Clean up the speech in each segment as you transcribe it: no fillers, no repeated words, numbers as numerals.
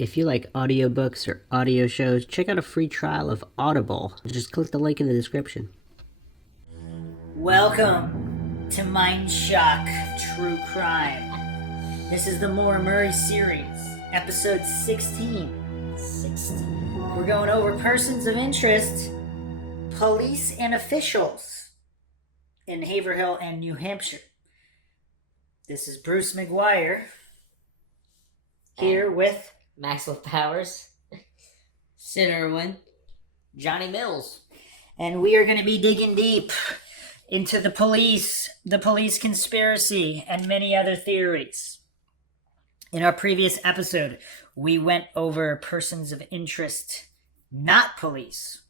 If you like audiobooks or audio shows, check out a free trial of Audible. Just click the link in the description. Welcome to Mindshock True Crime. This is the Maura Murray series, episode 16. We're going over persons of interest, police and officials in Haverhill and New Hampshire. This is Bruce McGuire here with Maxwell Powers, Sid Irwin, Johnny Mills. And we are going to be digging deep into the police conspiracy, and many other theories. In our previous episode, we went over persons of interest, not police.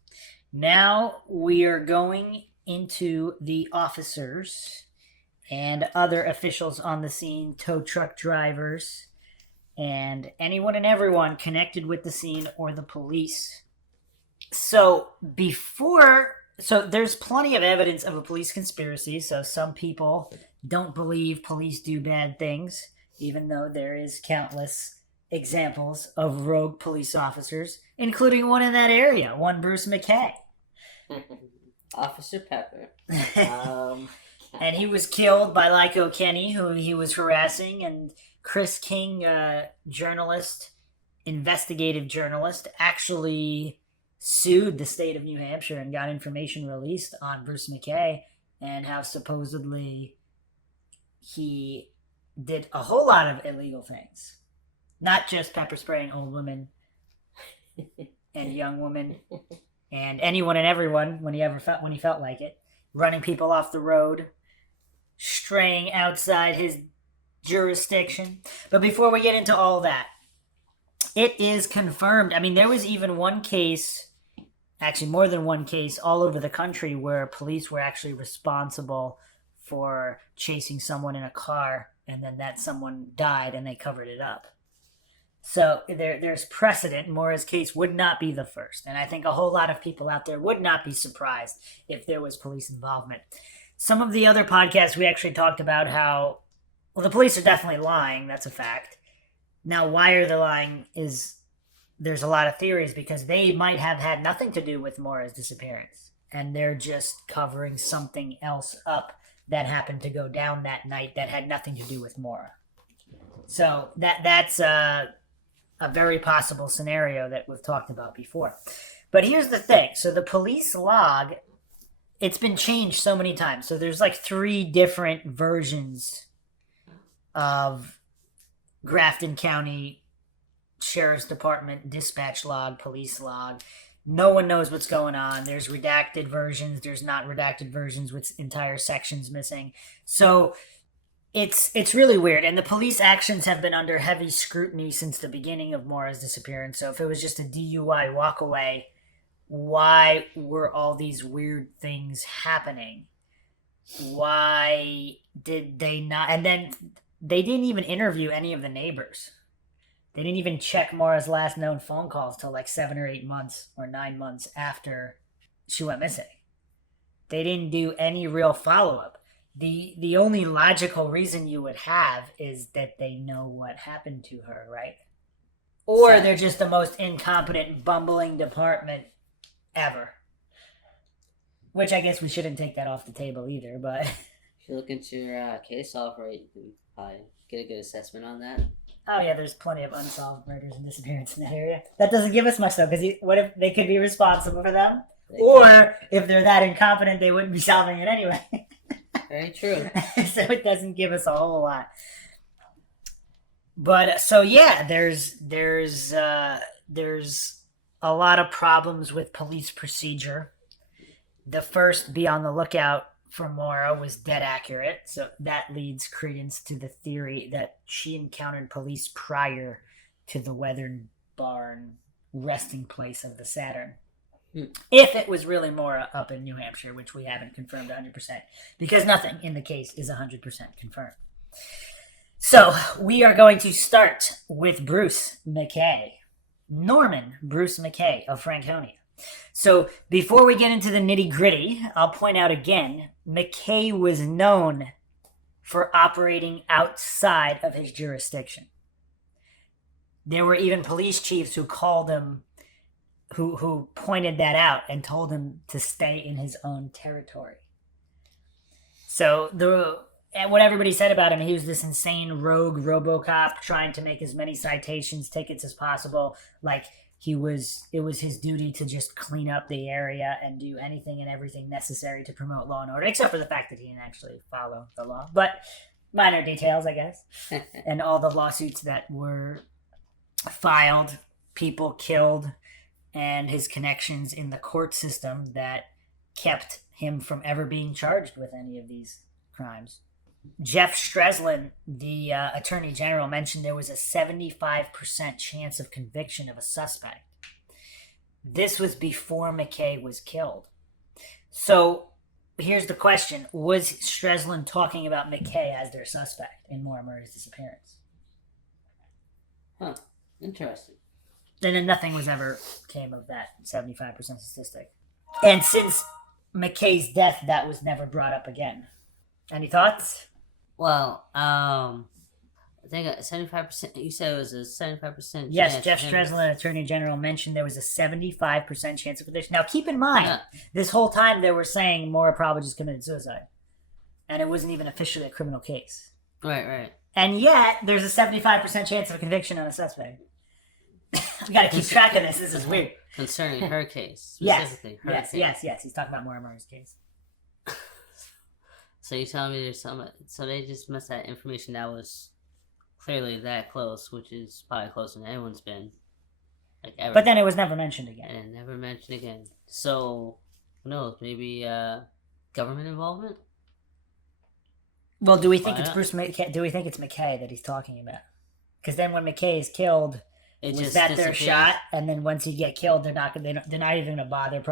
Now we are going into the officers and other officials on the scene, tow truck drivers, and anyone and everyone connected with the scene or the police. So there's plenty of evidence of a police conspiracy. So some people don't believe police do bad things, even though there is countless examples of rogue police officers, including one in that area, one Bruce McKay. Officer Pepper. And he was killed by Lyco Kenny, who he was harassing, and Chris King, journalist, investigative journalist, actually sued the state of New Hampshire and got information released on Bruce McKay and how supposedly he did a whole lot of illegal things. Not just pepper spraying old women and young women and anyone and everyone when he felt like it, running people off the road, straying outside his jurisdiction. But before we get into all that, it is confirmed. I mean, there was even one case, actually more than one case, all over the country where police were actually responsible for chasing someone in a car, and then that someone died and they covered it up. So there's precedent. Maura's case would not be the first, and I think a whole lot of people out there would not be surprised if there was police involvement. Some of the other podcasts we actually talked about how, well, the police are definitely lying. That's a fact. Now, why are they lying there's a lot of theories, because they might have had nothing to do with Maura's disappearance, and they're just covering something else up that happened to go down that night that had nothing to do with Maura. So that's a very possible scenario that we've talked about before. But here's the thing. So the police log, it's been changed so many times. So there's like 3 different versions of Grafton County Sheriff's Department dispatch log, police log. No one knows what's going on. There's redacted versions. There's not redacted versions with entire sections missing. So it's really weird. And the police actions have been under heavy scrutiny since the beginning of Maura's disappearance. So if it was just a DUI walk away, why were all these weird things happening? Why did they not? And then they didn't even interview any of the neighbors. They didn't even check Maura's last known phone calls till like 7 or 8 months or 9 months after she went missing. They didn't do any real follow-up. The only logical reason you would have is that they know what happened to her, right? Or they're just the most incompetent, bumbling department ever. Which I guess we shouldn't take that off the table either, but... If you look into your case software, you can probably get a good assessment on that. Oh yeah, there's plenty of unsolved murders and disappearances in that area. That doesn't give us much though, because what if they could be responsible for them? Or if they're that incompetent, they wouldn't be solving it anyway. Very true. So it doesn't give us a whole lot. But so yeah, there's a lot of problems with police procedure. The first, be on the lookout for Maura, was dead accurate. So that leads credence to the theory that she encountered police prior to the Weathern Barn resting place of the Saturn. If it was really Maura up in New Hampshire, which we haven't confirmed 100%, because nothing in the case is 100% confirmed. So we are going to start with Bruce McKay. Norman Bruce McKay of Franconia. So before we get into the nitty-gritty, I'll point out again, McKay was known for operating outside of his jurisdiction. there were even police chiefs who called him, who pointed that out and told him to stay in his own territory. So what everybody said about him, he was this insane rogue RoboCop trying to make as many citations, tickets as possible. Like it was his duty to just clean up the area and do anything and everything necessary to promote law and order, except for the fact that he didn't actually follow the law. But minor details, I guess. And all the lawsuits that were filed, people killed, and his connections in the court system that kept him from ever being charged with any of these crimes. Jeff Strelzin, the attorney general, mentioned there was a 75% chance of conviction of a suspect. This was before McKay was killed. So here's the question. Was Strelzin talking about McKay as their suspect in Maura Murray's disappearance? Huh. Interesting. And then nothing was ever came of that 75% statistic. And since McKay's death, that was never brought up again. Any thoughts? Well, I think 75%. You said it was a 75%. Yes, Jeff Strelzin, Attorney General, mentioned there was a 75% chance of conviction. Now, keep in mind, this whole time they were saying Maura probably just committed suicide, and it wasn't even officially a criminal case. Right. And yet, there's a 75% chance of a conviction on a suspect. We got to keep track of this. This is weird. Concerning her case, Yes. specifically. Yes. He's talking about Maura Murray's case. So you're telling me there's some... So they just missed that information that was clearly that close, which is probably closer than anyone's been. Like ever. But then it was never mentioned again. And never mentioned again. So, who knows? Maybe government involvement? Well, do we think it's Bruce McKay? Do we think it's McKay that he's talking about? Because then when McKay is killed... Was that their shot? And then once he get killed, they're not even going to bother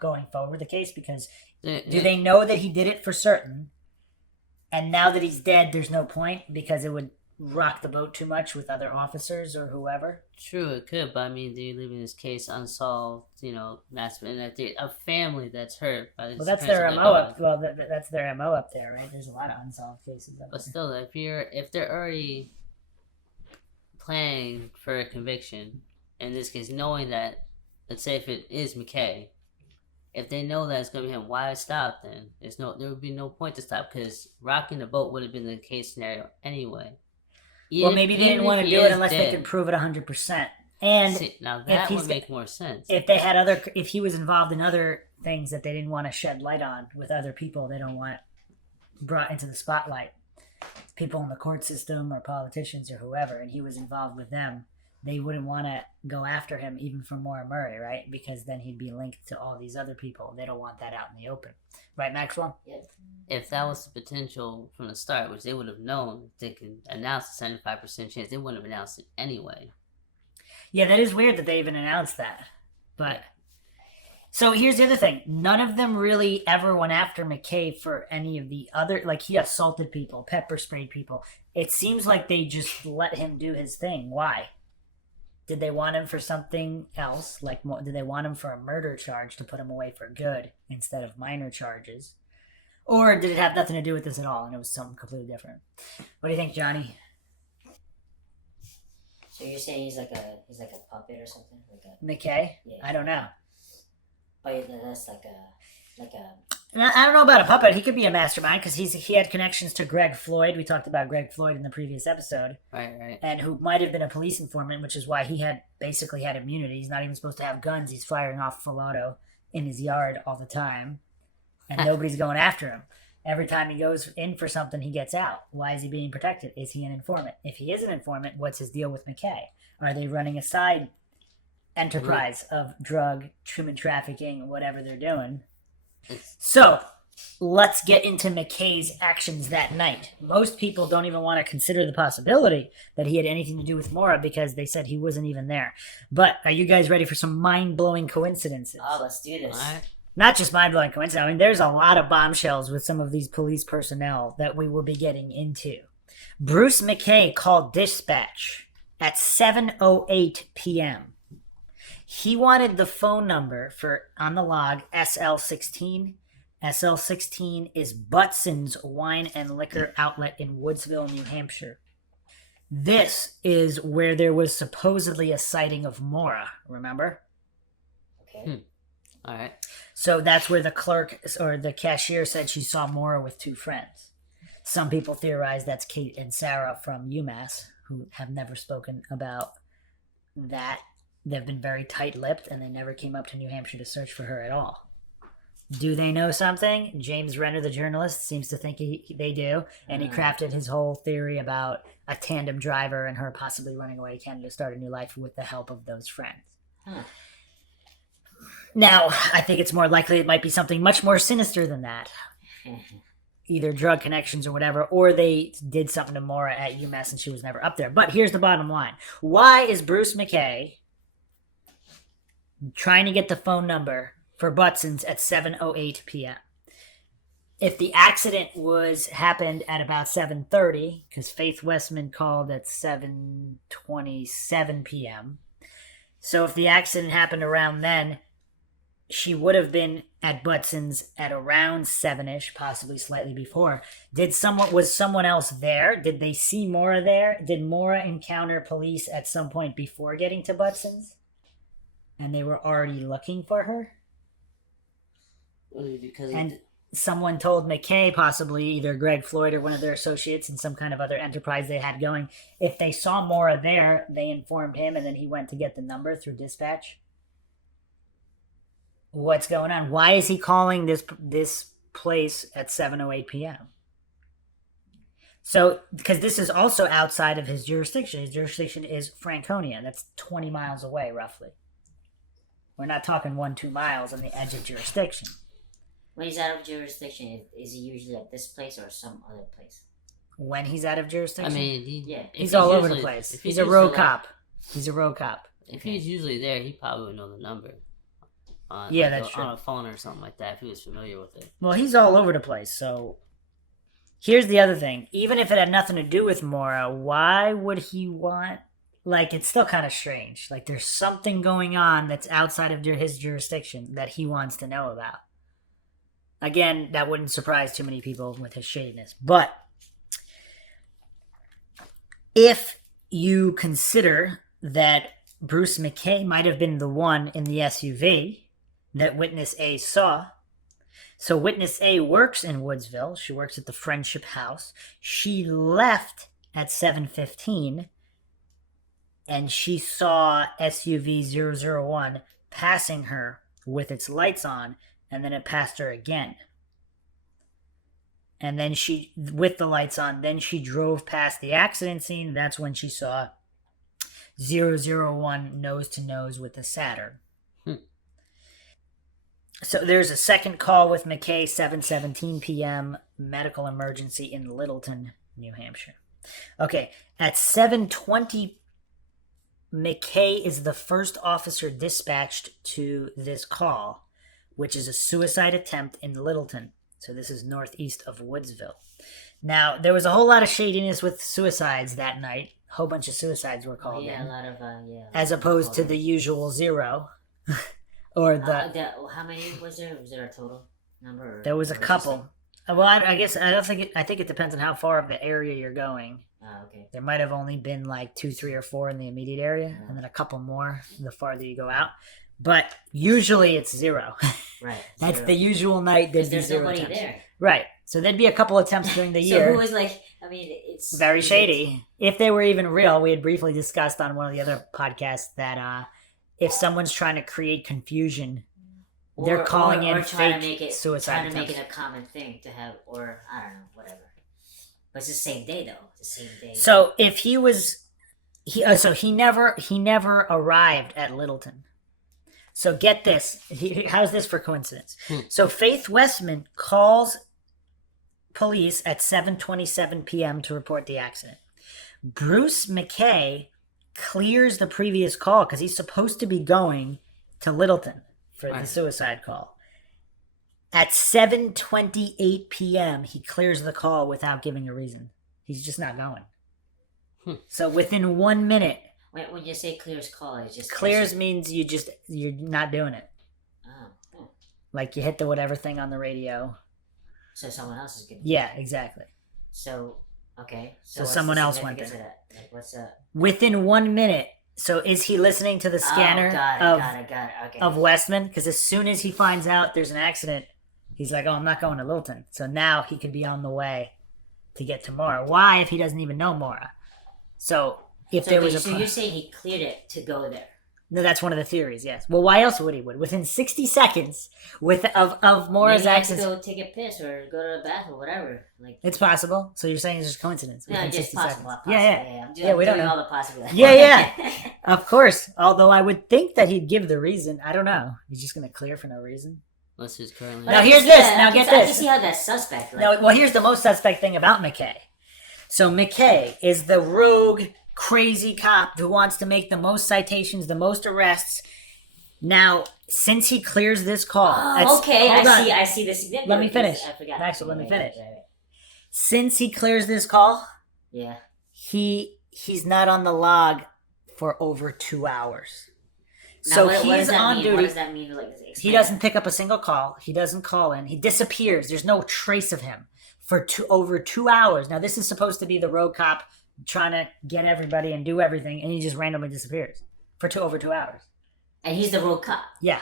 going forward with the case because do they know that he did it for certain? And now that he's dead, there's no point because it would rock the boat too much with other officers or whoever. True, it could, but I mean, they're leaving this case unsolved. Massive, and a family that's hurt by this. Well, that's their MO up. Well, that's their MO up there, right? There's a lot of unsolved cases. But still, if they're already planning for a conviction, in this case, knowing that, let's say if it is McKay, if they know that it's going to be him, why stop then? There would be no point to stop because rocking the boat would have been the case scenario anyway. Well, maybe they didn't want to do it unless they could prove it 100%. And now that would make more sense. If he was involved in other things that they didn't want to shed light on with other people, they don't want brought into the spotlight. People in the court system or politicians or whoever, and he was involved with them, they wouldn't want to go after him even for Maura Murray, right? Because then he'd be linked to all these other people. They don't want that out in the open. Right, Maxwell? Yeah. If that was the potential from the start, which they would have known, they could announce a 75% chance, they wouldn't have announced it anyway. Yeah, that is weird that they even announced that. But... So here's the other thing. None of them really ever went after McKay for any of the other... Like, he assaulted people, pepper sprayed people. It seems like they just let him do his thing. Why? Did they want him for something else? Like, did they want him for a murder charge to put him away for good instead of minor charges? Or did it have nothing to do with this at all and it was something completely different? What do you think, Johnny? So you're saying he's like a puppet or something? McKay? Yeah. I don't know. Oh, that's like a... I don't know about a puppet. He could be a mastermind because he had connections to Greg Floyd. We talked about Greg Floyd in the previous episode. Right. And who might have been a police informant, which is why he basically had immunity. He's not even supposed to have guns. He's firing off full auto in his yard all the time. And nobody's going after him. Every time he goes in for something, he gets out. Why is he being protected? Is he an informant? If he is an informant, what's his deal with McKay? Are they running a side enterprise of drug, human trafficking, whatever they're doing? So, let's get into McKay's actions that night. Most people don't even want to consider the possibility that he had anything to do with Maura because they said he wasn't even there. But are you guys ready for some mind-blowing coincidences? Oh, let's do this. Not just mind-blowing coincidence. I mean, there's a lot of bombshells with some of these police personnel that we will be getting into. Bruce McKay called dispatch at 7:08 p.m. He wanted the phone number for, on the log, SL16. SL16 is Butson's Wine and Liquor Outlet in Woodsville, New Hampshire. This is where there was supposedly a sighting of Maura, remember? Okay. All right. So that's where the clerk or the cashier said she saw Maura with two friends. Some people theorize that's Kate and Sarah from UMass, who have never spoken about that. They've been very tight-lipped, and they never came up to New Hampshire to search for her at all. Do they know something? James Renner, the journalist, seems to think they do, and he crafted his whole theory about a tandem driver and her possibly running away to Canada to start a new life with the help of those friends. Huh. Now, I think it's more likely it might be something much more sinister than that. Either drug connections or whatever, or they did something to Maura at UMass and she was never up there. But here's the bottom line. Why is Bruce McKay trying to get the phone number for Butson's at 7:08 p.m.? If the accident happened at about 7:30, because Faith Westman called at 7:27 p.m. So if the accident happened around then, she would have been at Butson's at around 7-ish, possibly slightly before. Was someone else there? Did they see Maura there? Did Maura encounter police at some point before getting to Butson's? And they were already looking for her? Because And someone told McKay, possibly either Greg Floyd or one of their associates in some kind of other enterprise they had going, if they saw Maura there, they informed him and then he went to get the number through dispatch. What's going on? Why is he calling this place at 7:08 p.m.? So, because this is also outside of his jurisdiction. His jurisdiction is Franconia. That's 20 miles away, roughly. We're not talking 1-2 miles on the edge of jurisdiction. When he's out of jurisdiction, is he usually at this place or some other place? When he's out of jurisdiction? I mean, Yeah. he's all over the usually- place. if He's a usually, road like- cop. He's a road cop. If he's usually there, he probably would know the number. Yeah, that's true. On a phone or something like that, if he was familiar with it. Well, he's all over the place, so... Here's the other thing. Even if it had nothing to do with Maura, why would he want... Like, it's still kind of strange. Like, there's something going on that's outside of his jurisdiction that he wants to know about. Again, that wouldn't surprise too many people with his shadiness. But if you consider that Bruce McKay might have been the one in the SUV that Witness A saw. So Witness A works in Woodsville. She works at the Friendship House. She left at 7:15 and she saw SUV 001 passing her with its lights on, and then it passed her again. And then she, with the lights on, then she drove past the accident scene. That's when she saw 001 nose to nose with the Saturn. So there's a second call with McKay, 7:17 p.m., medical emergency in Littleton, New Hampshire. Okay, at 7:20, McKay is the first officer dispatched to this call, which is a suicide attempt in Littleton. So this is northeast of Woodsville. Now, there was a whole lot of shadiness with suicides that night. A whole bunch of suicides were called Yeah, in. a lot of As opposed to the usual 0. Or how many was there? Was there a total number? there was a or just couple. Well, I guess I don't think I think it depends on how far of the area you're going. okay. There might have only been like 2, 3, or 4 in the immediate area, Yeah. and then a couple more the farther you go out. But usually it's 0. Right. That's zero. the usual night. There'd Because be there's 0 nobody attempts. there. Right. So there'd be a couple attempts during the So year. who was like? I mean, it's Very is it- shady. If they were even real, we had briefly discussed on one of the other podcasts that if someone's trying to create confusion, they're calling in trying fake to make it suicide trying to make attempts. it a common thing to have, or I don't know, whatever. But it's the same day though. It's the same day. So if he was, he never arrived at Littleton. So get this. How's this for coincidence? So Faith Westman calls police at 7:27 p.m. to report the accident. Bruce McKay clears the previous call because he's supposed to be going to Littleton for the suicide call. At 7:28 p.m., he clears the call without giving a reason. He's just not going. So within 1 minute, When you say clears call, it's just clears means you're not doing it. Oh. Like you hit the whatever thing on the radio. So someone else is getting. Yeah, exactly. So, Okay. So what's someone the else went significance there. of that? Like, what's that? Within 1 minute. So is he listening to the scanner Got it. Okay. of Westman? Because as soon as he finds out there's an accident, he's like, oh, I'm not going to Littleton. So now he could be on the way to get to Maura. Why if he doesn't even know Maura? So if there was a... So you're saying he cleared it to go there? No, that's one of the theories, yes. Well, why else would he? Within 60 seconds of Maura's Maybe accident... to go take a piss or go to the bathroom, whatever. Like, It's possible. So you're saying it's just coincidence. no, within just 60 possible. seconds. Possible. Yeah. I'm We don't doing know. all the possibilities. Yeah. Of course. Although I would think that he'd give the reason. I don't know. He's just going to clear for no reason. Unless he's currently. Now here's this. Now get I can this. see how that's suspect. Like, No, well, here's the most suspect thing about McKay. So McKay is the rogue, crazy cop who wants to make the most citations, the most arrests. Now, since he clears this call... okay, hold on. I see the significance. Let me finish. I forgot. Maxwell, let me finish. Right. Since he clears this call, Yeah. he's not on the log for over 2 hours. Now, So what he's does that on mean? duty. What does that mean? Like, He doesn't pick up a single call. He doesn't call in. He disappears. There's no trace of him for over 2 hours. Now, this is supposed to be the rogue cop trying to get everybody and do everything, and he just randomly disappears for over 2 hours. And he's the rogue cop. Yeah.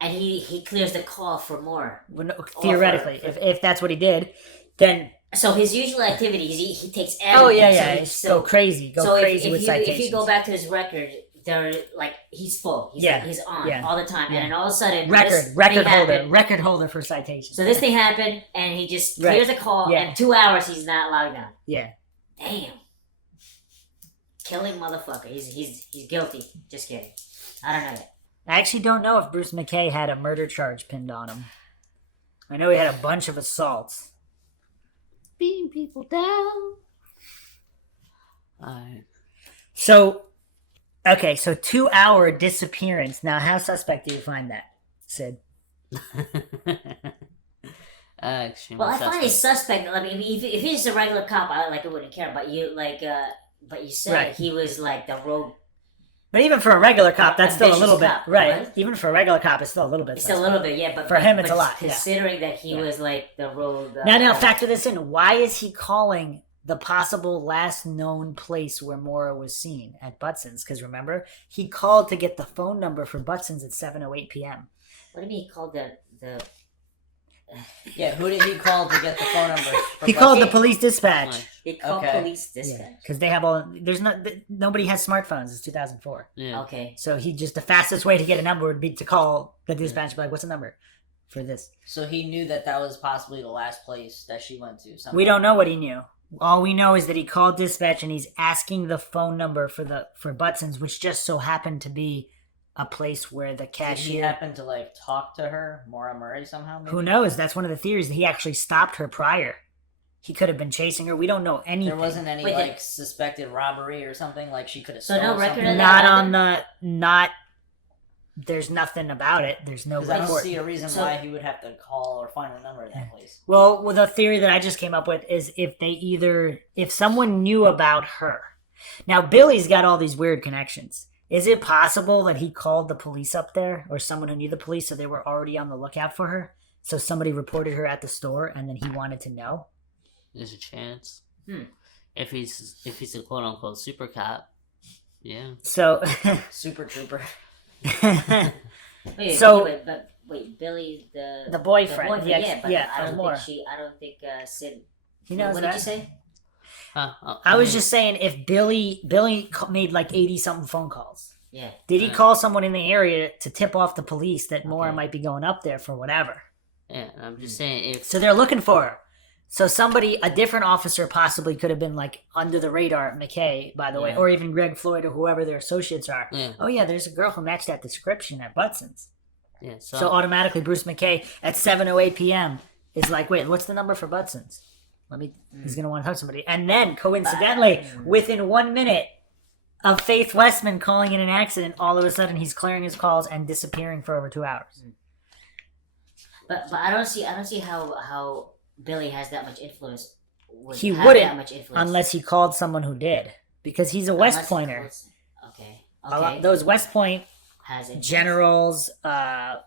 And he clears the call for more. Well, no, theoretically, if that's what he did, then... So his usual activity is he takes everything. Oh, yeah. Go crazy. Go crazy with citations. If you go back to his record, they're like, he's full. He's on all the time. Yeah. And then all of a sudden... Record holder for citations. So this thing happened, and he just clears the call, and 2 hours he's not logged on. Yeah. Damn. Killing motherfucker. He's guilty. Just kidding. I don't know yet. I actually don't know if Bruce McKay had a murder charge pinned on him. I know he had a bunch of assaults. Beating people down. Alright. So 2 hour disappearance. Now, how suspect do you find that, Sid? Well, I find it suspect. I mean, if he's a regular cop, I wouldn't care. But you said he was like the rogue. But even for a regular cop, that's still a little bit cop, right. right? Even for a regular cop, it's still a little bit. It's still a little bit, yeah. But for him, it's a lot. Considering that he was like the rogue. Now, factor this in. Why is he calling the possible last known place where Maura was seen at Butson's? Because remember, he called to get the phone number for Butson's at 7:08 p.m. What do you mean he called the? Yeah, who did he call to get the phone number? He called the police dispatch. He called police dispatch. Because they have nobody has smartphones. It's 2004. Yeah. Okay. So the fastest way to get a number would be to call the dispatch. Be like, what's the number for this? So he knew that was possibly the last place that she went to. Somehow. We don't know what he knew. All we know is that he called dispatch and he's asking the phone number for Butson's, which just so happened to be a place where the cashier... Did he happen to talk to her, Maura Murray, somehow? Maybe? Who knows? That's one of the theories, that he actually stopped her prior. He could have been chasing her. We don't know anything. There wasn't any suspected robbery or something, like she could have stolen no record something? of that? There's nothing about it. There's no record. I don't report. see a reason why he would have to call or find a number at that place. Well, the theory that I just came up with is if someone knew about her. Now, Billy's got all these weird connections. Is it possible that he called the police up there, or someone who knew the police, so they were already on the lookout for her? So somebody reported her at the store, and then he wanted to know? There's a chance. If he's a quote unquote super cop, yeah. So Super trooper. Wait, Billy the boyfriend. I don't think Sid. He knows what that. Did you say? I was just saying, if Billy made like 80-something phone calls. Yeah. Did he call someone in the area to tip off the police that Maura might be going up there for whatever? Yeah, I'm just saying if... So they're looking for her. So a different officer possibly could have been under the radar at McKay, by the way, or even Greg Floyd or whoever their associates are. Yeah. Oh yeah, there's a girl who matched that description at Butson's. Yeah. So automatically Bruce McKay at 7:08 p.m. is like, wait, what's the number for Butson's? He's going to want to talk to somebody. And then, coincidentally, within 1 minute of Faith Westman calling in an accident, all of a sudden he's clearing his calls and disappearing for over 2 hours. But I don't see how Billy has that much influence. He wouldn't unless he called someone who did, because he's a West Pointer. Okay. Those West Point has generals,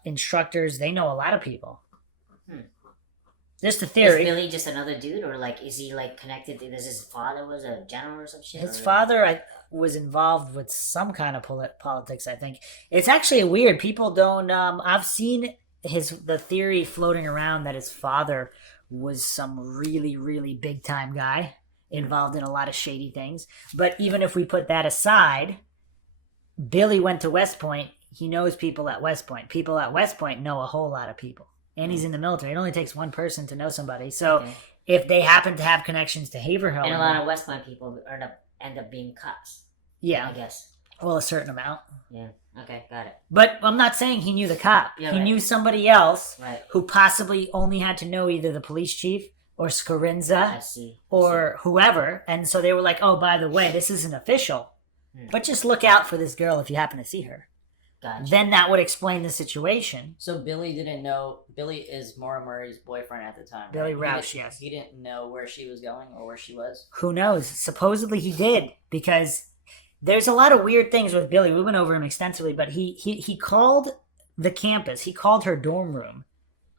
instructors, they know a lot of people. Just a Is theory. Billy just another dude, or like is he like connected to? Does his father was a general or some shit? His or, father was involved with some kind of politics, I think. It's actually weird. People don't. I've seen the theory floating around that his father was some really, really big time guy involved in a lot of shady things. But even if we put that aside, Billy went to West Point. He knows people at West Point. People at West Point know a whole lot of people. And he's in the military. It only takes one person to know somebody. So if they happen to have connections to Haverhill, and a lot of West Point people end up being cops. Yeah, I guess. Well, a certain amount. Yeah. Okay, got it. But I'm not saying he knew the cop. Yeah, he right. knew somebody else Right. who possibly only had to know either the police chief or Scarinza I see. or whoever. And so they were like, oh, by the way, this isn't official. But just look out for this girl if you happen to see her. Gotcha. Then that would explain the situation. So Billy didn't know. Billy is Maura Murray's boyfriend at the time. Billy right? Roush, yes. He didn't know where she was going or where she was. Who knows? Supposedly he did, because there's a lot of weird things with Billy. We went over him extensively, but he called the campus. He called her dorm room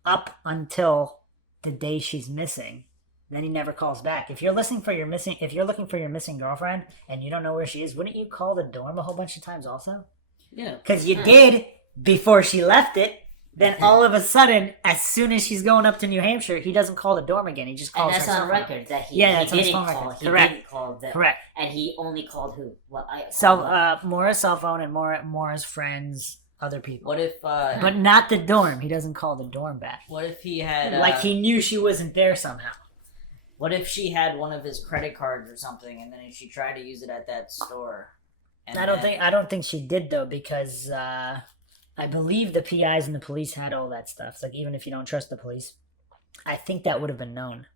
up until the day she's missing. Then he never calls back. If you're looking for your missing girlfriend and you don't know where she is, wouldn't you call the dorm a whole bunch of times also? Yeah. Because you did before she left it. Then all of a sudden, as soon as she's going up to New Hampshire, he doesn't call the dorm again. He just calls And that's her on phone. record that he, Yeah, he that's on his didn't phone call. record. He Correct. didn't call the, Correct. And he only called who? Maura's cell phone and Maura's friends, other people. What if? But not the dorm. He doesn't call the dorm back. What if he had? Like he knew she wasn't there somehow. What if she had one of his credit cards or something, and then she tried to use it at that store? And I don't think she did though, because I believe the PIs and the police had all that stuff. It's like, even if you don't trust the police, I think that would have been known.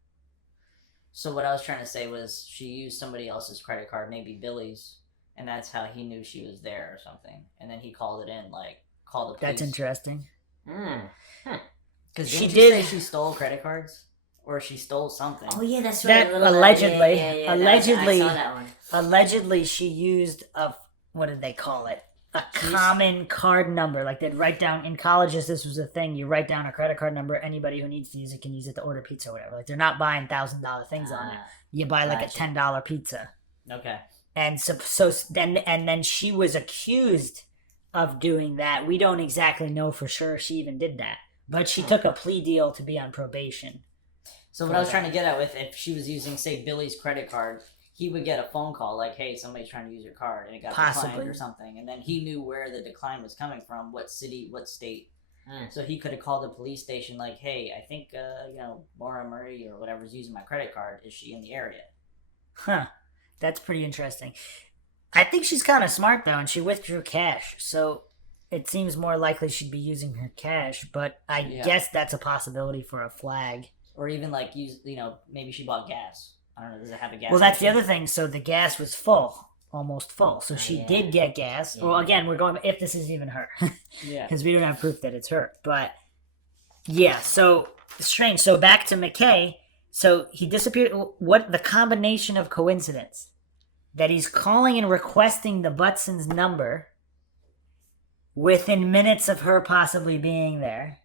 So what I was trying to say was she used somebody else's credit card, maybe Billy's, and that's how he knew she was there or something. And then he called it in, like called the police. That's interesting. Because She she did- say she stole credit cards, or she stole something. Oh yeah, that's That right. a little- allegedly- yeah, allegedly- I saw that one. Allegedly, she used what did they call it? A common card number. Like they'd write down in colleges. This was a thing. You write down a credit card number. Anybody who needs to use it can use it to order pizza or whatever. Like they're not buying $1,000 things on it. You buy like Gotcha. a $10 pizza. Okay. And then she was accused of doing that. We don't exactly know for sure she even did that, but she took a plea deal to be on probation. So what I was trying to get at with, if she was using, say, Billy's credit card, he would get a phone call like, "Hey, somebody's trying to use your card," and it got Possibly. declined or something, and then he knew where the decline was coming from, what city, what state. So he could have called the police station like, "Hey, I think Maura Murray or whatever's using my credit card. Is she in the area?" Huh. That's pretty interesting. I think she's kind of smart though, and she withdrew cash, so it seems more likely she'd be using her cash. But I guess that's a possibility for a flag. Or even like maybe she bought gas. I don't know. Does it have a gas? Well, that's the station? other thing. So the gas was full, almost full. So she did get gas. Yeah. Well, again, we're going if this is even her, Yeah. because we don't have proof that it's her. But yeah, so strange. So back to McKay. So he disappeared. What the combination of coincidence that he's calling and requesting the Butson's number within minutes of her possibly being there,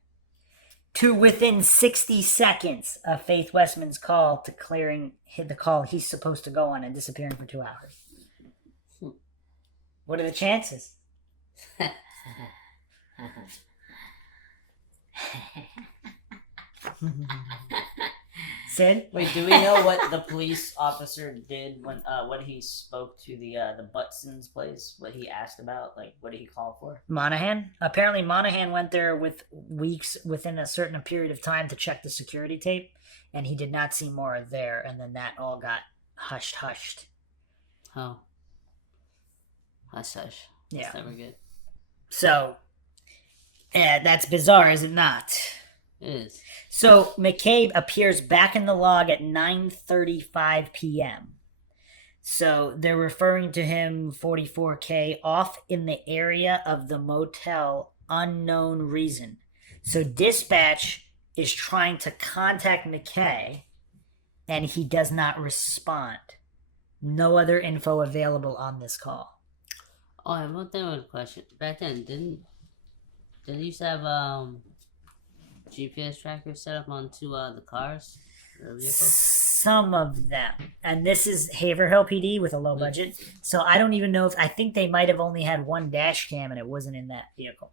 to within 60 seconds of Faith Westman's call to clearing the call he's supposed to go on and disappearing for 2 hours. What are the chances? Sid? Wait, do we know what the police officer did when what he spoke to the Butson's place? What he asked about? Like, what did he call for? Monaghan? Apparently Monaghan went there within a certain period of time to check the security tape, and he did not see Maura there, and then that all got hushed. Oh. Hush. Yeah. That's never good. So, that's bizarre, is it not? It is. So McKay appears back in the log at 9:35 p.m. So they're referring to him 44K off in the area of the motel, unknown reason. So dispatch is trying to contact McKay, and he does not respond. No other info available on this call. Oh, I have one thing with a question. Back then, didn't they used to have GPS trackers set up onto the cars? The vehicles? Some of them. And this is Haverhill PD with a low budget. So I don't even know if... I think they might have only had one dash cam and it wasn't in that vehicle.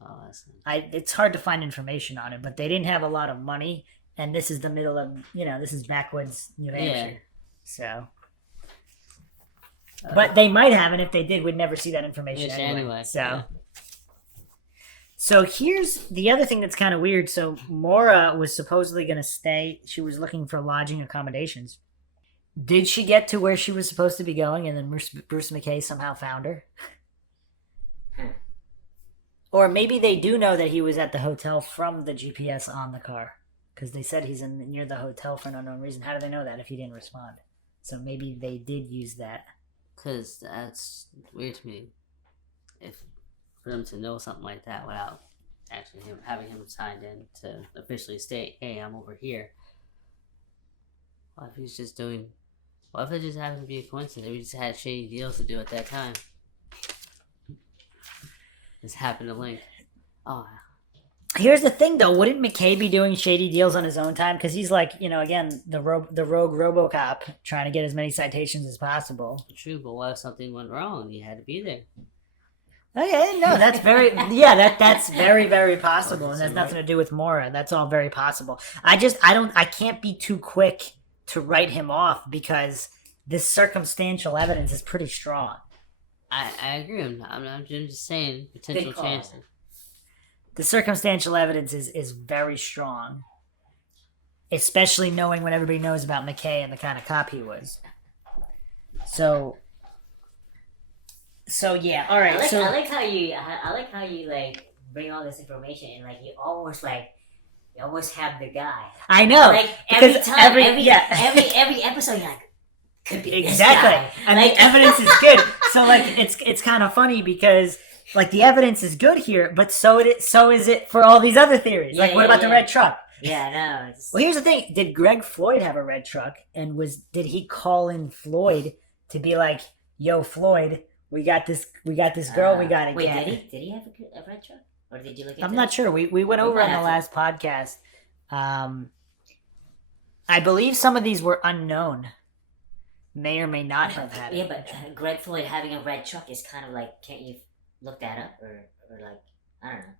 Oh, that's nice. It's hard to find information on it, but they didn't have a lot of money. And this is the middle of... this is backwoods New Hampshire. Yeah. So... But they might have, and if they did, we'd never see that information anyway. So... Yeah. So here's the other thing that's kind of weird. So Maura was supposedly going to stay. She was looking for lodging accommodations. Did she get to where she was supposed to be going and then Bruce McKay somehow found her? Or maybe they do know that he was at the hotel from the GPS on the car. Because they said he's near the hotel for an unknown reason. How do they know that if he didn't respond? So maybe they did use that. Because that's weird to me. For them to know something like that without actually having him signed in to officially state, hey, I'm over here. What if he's just doing... What if it just happened to be a coincidence? We just had shady deals to do at that time. Just happened to link. Oh. Here's the thing, though. Wouldn't McKay be doing shady deals on his own time? Because he's like, again, the rogue RoboCop trying to get as many citations as possible. True, but what if something went wrong? You had to be there. Okay, no, that's very, that's very, very possible. And has nothing to do with Maura. That's all very possible. I can't be too quick to write him off because this circumstantial evidence is pretty strong. I agree. I'm just saying potential chances. The circumstantial evidence is very strong. Especially knowing what everybody knows about McKay and the kind of cop he was. So yeah, all right. I like how you like bring all this information and like you almost have the guy. I know. Like every time, every episode, you're like, could be exactly, and like, the evidence is good. So like, it's kind of funny because like the evidence is good here, but so is it for all these other theories. Like, what about the red truck? Yeah, no. Well, here's the thing: did Greg Floyd have a red truck, and did he call in Floyd to be like, "Yo, Floyd, we got this girl, we got to wait, get." Did he have a red truck, or did you look at? I'm not sure. We went over on the last podcast. I believe some of these were unknown. May or may not have had it. Yeah, but Greg Floyd having a red truck is kind of like, can't you look that up or like, I don't know.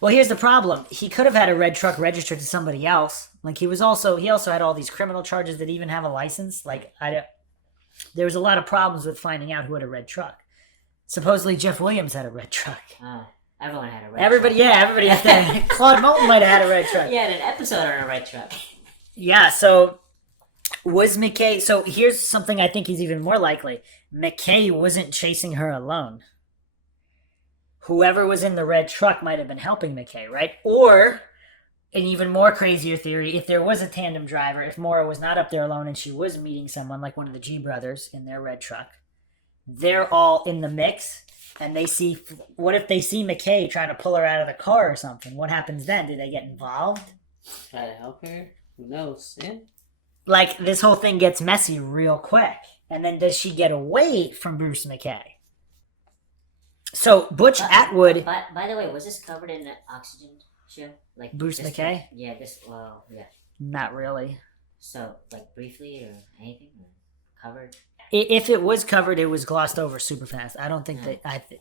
Well, here's the problem. He could have had a red truck registered to somebody else. Like he also had all these criminal charges that even have a license. Like there was a lot of problems with finding out who had a red truck. Supposedly Jeff Williams had a red truck. Everyone had a red truck. Everybody has that. Claude Moulton might have had a red truck. He had an episode on a red truck. Yeah, so was McKay... So here's something I think is even more likely. McKay wasn't chasing her alone. Whoever was in the red truck might have been helping McKay, right? Or, an even more crazier theory, if there was a tandem driver, if Maura was not up there alone and she was meeting someone like one of the G brothers in their red truck, they're all in the mix, and what if they see McKay trying to pull her out of the car or something? What happens then? Do they get involved? Try to help her? Who knows? Yeah. Like, this whole thing gets messy real quick. And then does she get away from Bruce McKay? So, Butch Atwood... By the way, was this covered in the Oxygen show? Like Bruce McKay? Yeah. Not really. So, like, briefly or anything? Covered? If it was covered, it was glossed over super fast. I don't think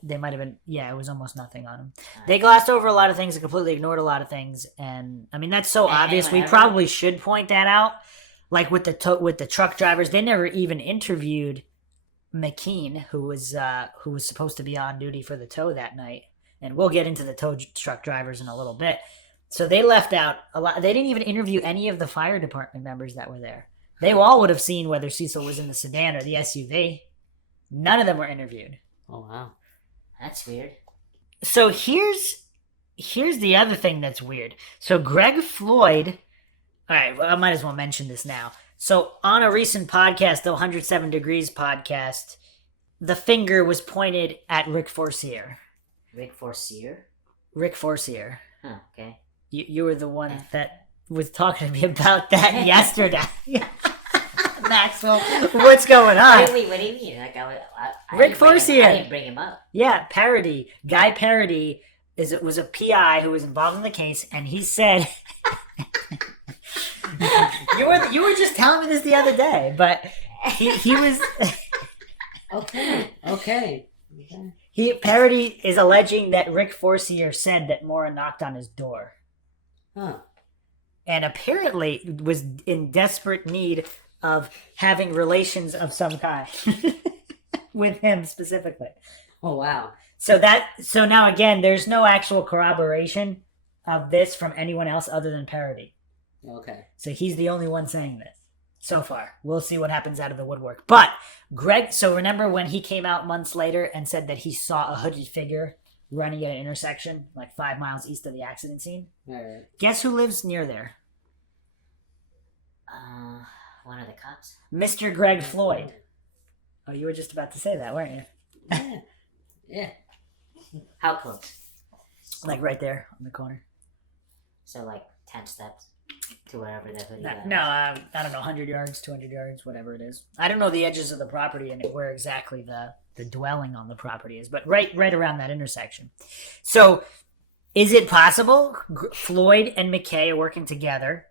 they might have been... Yeah, it was almost nothing on them. They glossed over a lot of things and completely ignored a lot of things. And, I mean, that's so obvious. We probably should point that out. Like, with the truck drivers, they never even interviewed McKean, who was supposed to be on duty for the tow that night. And we'll get into the tow truck drivers in a little bit. So they left out a lot. They didn't even interview any of the fire department members that were there. They all would have seen whether Cecil was in the sedan or the SUV. None of them were interviewed. Oh, wow. That's weird. So here's the other thing that's weird. So Greg Floyd... All right, well, I might as well mention this now. So on a recent podcast, the 107 Degrees podcast, the finger was pointed at Rick Forcier. Rick Forcier? Rick Forcier. Huh, okay. You were the one that was talking to me about that yesterday. Maxwell, what's going on? Wait, what do you mean? Like, Rick Forcier. I didn't bring him up. Yeah, Guy Parody, it was a PI who was involved in the case, and he said, you were just telling me this the other day, but he was. Okay. Parody is alleging that Rick Forcier said that Maura knocked on his door. Huh. And apparently was in desperate need of having relations of some kind with him specifically. Oh, wow. So now again, there's no actual corroboration of this from anyone else other than Parody. Okay. So he's the only one saying this so far. We'll see what happens out of the woodwork. But Greg, so remember when he came out months later and said that he saw a hooded figure running at an intersection like 5 miles east of the accident scene? All right. Guess who lives near there? One of the cops. Mr. Greg Floyd. Oh, you were just about to say that, weren't you? Yeah. How close? Like right there on the corner. So like 10 steps to wherever the hoodie I don't know, 100 yards, 200 yards, whatever it is. I don't know the edges of the property and where exactly the dwelling on the property is, but right around that intersection. So is it possible Floyd and McKay are working together?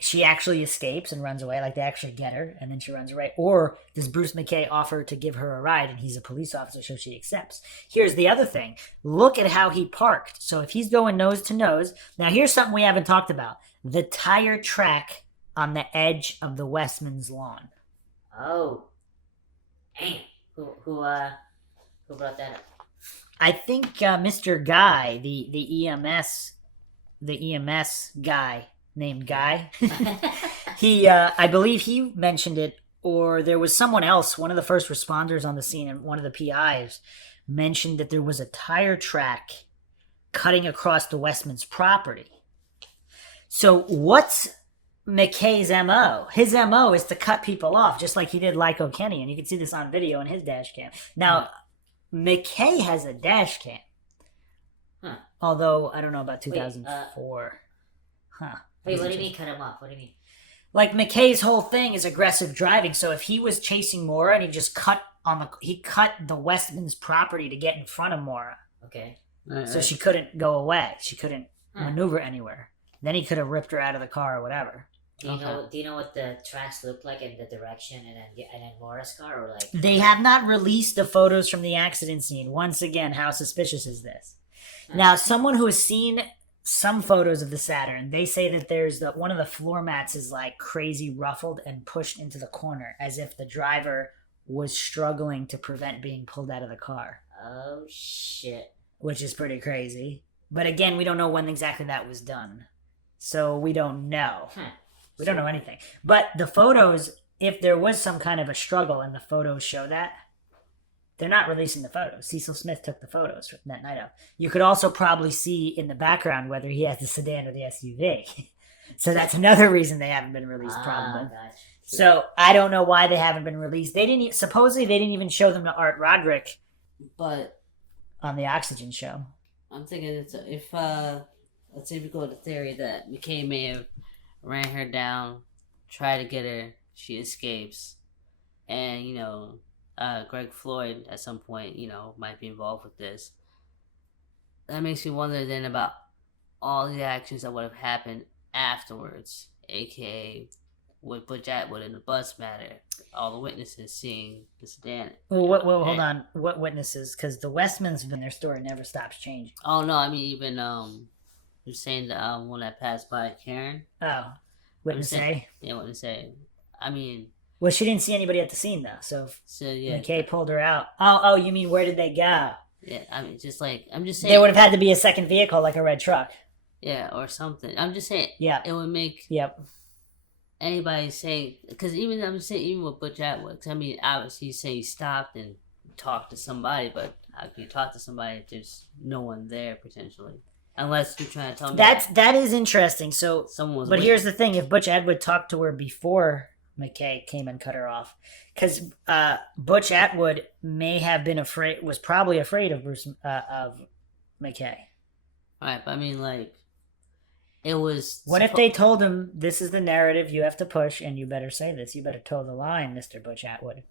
She actually escapes and runs away, like they actually get her, and then she runs away. Or does Bruce McKay offer to give her a ride, and he's a police officer, so she accepts? Here's the other thing. Look at how he parked. So if he's going nose to nose, now here's something we haven't talked about. The tire track on the edge of the Westman's lawn. Oh. Damn. Who brought that up? I think Mr. Guy, the EMS guy, named Guy. I believe he mentioned it, or there was someone else, one of the first responders on the scene, and one of the PIs mentioned that there was a tire track cutting across the Westman's property. So what's McKay's MO? His MO is to cut people off, just like he did Lyco Kenny, and you can see this on video in his dash cam. Now, McKay has a dash cam. Huh. Although, I don't know about 2004. Wait, what do you mean cut him off? What do you mean? Like McKay's whole thing is aggressive driving. So if he was chasing Maura and he just cut the Westman's property to get in front of Maura. Okay. So she couldn't go away. She couldn't maneuver anywhere. Then he could have ripped her out of the car or whatever. Do you know what the tracks look like in the direction and then Maura's car, or like? They have not released the photos from the accident scene. Once again, how suspicious is this? Now, someone who has seen some photos of the Saturn, they say that there's one of the floor mats is like crazy ruffled and pushed into the corner, as if the driver was struggling to prevent being pulled out of the car. Oh shit! Which is pretty crazy. But again, we don't know when exactly that was done, so we don't know. We don't know anything. But the photos, if there was some kind of a struggle, and the photos show that, they're not releasing the photos. Cecil Smith took the photos from that night out. You could also probably see in the background whether he has the sedan or the SUV. So that's another reason they haven't been released, probably. Gotcha. So I don't know why they haven't been released. Supposedly they didn't even show them to Art Roderick, but on the Oxygen show. I'm thinking if let's say we go with the theory that McKay may have ran her down, tried to get her, she escapes, and Greg Floyd at some point, might be involved with this. That makes me wonder then about all the actions that would have happened afterwards, aka would Butch Atwood in the bus matter, all the witnesses seeing the sedan. Well, hold on. What witnesses? Because the Westmans, their story never stops changing. Oh no, I mean even you're saying the one that passed by Karen. Oh, witness A. Yeah, witness A. I mean. Well, she didn't see anybody at the scene, though, so yeah. McKay pulled her out. Oh, you mean where did they go? Yeah, I mean, I'm just saying... There would have had to be a second vehicle, like a red truck. Yeah, or something. I'm just saying, yeah, it would make anybody say... Because I'm just saying, even with Butch Atwood, because I mean, obviously you say he stopped and talked to somebody, but how can you talk to somebody if there's no one there, potentially? Unless you're trying to tell me... That is interesting, so... Someone was here's the thing, if Butch Atwood talked to her before McKay came and cut her off, because Butch Atwood was probably afraid of McKay. Right, but I mean, like, it was... What if they told him, this is the narrative you have to push, and you better say this, you better toe the line, Mr. Butch Atwood?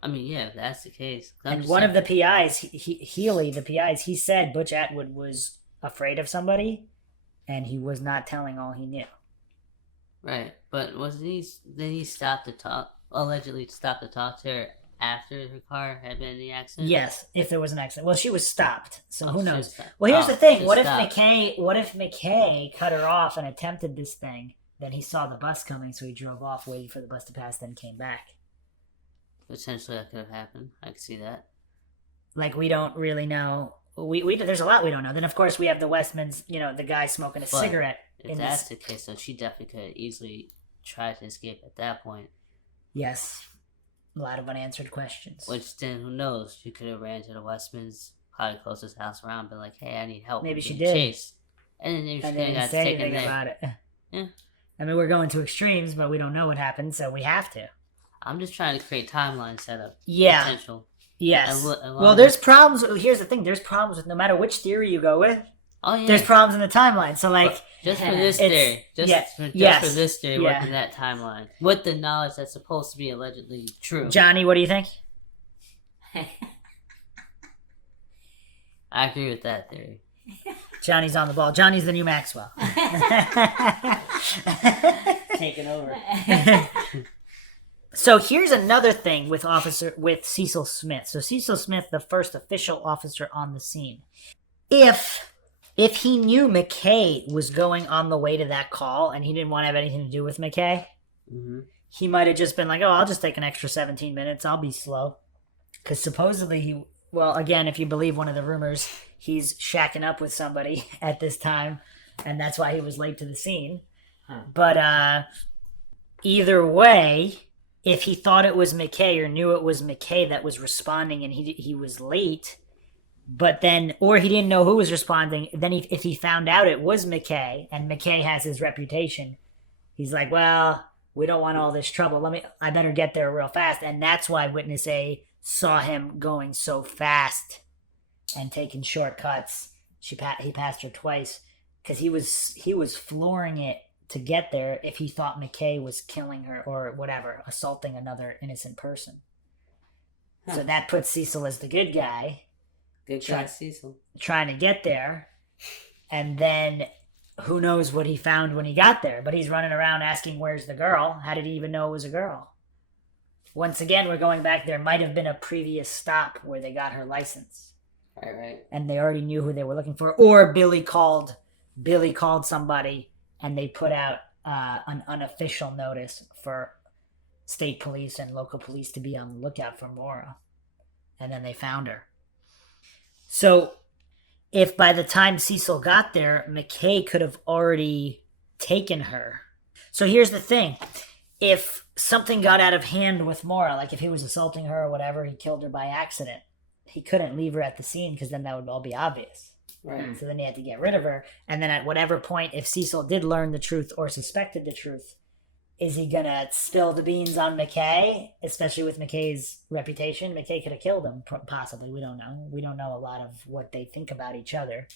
I mean, yeah, if that's the case. And one of the PIs, Healy, the PIs, he said Butch Atwood was afraid of somebody, and he was not telling all he knew. Right, but did he stop to talk, allegedly stop to talk to her after her car had been in the accident? Yes, if there was an accident. Well, she was stopped, so who knows? Stopped. Well, here's the thing. What if stopped. McKay cut her off and attempted this thing? Then he saw the bus coming, so he drove off, waited for the bus to pass, then came back. Potentially that could have happened. I could see that. Like, we don't really know. We there's a lot we don't know. Then, of course, we have the Westmans, the guy smoking a cigarette. If that's the case, then she definitely could have easily tried to escape at that point. Yes. A lot of unanswered questions. Which then, who knows? She could have ran to the Westmans, probably closed his house around, been like, hey, I need help. Maybe I'm she being did. chased. And then maybe she could have got say taken anything there. about it. Yeah. I mean, we're going to extremes, but we don't know what happened, so we have to. I'm just trying to create timeline setup. Yeah. Potential. Yes. And Well, there's problems. Here's the thing. There's problems with no matter which theory you go with. Oh, yeah. There's problems in the timeline. So, like... Just for this It's- theory. Just for this theory, Yeah. working that timeline. With the knowledge that's supposed to be allegedly true. Johnny, what do you think? I agree with that theory. Johnny's on the ball. Johnny's the new Maxwell. Taking over. So here's another thing with Cecil Smith. So Cecil Smith, the first official officer on the scene. If he knew McKay was going on the way to that call and he didn't want to have anything to do with McKay, he might have just been like, oh, I'll just take an extra 17 minutes. I'll be slow. Because supposedly again, if you believe one of the rumors, he's shacking up with somebody at this time, and that's why he was late to the scene. But either way, if he thought it was McKay or knew it was McKay that was responding and he was late, but then, or he didn't know who was responding, then if he found out it was McKay, and McKay has his reputation, he's like, well, we don't want all this trouble. I better get there real fast. And that's why Witness A saw him going so fast and taking shortcuts. He passed her twice because he was flooring it to get there if he thought McKay was killing her or whatever, assaulting another innocent person. So that puts Cecil as the good guy. Good guy, Cecil. Trying to get there. And then who knows what he found when he got there. But he's running around asking, where's the girl? How did he even know it was a girl? Once again, we're going back. There might have been a previous stop where they got her license. Right. And they already knew who they were looking for. Or Billy called somebody and they put out an unofficial notice for state police and local police to be on the lookout for Maura. And then they found her. So if by the time Cecil got there, McKay could have already taken her. So here's the thing. If something got out of hand with Maura, like if he was assaulting her or whatever, he killed her by accident, he couldn't leave her at the scene because then that would all be obvious. Right. So then he had to get rid of her. And then at whatever point, if Cecil did learn the truth or suspected the truth, is he going to spill the beans on McKay, especially with McKay's reputation? McKay could have killed him, possibly. We don't know. We don't know a lot of what they think about each other.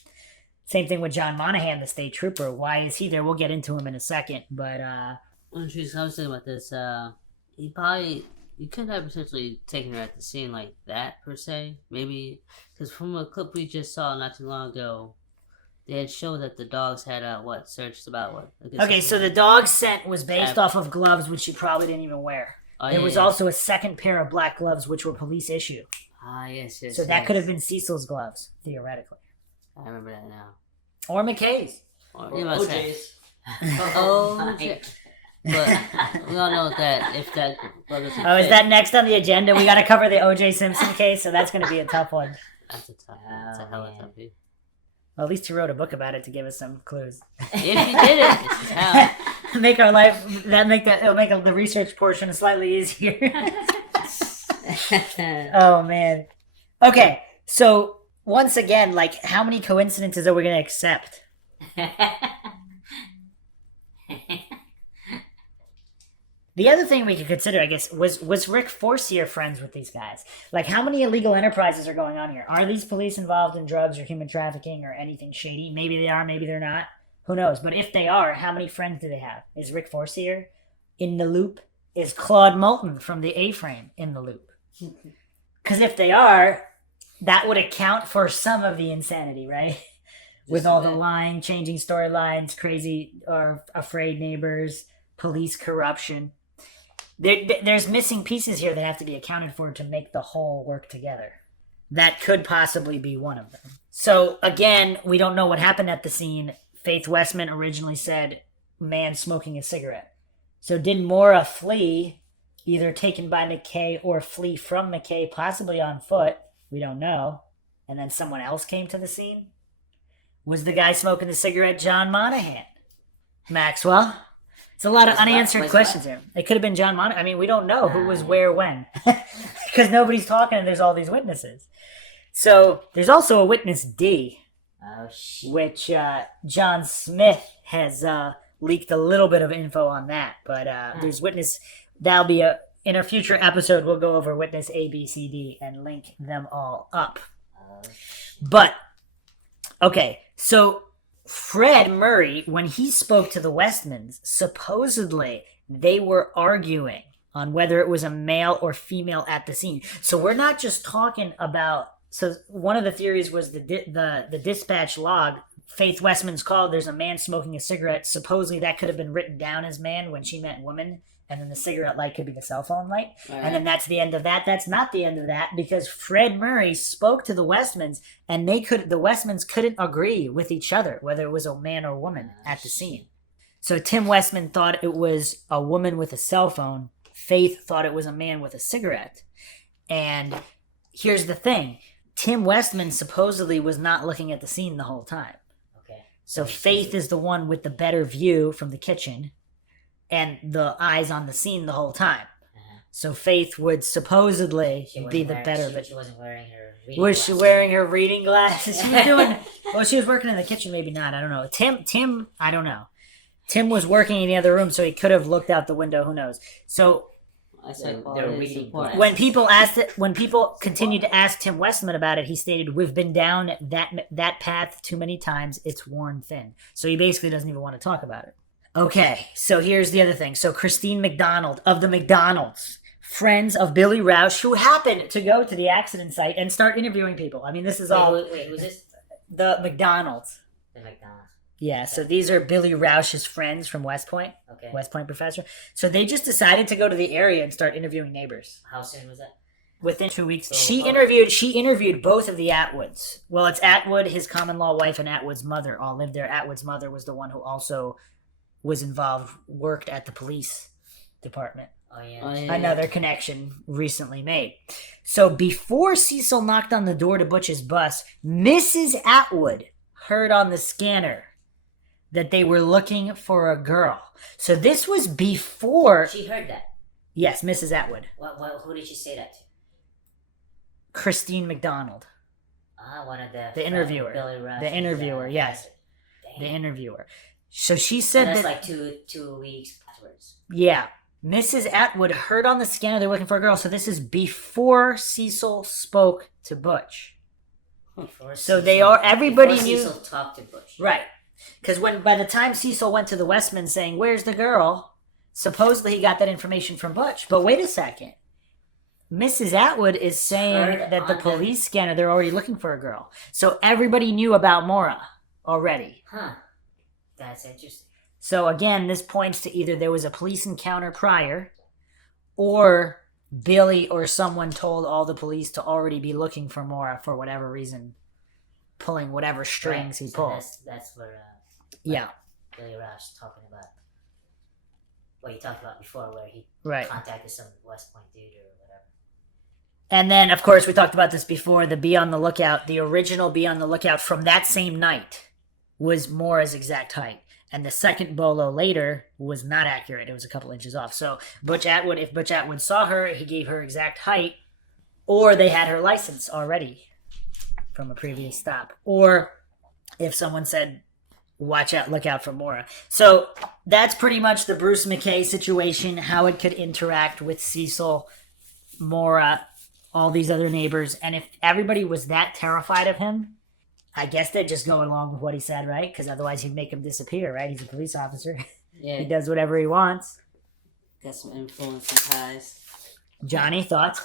Same thing with John Monaghan, the state trooper. Why is he there? We'll get into him in a second. But, I was thinking about this. You couldn't have potentially taken her at the scene like that, per se. Maybe, because from a clip we just saw not too long ago, they had showed that the dogs had, searched about what? Okay, so the dog scent was based off of gloves, which she probably didn't even wear. There was also a second pair of black gloves, which were police issue. Ah, yes. So that could have been Cecil's gloves, theoretically. I remember that now. Or McKay's. Or OJ's. OJ. But we all know that if that glove doesn't Oh, is fit, that next on the agenda? We got to cover the O.J. Simpson case, so that's going to be a tough one. That's a tough one. That's a hell of a tough one. Well, at least he wrote a book about it to give us some clues. If he did it, this is how. It'll make the research portion slightly easier. Oh man. Okay, so once again, like, how many coincidences are we going to accept? The other thing we could consider, I guess, was Rick Forcier friends with these guys? Like, how many illegal enterprises are going on here? Are these police involved in drugs or human trafficking or anything shady? Maybe they are, maybe they're not. Who knows? But if they are, how many friends do they have? Is Rick Forcier in the loop? Is Claude Moulton from the A-Frame in the loop? Because if they are, that would account for some of the insanity, right? with all the line changing storylines, crazy or afraid neighbors, police corruption. There's missing pieces here that have to be accounted for to make the whole work together. That could possibly be one of them. So again, we don't know what happened at the scene. Faith Westman originally said, man smoking a cigarette. So did Maura flee, either taken by McKay or flee from McKay, possibly on foot? We don't know. And then someone else came to the scene? Was the guy smoking the cigarette John Monaghan? Maxwell? It's a lot of unanswered questions here. It could have been John Monaghan. I mean, we don't know who was where when. Because nobody's talking and there's all these witnesses. So there's also a witness D. Oh, shit. Which John Smith has leaked a little bit of info on that. But there's witness... That'll be in a future episode, we'll go over witness A, B, C, D and link them all up. But, okay, so Fred Murray, when he spoke to the Westmans, supposedly they were arguing on whether it was a male or female at the scene. So we're not just talking about... So one of the theories was the dispatch log. Faith Westman's called, there's a man smoking a cigarette. Supposedly that could have been written down as man when she meant woman. And then the cigarette light could be the cell phone light. Right. And then that's the end of that. That's not the end of that, because Fred Murray spoke to the Westmans, and the Westmans couldn't agree with each other whether it was a man or woman at the scene. So Tim Westman thought it was a woman with a cell phone. Faith thought it was a man with a cigarette. And here's the thing. Tim Westman supposedly was not looking at the scene the whole time. Okay. So Faith is the one with the better view from the kitchen and the eyes on the scene the whole time. So Faith would supposedly be the better. She wasn't wearing her reading glasses. Was she wearing her reading glasses? She was doing... Well, she was working in the kitchen, maybe not. I don't know. Tim, I don't know. Tim was working in the other room, so he could have looked out the window. Who knows? So they're reading glasses. When people continued to ask Tim Westman about it, he stated, "We've been down that path too many times. It's worn thin." So he basically doesn't even want to talk about it. Okay, so here's the other thing. So Christine McDonald of the McDonalds, friends of Billy Roush, who happened to go to the accident site and start interviewing people. I mean, this is all... Wait, who's this? The McDonalds. The McDonald's. Yeah, so these are Billy Roush's friends from West Point. Okay. West Point professor. So they just decided to go to the area and start interviewing neighbors. How soon was that? Within 2 weeks. She interviewed both of the Atwoods. Well, it's Atwood, his common law wife, and Atwood's mother all lived there. Atwood's mother was the one who also was involved, worked at the police department. Oh, yeah. Another connection recently made. So before Cecil knocked on the door to Butch's bus, Mrs. Atwood heard on the scanner that they were looking for a girl. So this was before... She heard that? Yes, Mrs. Atwood. Who did she say that to? Christine McDonald. One of the interviewer. Billy Rush. The interviewer, yes. Damn. The interviewer. So she said that's that... like two weeks afterwards. Yeah. Mrs. Atwood heard on the scanner they were looking for a girl. So this is before Cecil spoke to Butch. Everybody knew... Cecil talked to Butch. Right. Because by the time Cecil went to the Westmans saying, "Where's the girl?" supposedly he got that information from Butch. But wait a second. Mrs. Atwood is saying that the police scanner, they're already looking for a girl. So everybody knew about Maura already. Huh. That's interesting. So again, this points to either there was a police encounter prior, or Billy or someone told all the police to already be looking for Maura for whatever reason, pulling whatever strings he pulled. That's where Billy Rush talking about what you talked about before, where he contacted some West Point dude or whatever. And then, of course, we talked about this before, the Be on the Lookout, the original Be on the Lookout from that same night was Maura's exact height. And the second bolo later was not accurate. It was a couple inches off. So if Butch Atwood saw her, he gave her exact height, or they had her license already from a previous stop. Or if someone said, "Watch out, look out for Maura." So that's pretty much the Bruce McKay situation, how it could interact with Cecil, Maura, all these other neighbors. And if everybody was that terrified of him, I guess they'd just go along with what he said, right? Because otherwise he'd make him disappear, right? He's a police officer. Yeah. He does whatever he wants. Got some influence and ties. Johnny, thoughts?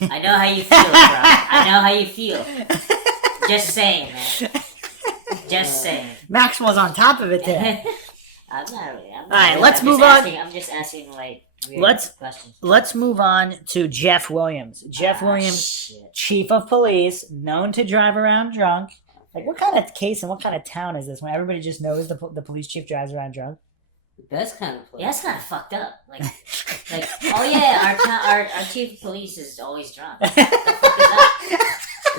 I know how you feel, bro. I know how you feel. Just saying, man. Just saying. Maxwell's on top of it there. I'm not really. All right, let's move on. I'm just asking, like, questions. Let's move on to Jeff Williams. Jeff Williams, shit. chief of police, known to drive around drunk. Like, what kind of case and what kind of town is this when everybody just knows the police chief drives around drunk? That's kind of place. Yeah, that's kind of fucked up. Like, oh yeah, our chief of police is always drunk. What the fuck is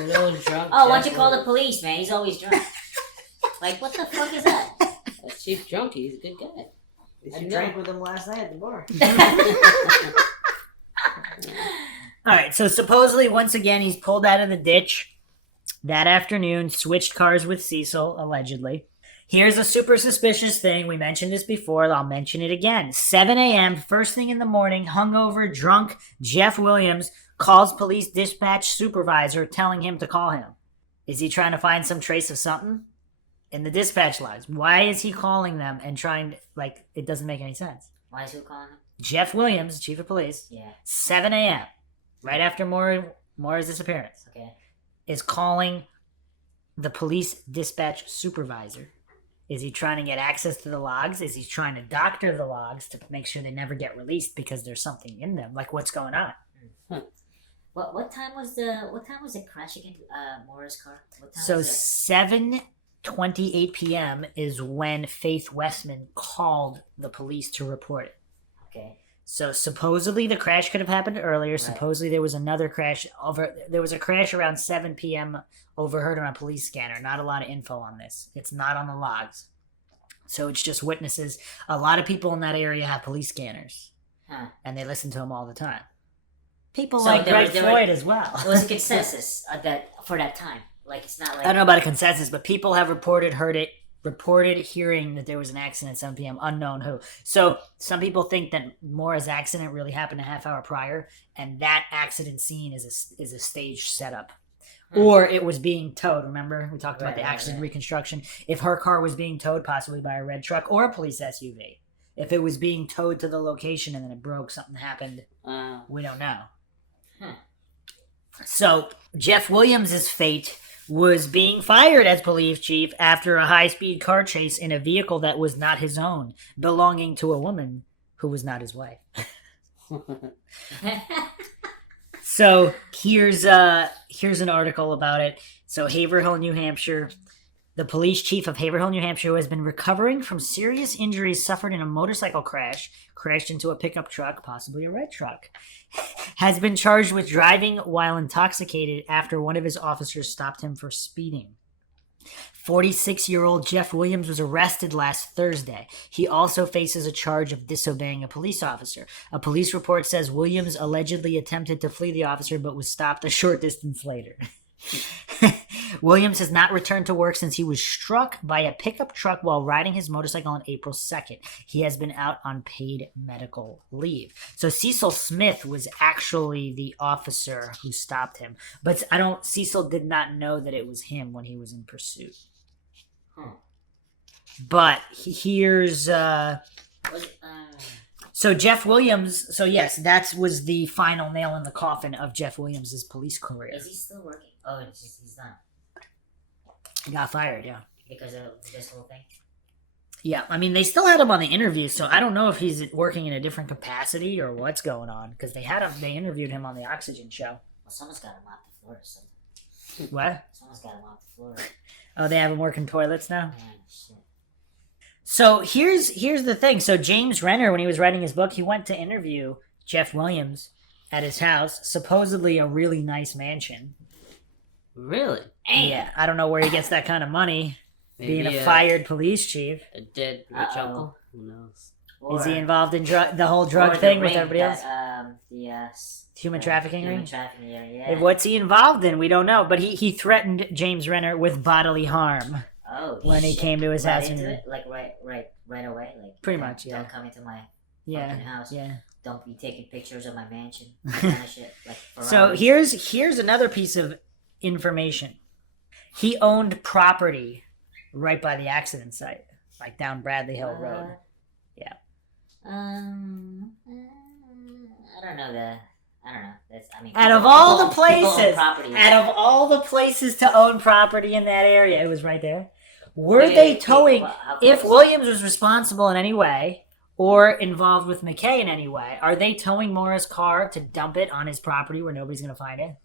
that? Drunk. Oh, why don't you call the police, man? He's always drunk. Like, what the fuck is that? That's Chief Junkie. He's a good guy. You drank with him last night at the bar. All right, so supposedly, once again, he's pulled out of the ditch that afternoon, switched cars with Cecil, allegedly. Here's a super suspicious thing. We mentioned this before. I'll mention it again. 7 a.m., first thing in the morning, hungover, drunk, Jeff Williams calls police dispatch supervisor telling him to call him. Is he trying to find some trace of something? In the dispatch lines. Why is he calling them and trying to, like, it doesn't make any sense. Why is who calling him? Jeff Williams, chief of police, Yeah. 7 a.m., right after Maura's disappearance, Okay. is calling the police dispatch supervisor. Is he trying to get access to the logs? Is he trying to doctor the logs to make sure they never get released because there's something in them? Like, what's going on? What time was the crash again? Maura's car. What time So was it? 7:28 p.m. is when Faith Westman called the police to report it. Okay. So supposedly the crash could have happened earlier. Right. Supposedly there was another crash there was a crash around 7 p.m. overheard on a police scanner. Not a lot of info on this. It's not on the logs. So it's just witnesses. A lot of people in that area have police scanners. Huh. And they listen to them all the time. People So like there Greg was- there Floyd as well. It was a consensus for that time. Like, it's not like. I don't know about a consensus, but people have reported hearing that there was an accident at 7 p.m., unknown who. So some people think that Maura's accident really happened a half hour prior, and that accident scene is a stage setup. Or it was being towed. Remember? We talked about the accident reconstruction. If her car was being towed, possibly by a red truck or a police SUV. If it was being towed to the location and then it broke, something happened, we don't know. So Jeff Williams' fate was being fired as police chief after a high-speed car chase in a vehicle that was not his own, belonging to a woman who was not his wife. So here's an article about it. So Haverhill, New Hampshire. The police chief of Haverhill, New Hampshire, who has been recovering from serious injuries suffered in a motorcycle crash, crashed into a pickup truck, possibly a red truck, has been charged with driving while intoxicated after one of his officers stopped him for speeding. 46-year-old Jeff Williams was arrested last Thursday. He also faces a charge of disobeying a police officer. A police report says Williams allegedly attempted to flee the officer but was stopped a short distance later. Williams has not returned to work since he was struck by a pickup truck while riding his motorcycle on April 2nd. He has been out on paid medical leave. So Cecil Smith was actually the officer who stopped him. But Cecil did not know that it was him when he was in pursuit. But here's so Jeff Williams, so yes, that was the final nail in the coffin of Jeff Williams' police career. Is he still working? Oh, he's done. He got fired, yeah. Because of this whole thing? Yeah, I mean, they still had him on the interview, so I don't know if he's working in a different capacity or what's going on, because they interviewed him on the Oxygen show. Well, someone's got him off the floor or something. What? Someone's got him off the floor. Oh, they have him working toilets now? Man, shit. So here's the thing. So James Renner, when he was writing his book, he went to interview Jeff Williams at his house, supposedly a really nice mansion. Really? Yeah, I don't know where he gets that kind of money, Maybe being a fired police chief. A dead rich uncle? Who knows? Is he involved in the whole drug thing with everybody else? Human trafficking ring? Human trafficking, yeah. What's he involved in? We don't know. But he threatened James Renner with bodily harm when he came to his house. Into it? Like right away? Like pretty much, yeah. Don't come into my fucking house. Yeah. Don't be taking pictures of my mansion. That kind of shit. Like, so here's another piece of information. He owned property right by the accident site, like down Bradley Hill Road. Yeah. I don't know I don't know. Out of all the people own places, property. out of all the places to own property in that area, it was right there. Were they towing? If Williams was responsible in any way or involved with McKay in any way, are they towing Maura's car to dump it on his property where nobody's going to find it?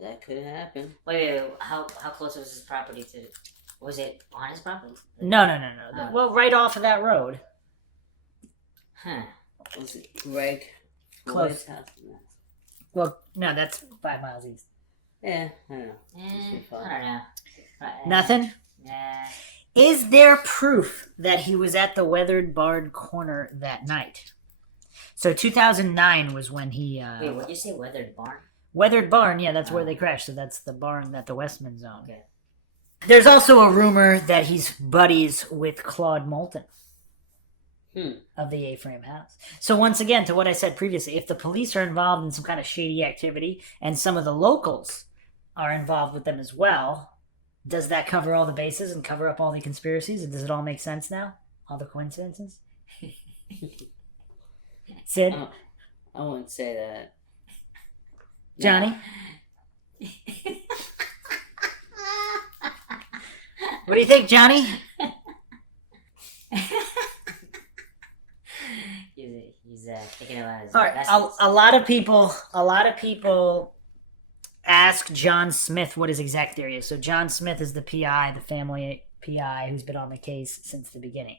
That could happen. Wait. How close was his property to? Was it on his property? No. Well, right off of that road. Huh. Was it Greg? Close. House? No. Well, no, that's 5 miles east. Yeah, I don't know. I don't know. Nothing? Nah. Is there proof that he was at the Weathered Barn corner that night? So 2009 was when he... Wait, what did you say, Weathered Barn? Weathered Barn, yeah, that's where they crashed. So that's the barn that the Westmans own. Okay. There's also a rumor that he's buddies with Claude Moulton of the A-frame house. So once again, to what I said previously, if the police are involved in some kind of shady activity and some of the locals are involved with them as well, does that cover all the bases and cover up all the conspiracies? And does it all make sense now? All the coincidences? Sid? I wouldn't say that. Johnny? What do you think, Johnny? He's thinking about his All right, a lot of people ask John Smith what his exact theory is. So John Smith is the PI, the family PI, who's been on the case since the beginning.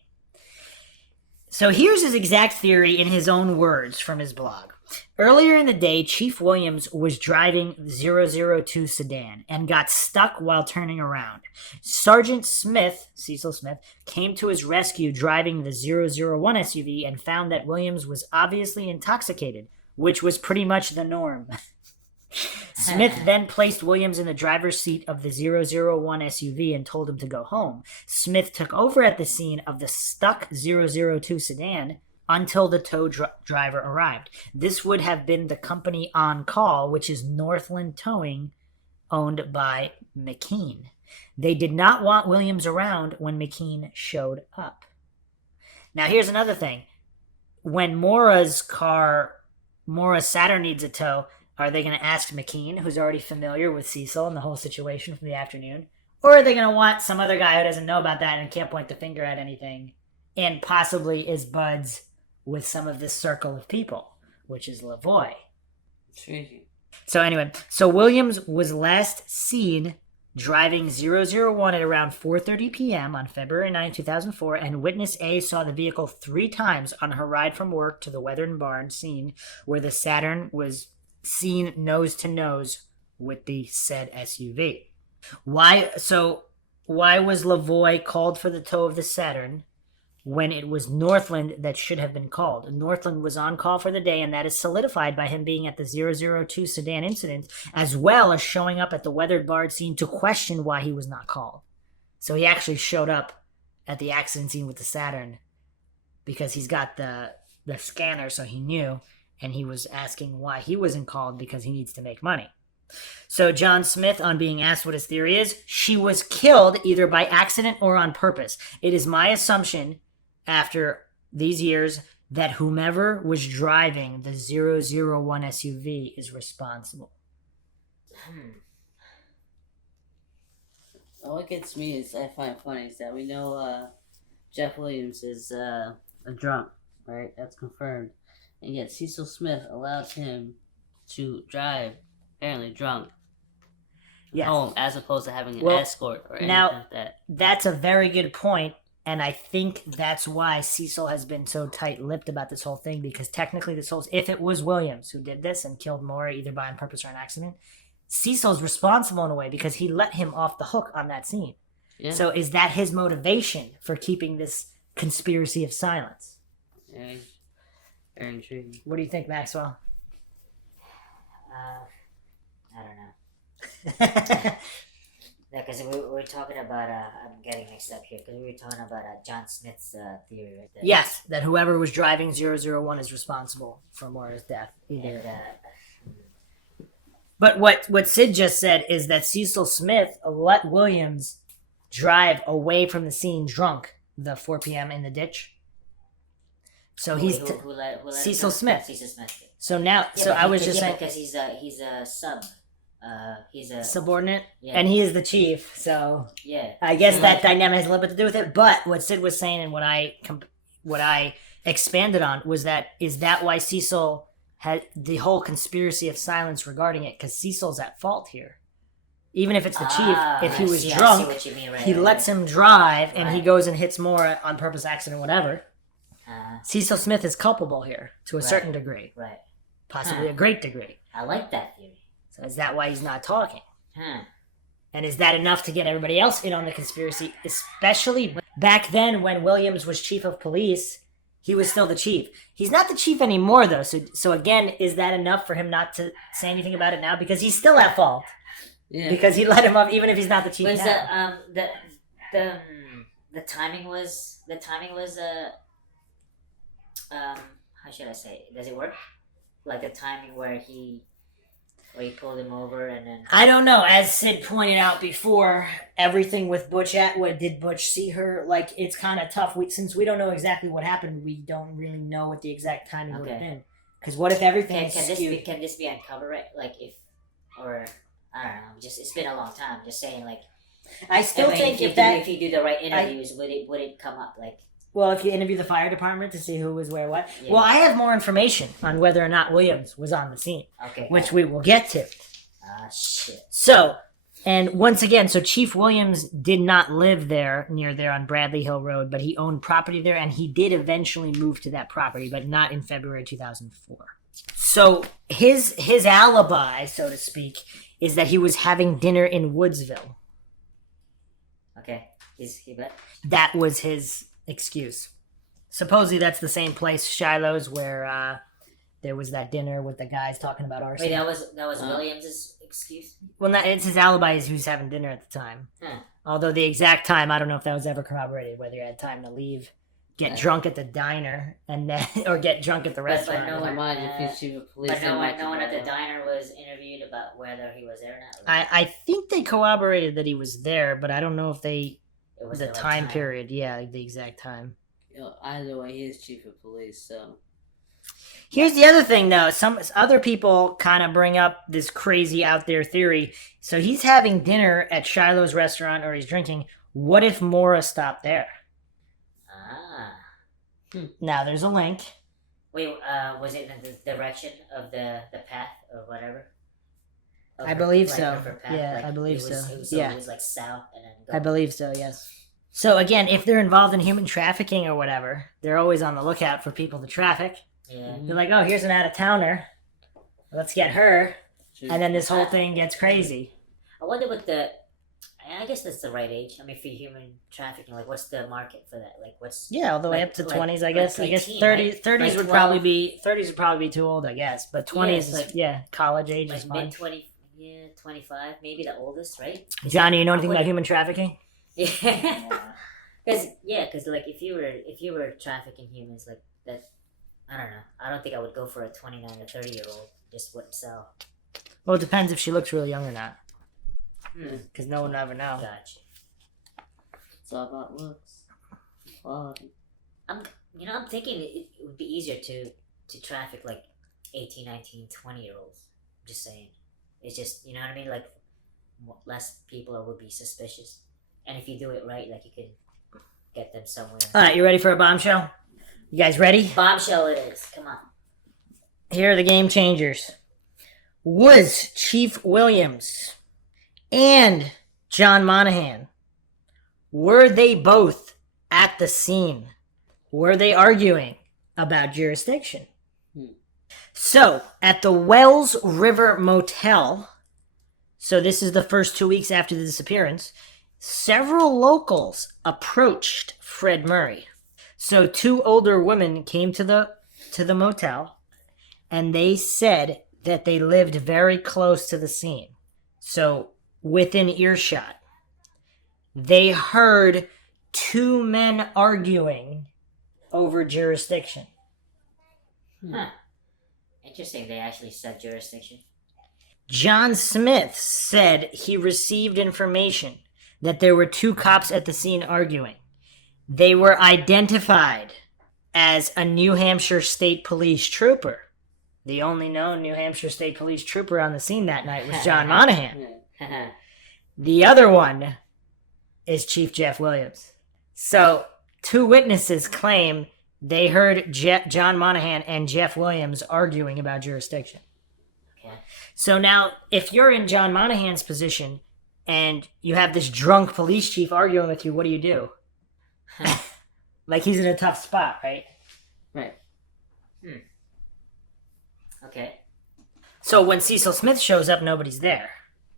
So here's his exact theory in his own words from his blog. Earlier in the day, Chief Williams was driving the 002 sedan and got stuck while turning around. Sergeant Smith, Cecil Smith, came to his rescue driving the 001 SUV and found that Williams was obviously intoxicated, which was pretty much the norm. Smith then placed Williams in the driver's seat of the 001 SUV and told him to go home. Smith took over at the scene of the stuck 002 sedan until the tow driver arrived. This would have been the company on call, which is Northland Towing, owned by McKean. They did not want Williams around when McKean showed up. Now, here's another thing. When Maura's Saturn needs a tow, are they going to ask McKean, who's already familiar with Cecil and the whole situation from the afternoon? Or are they going to want some other guy who doesn't know about that and can't point the finger at anything and possibly is buds with some of this circle of people, which is Lavoie? So anyway, so Williams was last seen driving 001 at around 4:30 p.m. on February 9, 2004, and witness A saw the vehicle 3 times on her ride from work to the Weathered Barn scene where the Saturn was seen nose to nose with the said SUV. Why was Lavoie called for the tow of the Saturn when it was Northland that should have been called? Northland was on call for the day, and that is solidified by him being at the 002 sedan incident, as well as showing up at the Weathered Barn scene to question why he was not called. So he actually showed up at the accident scene with the Saturn because he's got the scanner, so he knew, and he was asking why he wasn't called because he needs to make money. So John Smith, on being asked what his theory is, she was killed either by accident or on purpose. It is my assumption after these years that whomever was driving the 001 SUV is responsible. What gets me is I find funny is that we know Jeff Williams is a drunk, right? That's confirmed. And yet Cecil Smith allows him to drive, apparently drunk, home, as opposed to having an escort or anything like that. That's a very good point, and I think that's why Cecil has been so tight-lipped about this whole thing, because technically if it was Williams who did this and killed Maura either by on purpose or an accident, Cecil's responsible in a way because he let him off the hook on that scene. Yeah. So is that his motivation for keeping this conspiracy of silence? Yeah. Very intriguing. What do you think, Maxwell? I don't know. Because we were talking about, I'm getting mixed up here, because we were talking about John Smith's theory right there. Yes, that whoever was driving 001 is responsible for Maura's death. But what Sid just said is that Cecil Smith let Williams drive away from the scene drunk the 4 p.m. in the ditch. So he's who let him Cecil go? Smith. Cecil Smith. So now, Yeah, so but I was just saying, because he's a sub. He's a subordinate, yeah. and he is the chief. So yeah. I guess So, that dynamic has a little bit to do with it. But what Sid was saying and what I expanded on was that is that why Cecil had the whole conspiracy of silence regarding it, because Cecil's at fault here. Even if it's the chief, if he was I see drunk, what you mean, right, he right, lets right. him drive, and he Right. goes and hits Maura on purpose, accident, whatever. Uh, Cecil Smith is culpable here to a Right. certain degree, right. possibly a great degree. I like that theory. So is that why he's not talking? Huh. And is that enough to get everybody else in on the conspiracy? Especially back then when Williams was chief of police, he was still the chief. He's not the chief anymore, though. So again, is that enough for him not to say anything about it now? Because he's still at fault. Yeah. Because he let him up, even if he's not the chief Was now. the timing was how should I say? Does it work? Like the timing where he pulled him over and then I don't know. As Sid pointed out before, everything with Butch Atwood, did Butch see her? Like, it's kind of tough. Since we don't know exactly what happened, we don't really know what the exact timing would have Okay. been. Because what if everything can, is can this skewed? be can this be uncovered? Right? Like if or I don't know. Just it's been a long time. Just saying like. I still I mean, think if you do the right interviews, would it come up like? Well, if you interview the fire department to see who was where what. Yeah. Well, I have more information on whether or not Williams was on the scene, Okay. which we will get to. Ah shit. So, and once again, so Chief Williams did not live there, near there on Bradley Hill Road, but he owned property there, and he did eventually move to that property, but not in February 2004. So his alibi, so to speak, is that he was having dinner in Woodsville. Okay. He bet. That was his excuse. Supposedly that's the same place, Shiloh's, where there was that dinner with the guys talking about arson. Wait, that was Williams's excuse. Well, not, it's his alibi is who's having dinner at the time. Huh. Although the exact time, I don't know if that was ever corroborated, whether he had time to leave, get Right. drunk at the diner, and then or get drunk at the restaurant. no one- Mind if he's chief of police. But they might no one at the know. diner was interviewed about whether he was there or not. I think they corroborated that he was there, but I don't know if they It was the right time period. Yeah, the exact time. You know, either way, he is chief of police, so. Here's the other thing, though. Some other people kind of bring up this crazy out there theory. So he's having dinner at Shiloh's restaurant, or he's drinking. What if Maura stopped there? Ah. Now there's a link. Wait, was it in the direction of the path or whatever? I believe like, so. of her path, Yeah, like, I believe it was, so. It was, Yeah. It was like south and then. I believe so, yes. So again, if they're involved in human trafficking or whatever, they're always on the lookout for people to traffic. Yeah. They're like, oh, here's an out-of-towner. Let's get her. And then this whole thing gets crazy. I wonder what the. I guess that's the right age. I mean, for human trafficking, like, what's the market for that? Like, what's. Yeah, all the way Like- up to like- 20s, I like guess. I guess 18, 30, right? 30s Like would 12. probably be 30s would probably be too old, I guess. But 20s, like- yeah, college age Like is fine. mid 20, 25, maybe the oldest, right? Johnny, you know anything What- about human trafficking? Yeah. Because like if you were trafficking humans like that, I don't know. I don't think I would go for a 29 or 30-year-old. Just wouldn't sell. Well, it depends if she looks really young or not. Hmm. Because no one will ever know. Gotcha. It's all about looks. Quality. I'm thinking it would be easier to traffic like 18, 19, 20-year-olds. Just saying. It's just, you know what I mean? Like less people would be suspicious. And if you do it right, like you could get them somewhere. All right, you ready for a bombshell? You guys ready? Bombshell it is. Come on. Here are the game changers. Was Chief Williams and John Monaghan, were they both at the scene? Were they arguing about jurisdiction? So, at the Wells River Motel, so this is the first 2 weeks after the disappearance, several locals approached Fred Murray. So, two older women came to the motel, and they said that they lived very close to the scene. So, within earshot. They heard two men arguing over jurisdiction. Huh. Interesting. They actually said jurisdiction. John Smith said he received information that there were two cops at the scene arguing. They were identified as a New Hampshire State Police trooper. The only known New Hampshire State Police trooper on the scene that night was John Monaghan. The other one is Chief Jeff Williams. So, two witnesses claim they heard John Monaghan and Jeff Williams arguing about jurisdiction. Okay. So now, if you're in John Monaghan's position and you have this drunk police chief arguing with you, what do you do? Like, he's in a tough spot, right? Right. Okay. So when Cecil Smith shows up, nobody's there.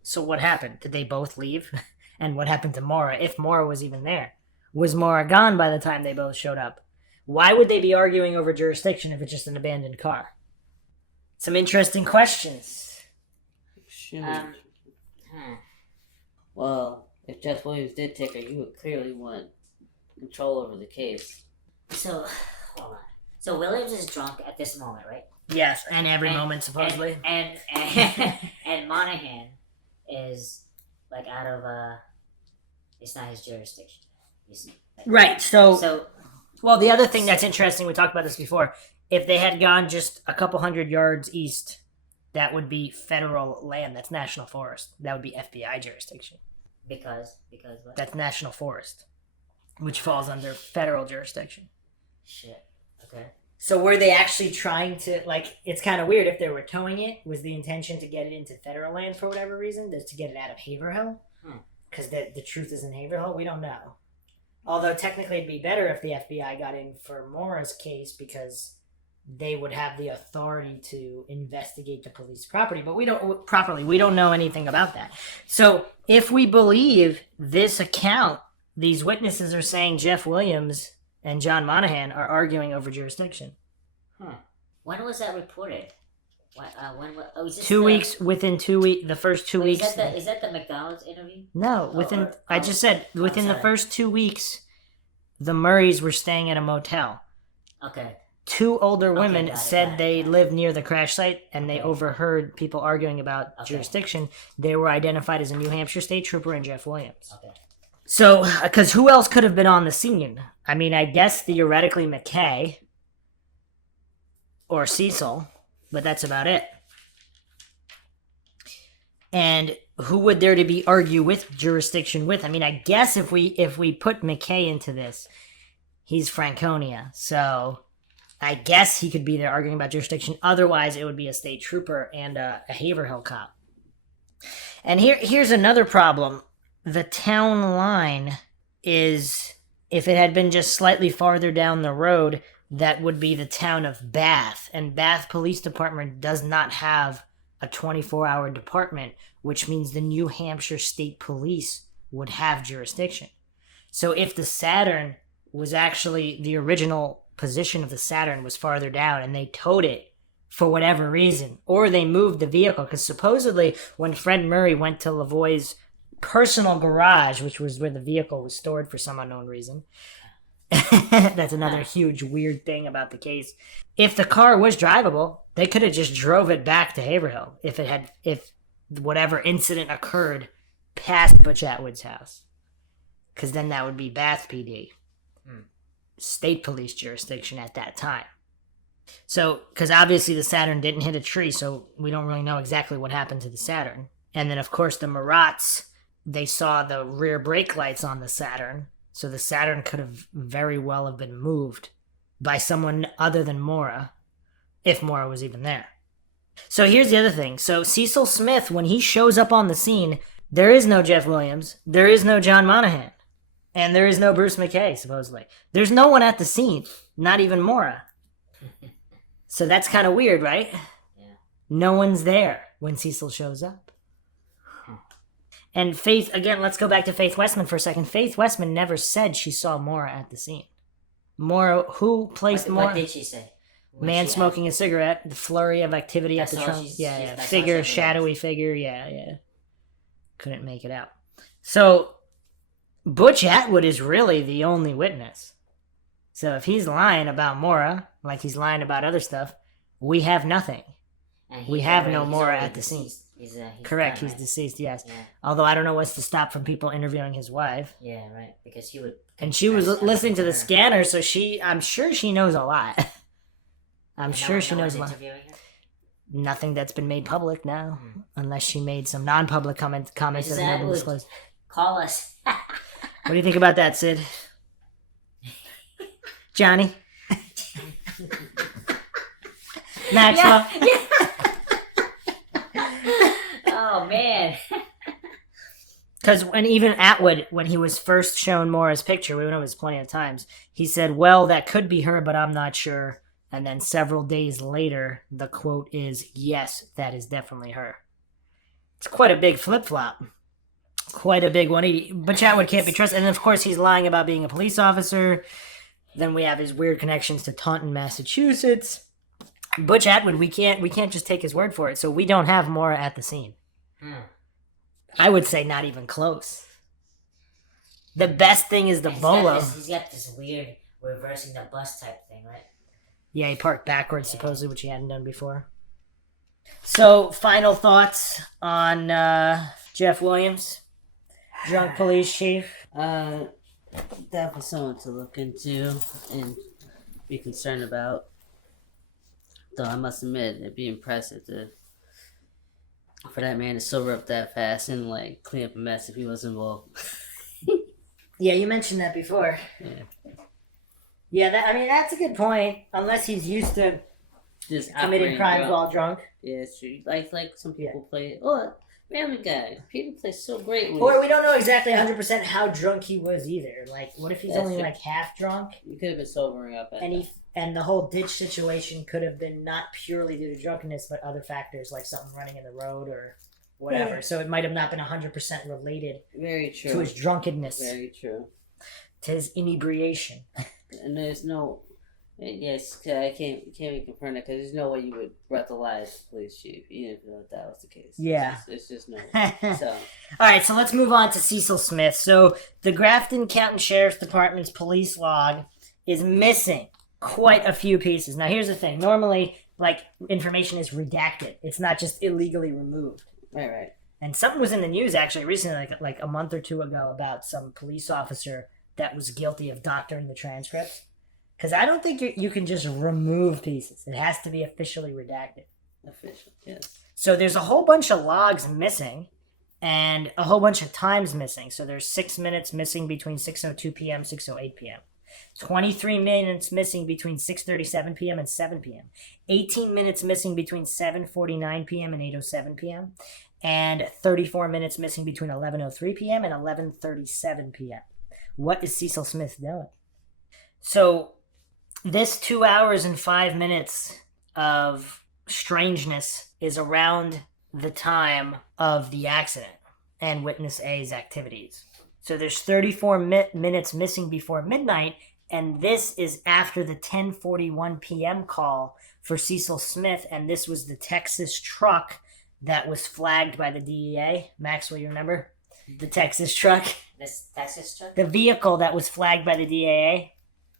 So what happened? Did they both leave? And what happened to Maura, if Maura was even there? Was Maura gone by the time they both showed up? Why would they be arguing over jurisdiction if it's just an abandoned car? Some interesting questions. Shoot. Well, if Jeff Williams did take her, you would clearly want control over the case. So, hold on. So Williams is drunk at this moment, right? Yes, and every moment, supposedly. And Monaghan is like out of it's not his jurisdiction. You see? Right, So well, the other thing that's interesting, we talked about this before, if they had gone just a couple hundred yards east, that would be federal land. That's national forest. That would be FBI jurisdiction. because what? That's national forest, which falls under federal jurisdiction. Shit. Okay. So were they actually trying to, like, it's kind of weird if they were towing it. Was the intention to get it into federal land for whatever reason? To get it out of Haverhill? Because the truth is in Haverhill? We don't know. Although technically it'd be better if the FBI got in for Maura's case because they would have the authority to investigate the police property. But we don't know anything about that. So if we believe this account, these witnesses are saying Jeff Williams and John Monaghan are arguing over jurisdiction. When was that reported? Is this 2 weeks, within 2 weeks, the first 2 weeks. Is that the McDonald's interview? No, I just said within the first 2 weeks, the Murrays were staying at a motel. Okay. Two older Okay, women got it, said got it, they got it. lived near the crash site and they Okay. overheard people arguing about Okay. jurisdiction. They were identified as a New Hampshire State Trooper and Jeff Williams. Okay. So, because who else could have been on the scene? I mean, I guess theoretically McKay or Cecil, but that's about it. And who would there to be argue with jurisdiction with? I mean, I guess if we put McKay into this, he's Franconia, so I guess he could be there arguing about jurisdiction. Otherwise, it would be a state trooper and a Haverhill cop. And here's another problem. The town line is, if it had been just slightly farther down the road, that would be the town of Bath. And Bath Police Department does not have a 24-hour department, which means the New Hampshire State Police would have jurisdiction. So if the Saturn was actually, the original position of the Saturn was farther down and they towed it for whatever reason, or they moved the vehicle, because supposedly when Fred Murray went to Lavoie's personal garage, which was where the vehicle was stored for some unknown reason, that's another huge weird thing about the case. If the car was drivable, they could have just drove it back to Haverhill if whatever incident occurred past Butch Atwood's house, because then that would be Bath PD, state police jurisdiction at that time. So, because obviously the Saturn didn't hit a tree, so we don't really know exactly what happened to the Saturn. And then, of course, the Marats, they saw the rear brake lights on the Saturn, so the Saturn could have very well have been moved by someone other than Maura, if Maura was even there. So here's the other thing. So Cecil Smith, when he shows up on the scene, there is no Jeff Williams, there is no John Monaghan, and there is no Bruce McKay, supposedly. There's no one at the scene, not even Maura. So that's kind of weird, right? Yeah. No one's there when Cecil shows up. And Faith, again, let's go back to Faith Westman for a second. Faith Westman never said she saw Maura at the scene. Maura, who placed Maura? What did she say? Man smoking a cigarette, the flurry of activity at the trunk. Figure, shadowy figure, yeah. Couldn't make it out. So, Butch Atwood is really the only witness. So if he's lying about Maura, like he's lying about other stuff, we have nothing. We have no Maura at the scene. He's Correct, done, he's right? deceased, yes. Yeah. Although I don't know what's to stop from people interviewing his wife. Yeah, right. Because he would And she was That's listening to the her. scanner, so I'm sure she knows a lot. I'm No sure one- she no knows one's a lot. interviewing her? Nothing that's been made public now, unless she made some non-public comments that have Mrs. never been Atwood. disclosed. Call us. What do you think about that, Sid? Johnny? Maxwell? Oh man. Because when even Atwood, when he was first shown Maura's picture, we know it was plenty of times, he said, well, that could be her, but I'm not sure. And then several days later, the quote is, yes, that is definitely her. It's quite a big flip-flop. Quite a big 180. Butch Atwood can't be trusted. And of course, he's lying about being a police officer. Then we have his weird connections to Taunton, Massachusetts. Butch Atwood, we can't just take his word for it. So we don't have Maura at the scene. I would say not even close. The best thing is the bolo. He's got this weird reversing the bus type thing, right? Yeah, he parked backwards, supposedly, which he hadn't done before. So, final thoughts on Jeff Williams, drunk police chief. Definitely someone to look into and be concerned about. Though I must admit, it'd be impressive for that man to sober up that fast and like clean up a mess if he was involved. Yeah, you mentioned that before. Yeah. Yeah, that's a good point. Unless he's used to Just committing operating crimes drunk. while drunk. Yeah, it's true. Like some people play. Oh, Family Guy. People play so great with. Or we don't know exactly 100% how drunk he was either. Like, what if he's That's only true. like half drunk? You could have been sobering up. And the whole ditch situation could have been not purely due to drunkenness, but other factors like something running in the road or whatever. Yeah. So it might have not been 100% related Very true. to his drunkenness, Very true. to his inebriation. And there's no. Yes, 'cause I can't even confirm that because there's no way you would breathalyze the police chief, even if that was the case. Yeah. It's just no way. So. All right, so let's move on to Cecil Smith. So the Grafton County Sheriff's Department's police log is missing quite a few pieces. Now, here's the thing. Normally, like, information is redacted. It's not just illegally removed. Right. And something was in the news, actually, recently, like a month or two ago, about some police officer that was guilty of doctoring the transcripts. Because I don't think you can just remove pieces. It has to be officially redacted. Official, yes. So there's a whole bunch of logs missing and a whole bunch of times missing. So there's 6 minutes missing between 6:02 p.m. 6:08 p.m. 23 minutes missing between 6:37 p.m. and 7 p.m. 18 minutes missing between 7:49 p.m. and 8:07 p.m. And 34 minutes missing between 11:03 p.m. and 11:37 p.m. What is Cecil Smith doing? So this 2 hours and 5 minutes of strangeness is around the time of the accident and witness A's activities. So there's 34 minutes missing before midnight, and this is after the 10:41 p.m. call for Cecil Smith, and this was the Texas truck that was flagged by the DEA. Maxwell, you remember? The Texas truck? This Texas truck? The vehicle that was flagged by the DEA?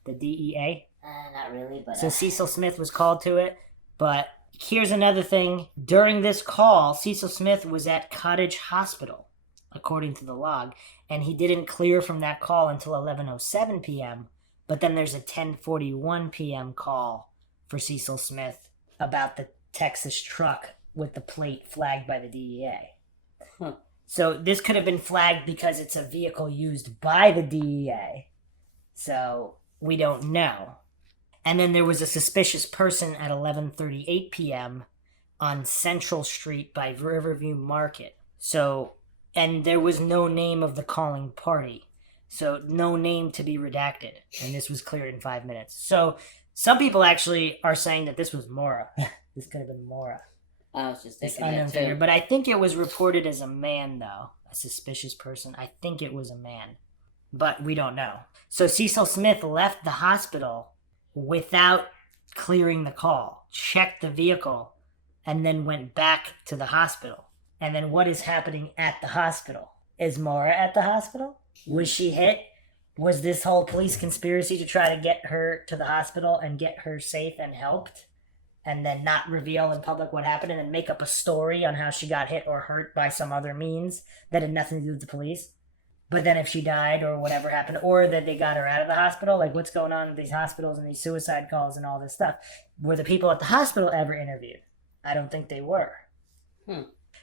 The DEA? Not really, but... So Cecil Smith was called to it. But here's another thing. During this call, Cecil Smith was at Cottage Hospital, according to the log, and he didn't clear from that call until 11:07 p.m. But then there's a 10:41 p.m. call for Cecil Smith about the Texas truck with the plate flagged by the DEA. Huh. So this could have been flagged because it's a vehicle used by the DEA. So we don't know. And then there was a suspicious person at 11:38 p.m. on Central Street by Riverview Market. So, and there was no name of the calling party. So no name to be redacted. And this was cleared in 5 minutes. So some people actually are saying that this was Maura. This could have been Maura. I was just This thinking unknown that figure. too. But I think it was reported as a man, though. A suspicious person. I think it was a man. But we don't know. So Cecil Smith left the hospital without clearing the call, checked the vehicle, and then went back to the hospital. And then what is happening at the hospital? Is Maura at the hospital? Was she hit? Was this whole police conspiracy to try to get her to the hospital and get her safe and helped? And then not reveal in public what happened and then make up a story on how she got hit or hurt by some other means that had nothing to do with the police? But then if she died or whatever happened, or that they got her out of the hospital, like what's going on at these hospitals and these suicide calls and all this stuff? Were the people at the hospital ever interviewed? I don't think they were.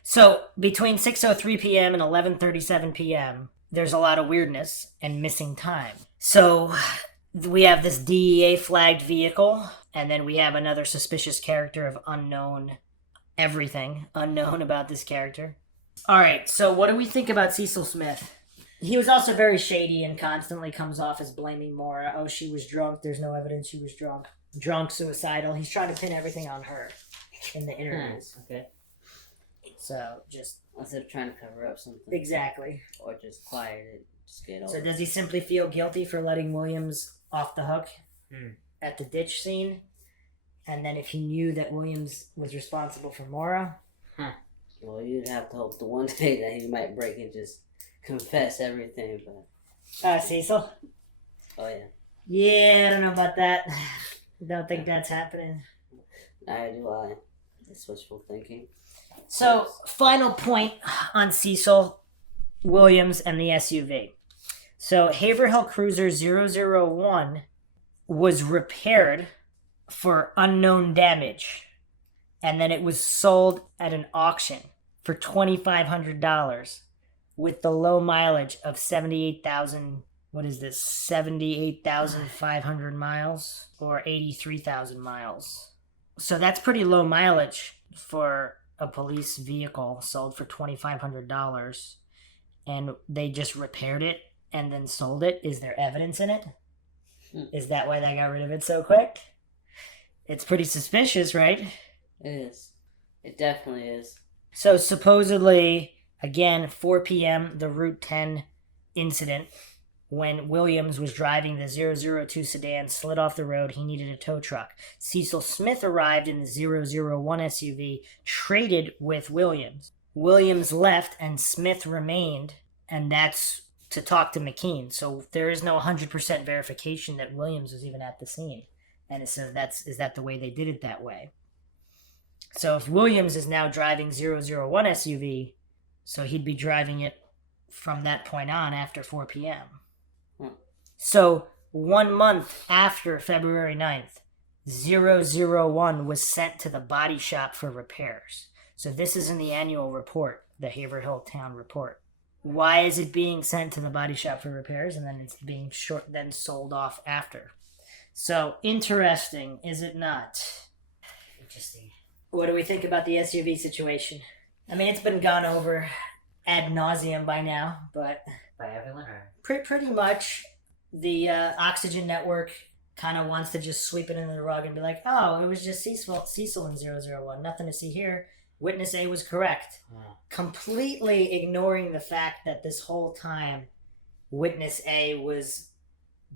So between 6:03 p.m. and 11:37 p.m., there's a lot of weirdness and missing time. So we have this DEA flagged vehicle, and then we have another suspicious character of unknown everything unknown about this character. All right, so what do we think about Cecil Smith? He was also very shady and constantly comes off as blaming Maura. Oh, she was drunk. There's no evidence she was drunk. Drunk, suicidal. He's trying to pin everything on her in the interviews. Okay. So just Instead of trying to cover up something. exactly. Or just quiet it. Just get over So it. does he simply feel guilty for letting Williams off the hook at the ditch scene? And then if he knew that Williams was responsible for Maura? Well, you'd have to hope the one day that he might break and just confess everything, but... Cecil? Oh, yeah. Yeah, I don't know about that. Don't think that's happening. Neither do I. It's wishful thinking. So, final point on Cecil, Williams, and the SUV. So, Haverhill Cruiser 001 was repaired for unknown damage, and then it was sold at an auction for $2,500 with the low mileage of 78,000. What is this? 78,500 miles or 83,000 miles. So that's pretty low mileage for a police vehicle sold for $2,500, and they just repaired it and then sold it. Is there evidence in it? Is that why they got rid of it so quick? It's pretty suspicious, right? It is. It definitely is. So supposedly, again, 4 p.m., the Route 10 incident, when Williams was driving the 002 sedan, slid off the road. He needed a tow truck. Cecil Smith arrived in the 001 SUV, traded with Williams. Williams left and Smith remained, and that's to talk to McKean. So there is no 100% verification that Williams was even at the scene. And so is that the way they did it that way? So if Williams is now driving 001 SUV, so he'd be driving it from that point on after 4 p.m. So 1 month after February 9th, 001 was sent to the body shop for repairs. So this is in the annual report, the Haverhill Town report. Why is it being sent to the body shop for repairs and then it's being then sold off after? So interesting, is it not? Interesting. What do we think about the SUV situation? I mean, it's been gone over ad nauseum by now, but By everyone, or? pretty much the Oxygen Network kind of wants to just sweep it under the rug and be like, oh, it was just Cecil in 001, nothing to see here. Witness A was correct. Completely ignoring the fact that this whole time Witness A was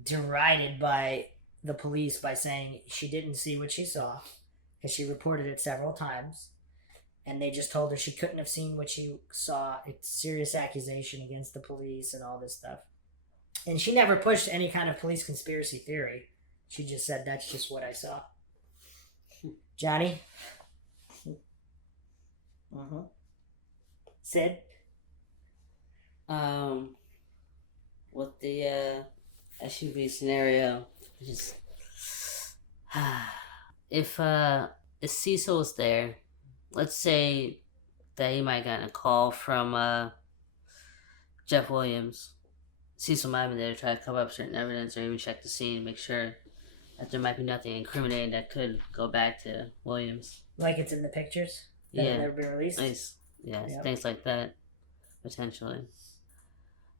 derided by the police by saying she didn't see what she saw because she reported it several times, and they just told her she couldn't have seen what she saw. It's serious accusation against the police and all this stuff. And she never pushed any kind of police conspiracy theory. She just said, that's just what I saw. Johnny? Sid? With the SUV scenario, just if Cecil was there, let's say that he might have gotten a call from Jeff Williams. Cecil might have been there to try to cover up certain evidence or even check the scene, make sure that there might be nothing incriminating that could go back to Williams. Like it's in the pictures that have never been released? Nice. Yeah, Yep. things like that, potentially.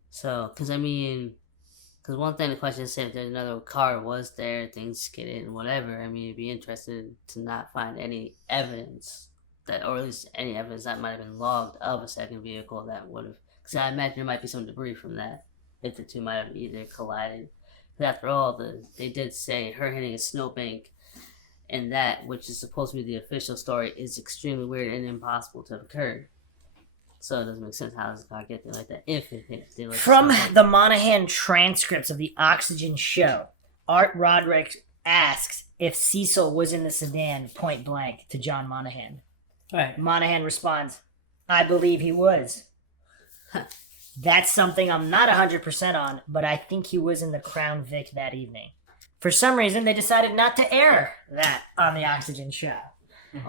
So, because one thing the question is, if there's another car was there, things skidded and whatever, I mean, you'd be interested to not find any evidence that, or at least any evidence that might have been logged of a second vehicle that would have, because I imagine there might be some debris from that, if the two might have either collided. Because after all, they did say her hitting a snowbank, and that, which is supposed to be the official story, is extremely weird and impossible to have occurred. So it doesn't make sense how this car get there like that if it hit. Like From the Monaghan transcripts of the Oxygen show, Art Roderick asks if Cecil was in the sedan point blank to John Monaghan. Right. Monaghan responds, I believe he was. That's something I'm not 100% on, but I think he was in the Crown Vic that evening. For some reason, they decided not to air that on the Oxygen show.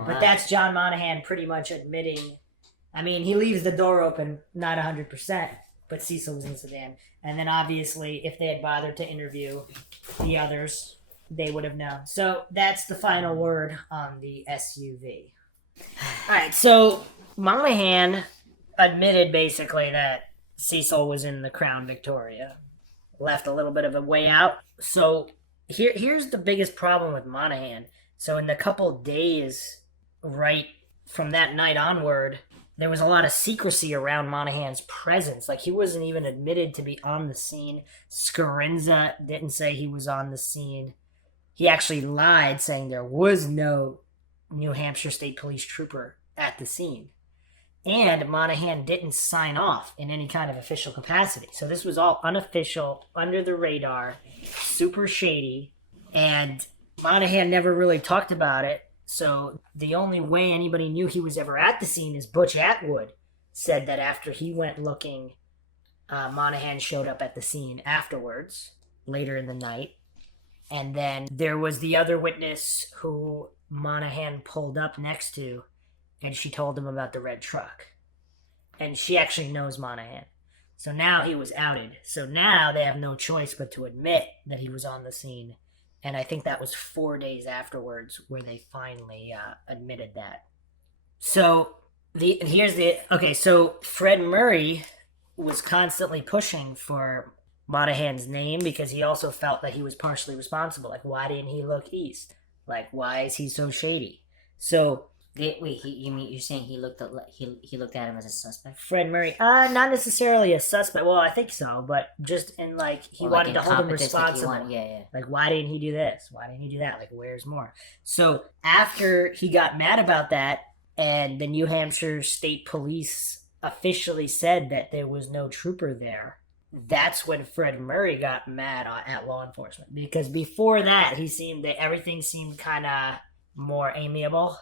But that's John Monaghan pretty much admitting. I mean, he leaves the door open, not 100%, but Cecil was in Sedan. And then obviously, if they had bothered to interview the others, they would have known. So that's the final word on the SUV. All right, so Monaghan admitted basically that Cecil was in the Crown Victoria. Left a little bit of a way out. So here's the biggest problem with Monaghan. So in the couple days right from that night onward, there was a lot of secrecy around Monaghan's presence. Like, he wasn't even admitted to be on the scene. Scarinza didn't say he was on the scene. He actually lied, saying there was no New Hampshire State Police trooper at the scene. And Monaghan didn't sign off in any kind of official capacity. So this was all unofficial, under the radar, super shady. And Monaghan never really talked about it. So the only way anybody knew he was ever at the scene is Butch Atwood said that after he went looking, Monaghan showed up at the scene afterwards, later in the night. And then there was the other witness who Monaghan pulled up next to, and she told him about the red truck. And she actually knows Monaghan. So now he was outed. So now they have no choice but to admit that he was on the scene. And I think that was 4 days afterwards where they finally admitted that. So so Fred Murray was constantly pushing for Monaghan's name because he also felt that he was partially responsible. Like, why didn't he look east? Like, why is he so shady? So You're saying he looked at him as a suspect? Fred Murray, not necessarily a suspect. Well, I think so, but just in he wanted to hold him responsible. Like, why didn't he do this? Why didn't he do that? Like, where's more? So after he got mad about that, and the New Hampshire State Police officially said that there was no trooper there, that's when Fred Murray got mad at law enforcement. Because before that, everything seemed kind of more amiable.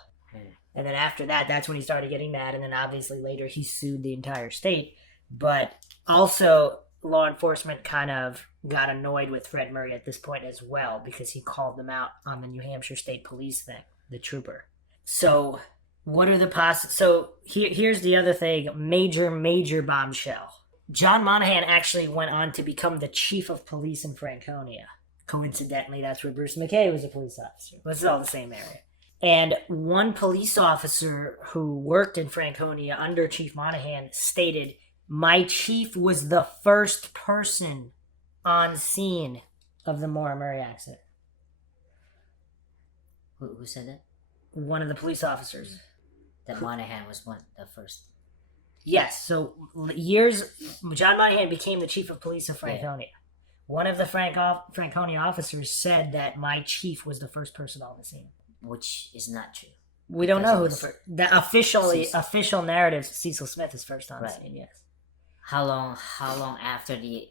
And then after that, that's when he started getting mad. And then obviously later he sued the entire state. But also law enforcement kind of got annoyed with Fred Murray at this point as well, because he called them out on the New Hampshire State Police thing, the trooper. So what are the So here's the other thing, major bombshell. John Monaghan actually went on to become the chief of police in Franconia. Coincidentally, that's where Bruce McKay was a police officer. This is all the same area. And one police officer who worked in Franconia under Chief Monaghan stated, "My chief was the first person on scene of the Maura Murray accident." Who said that? One of the police officers. That Monaghan was the first. Yes. So John Monaghan became the chief of police of Franconia. Yeah. One of the Franconia officers said that my chief was the first person on the scene. Which is not true. We don't know who the official narrative. Cecil Smith is first on the scene. Yes. How long after the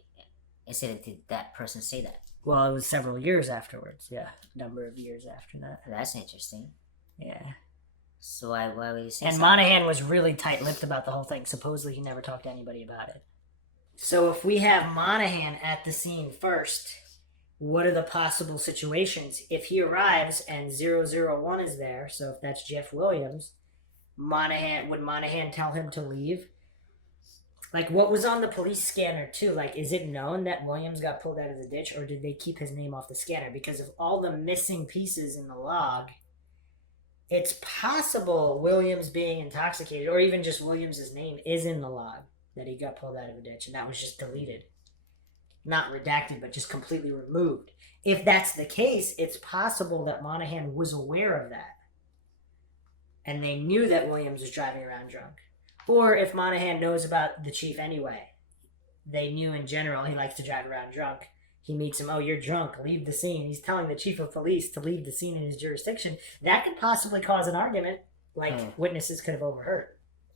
incident did that person say that? Well, it was several years afterwards. Yeah, number of years after that. That's interesting. Yeah. So why would he say? And Monaghan was really tight-lipped about the whole thing. Supposedly, he never talked to anybody about it. So if we have Monaghan at the scene first, what are the possible situations? If he arrives and 001 is there, so if that's Jeff Williams, would Monaghan tell him to leave? Like, what was on the police scanner, too? Like, is it known that Williams got pulled out of the ditch, or did they keep his name off the scanner? Because of all the missing pieces in the log, it's possible Williams being intoxicated, or even just Williams' name is in the log, that he got pulled out of a ditch, and that was just deleted. Not redacted, but just completely removed. If that's the case, it's possible that Monaghan was aware of that. And they knew that Williams was driving around drunk. Or if Monaghan knows about the chief anyway, they knew in general he likes to drive around drunk. He meets him, "Oh, you're drunk, leave the scene." He's telling the chief of police to leave the scene in his jurisdiction. That could possibly cause an argument, like witnesses could have overheard.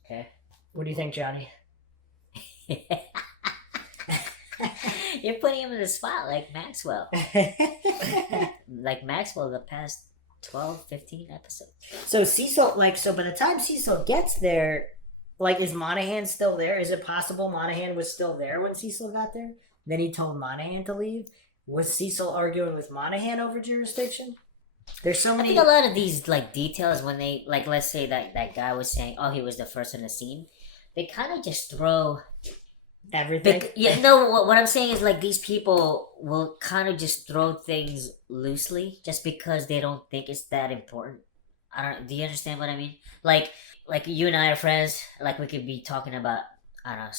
Okay. What do you think, Johnny? You're putting him in the spot like Maxwell. Like Maxwell the past 12, 15 episodes. So Cecil, by the time Cecil gets there, Like, is Monaghan still there? Is it possible Monaghan was still there when Cecil got there? Then he told Monaghan to leave? Was Cecil arguing with Monaghan over jurisdiction? There's so I many... think a lot of these like details when they like, let's say that guy was saying, oh, he was the first on the scene. They kind of just throw Everything? yeah, no, what I'm saying is like these people will kind of just throw things loosely just because they don't think it's that important. I don't. Do you understand what I mean? Like you and I are friends. Like we could be talking about I don't know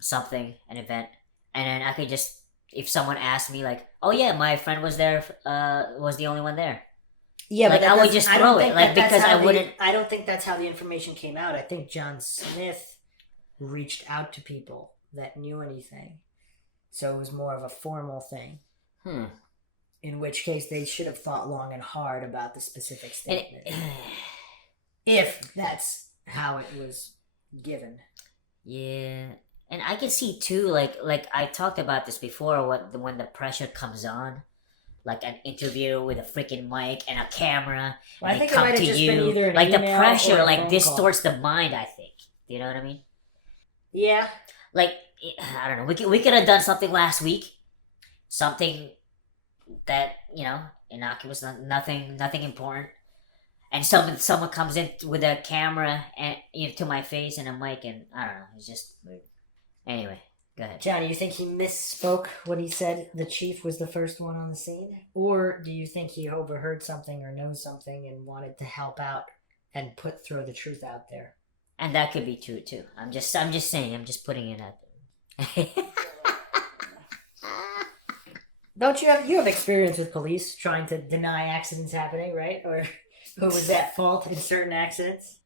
something, an event, and then I could just if someone asked me like, oh yeah, my friend was there. Was the only one there. Yeah, like, but I would just throw it, like because I wouldn't. I don't think that's how the information came out. I think John Smith reached out to people that knew anything, so it was more of a formal thing. In which case, they should have thought long and hard about the specific statement, if that's how it was given. Yeah, and I can see too, like I talked about this before. When the pressure comes on, like an interview with a freaking mic and a camera, Well, I and think they it come might have to just been you, either an like the email pressure, or a like phone distorts the mind. I think you know what I mean. Yeah, Like I don't know. We could have done something last week, something that innocuous, nothing important, and someone comes in with a camera and to my face and a mic, and I don't know. It's just weird. Anyway, go ahead. Johnny, you think he misspoke when he said the chief was the first one on the scene? Or do you think he overheard something or knows something and wanted to help out and throw the truth out there? And that could be true too. I'm just saying. I'm just putting it out there. Don't you have experience with police trying to deny accidents happening, right? Or who was at fault in certain accidents?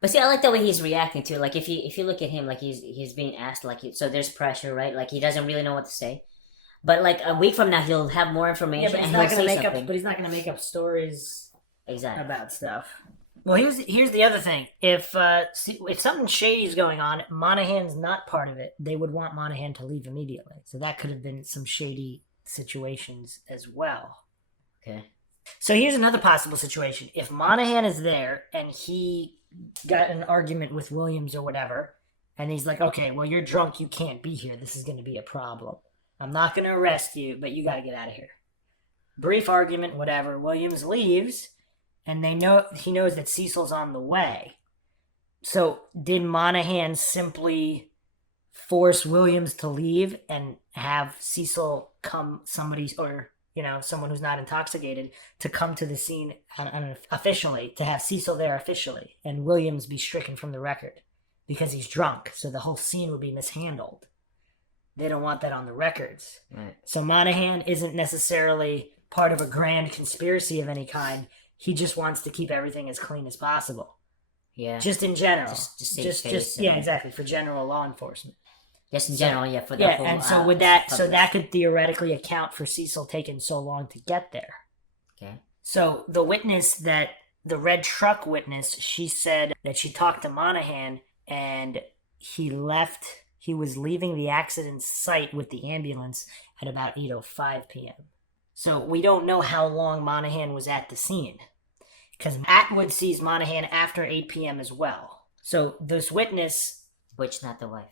But see, I like the way he's reacting to it. Like if you look at him, like he's being asked, like so there's pressure, right? Like he doesn't really know what to say. But like a week from now, he'll have more information Yeah, but and he's not he'll gonna say make something. up. But he's not going to make up stories Exactly. about stuff. Well, here's the other thing. If something shady is going on, Monaghan's not part of it. They would want Monaghan to leave immediately. So that could have been some shady situations as well. Okay. So here's another possible situation. If Monaghan is there and he got an argument with Williams or whatever, and he's like, okay, well, you're drunk, you can't be here. This is going to be a problem. I'm not going to arrest you, but you got to get out of here. Brief argument, whatever. Williams leaves, and he knows that Cecil's on the way. So did Monaghan simply force Williams to leave and have Cecil someone who's not intoxicated to come to the scene officially, to have Cecil there officially, and Williams be stricken from the record because he's drunk, so the whole scene would be mishandled. They don't want that on the records. Right. So Monaghan isn't necessarily part of a grand conspiracy of any kind. He just wants to keep everything as clean as possible. Yeah. Just in general. Just yeah, exactly, for general law enforcement. Just in general, yeah. For the Yeah, whole, and so with that, public. that could theoretically account for Cecil taking so long to get there. Okay. So the red truck witness, she said that she talked to Monaghan and he was leaving the accident site with the ambulance at about 8:05 p.m. So we don't know how long Monaghan was at the scene, because Atwood sees Monaghan after 8 p.m. as well. So this witness... Butch, not the wife.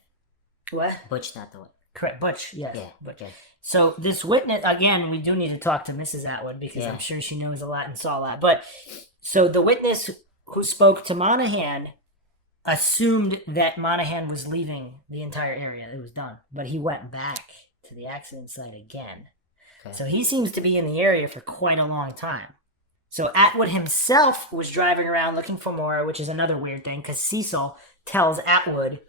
What? Butch, not the wife. Correct, Butch, yes. Yeah. Butch. Okay. So this witness, again, we do need to talk to Mrs. Atwood because I'm sure she knows a lot and saw a lot. But so the witness who spoke to Monaghan assumed that Monaghan was leaving the entire area. It was done. But he went back to the accident site again. Okay. So he seems to be in the area for quite a long time. So Atwood himself was driving around looking for Maura, which is another weird thing because Cecil tells Atwood,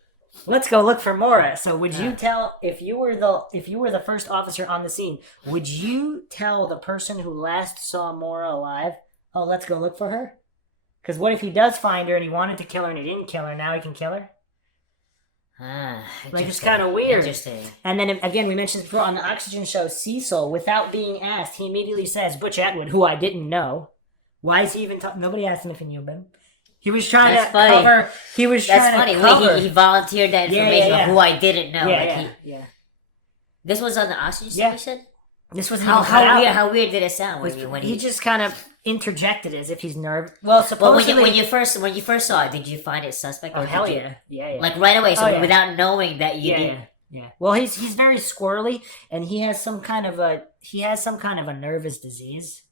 let's go look for Maura. So would you tell, if you were the first officer on the scene, would you tell the person who last saw Maura alive, oh, let's go look for her? Because what if he does find her and he wanted to kill her and he didn't kill her, now he can kill her? Like, it's kind of weird. Interesting. And then, again, we mentioned before on the Oxygen show, Cecil, without being asked, he immediately says, Butch Atwood, who I didn't know. Why is he even talking? Nobody asked him if he knew him. He was trying to cover. He was trying to cover. He volunteered that information of who I didn't know. Yeah. This was on the Oxygen show, you said? This was How weird did it sound when he just kind of interjected as if he's nervous. Well, Well, supposedly. when you first saw it, did you find it suspect? Oh, or hell did you- yeah. Yeah. Like right away, so Oh, yeah. without knowing that you did. Yeah. Well, he's very squirrely, and he has some kind of a nervous disease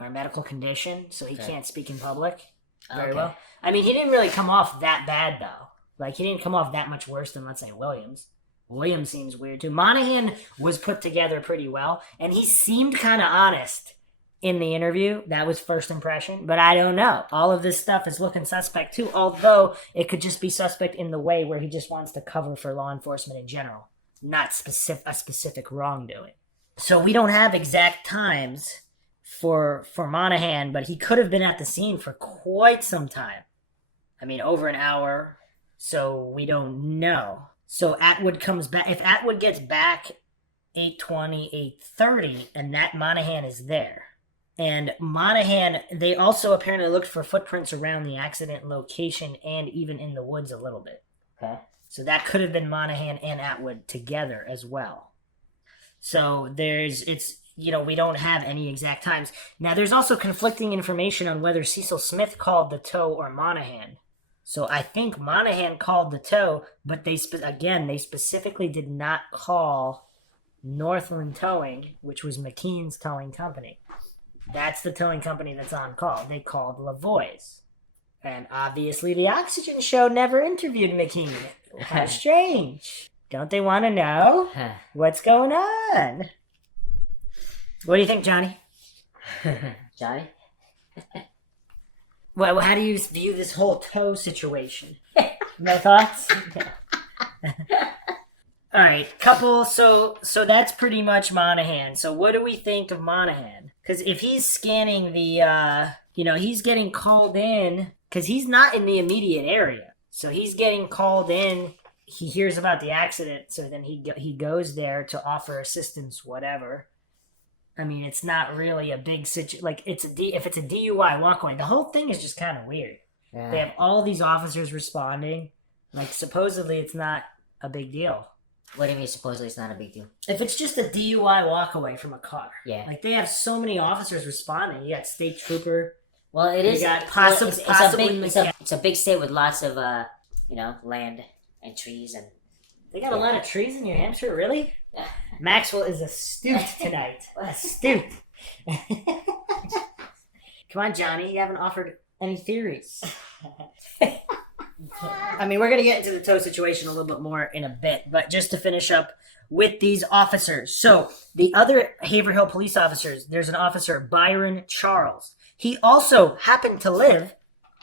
or medical condition, so he Okay. can't speak in public very Okay. well. I mean, he didn't really come off that bad though. Like he didn't come off that much worse than, let's say, Williams. Williams seems weird too. Monaghan was put together pretty well, and he seemed kind of honest in the interview. That was first impression, but I don't know. All of this stuff is looking suspect too, although it could just be suspect in the way where he just wants to cover for law enforcement in general, not a specific wrongdoing. So we don't have exact times for Monaghan, but he could have been at the scene for quite some time. I mean, over an hour, so we don't know. So Atwood comes back. If Atwood gets back 8:20, 8:30, and that Monaghan is there. And Monaghan, they also apparently looked for footprints around the accident location and even in the woods a little bit. Okay. So that could have been Monaghan and Atwood together as well. So we don't have any exact times. Now, there's also conflicting information on whether Cecil Smith called the tow or Monaghan. So I think Monaghan called the tow, but they specifically did not call Northland Towing, which was McKean's towing company. That's the towing company that's on call. They called Lavoie's. And obviously the Oxygen Show never interviewed McKean. How strange. Don't they want to know what's going on? What do you think, Johnny? Johnny? Well, how do you view this whole tow situation? No thoughts? All right, so that's pretty much Monaghan. So what do we think of Monaghan? Because if he's scanning the, he's getting called in, because he's not in the immediate area. So he's getting called in, he hears about the accident, so then he goes there to offer assistance, whatever. I mean, it's not really a big situation. Like, if it's a DUI walk-away, the whole thing is just kind of weird. Yeah. They have all these officers responding. Like, supposedly it's not a big deal. What do you mean? Supposedly it's not a big deal. If it's just a DUI walk-away from a car. Yeah. Like, they have so many officers responding. You got state trooper. Well, it is. You got It's a big state with lots of land and trees and. They got a lot of trees in New Hampshire, really? Maxwell is astute tonight. Astute. Come on, Johnny. You haven't offered any theories. I mean, we're going to get into the tow situation a little bit more in a bit, but just to finish up with these officers. So, the other Haverhill police officers, there's an officer, Byron Charles. He also happened to live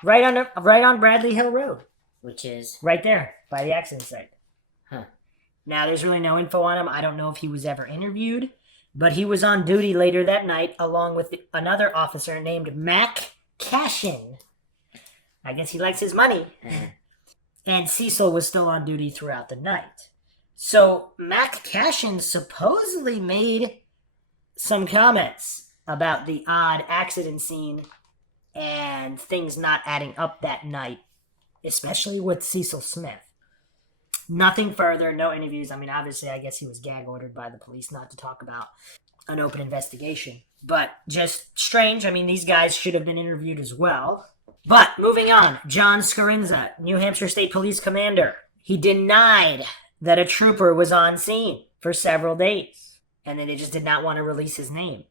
right on Bradley Hill Road. Which is. Right there, by the accident site. Huh. Now, there's really no info on him. I don't know if he was ever interviewed, but he was on duty later that night along with another officer named McKay. I guess he likes his money. And Cecil was still on duty throughout the night. So McKay supposedly made some comments about the odd accident scene and things not adding up that night, especially with Cecil Smith. Nothing further, no interviews. I mean, obviously, I guess he was gag ordered by the police not to talk about an open investigation. But just strange. I mean, these guys should have been interviewed as well. But moving on, John Scarinza, New Hampshire State Police Commander. He denied that a trooper was on scene for several days. And then they just did not want to release his name.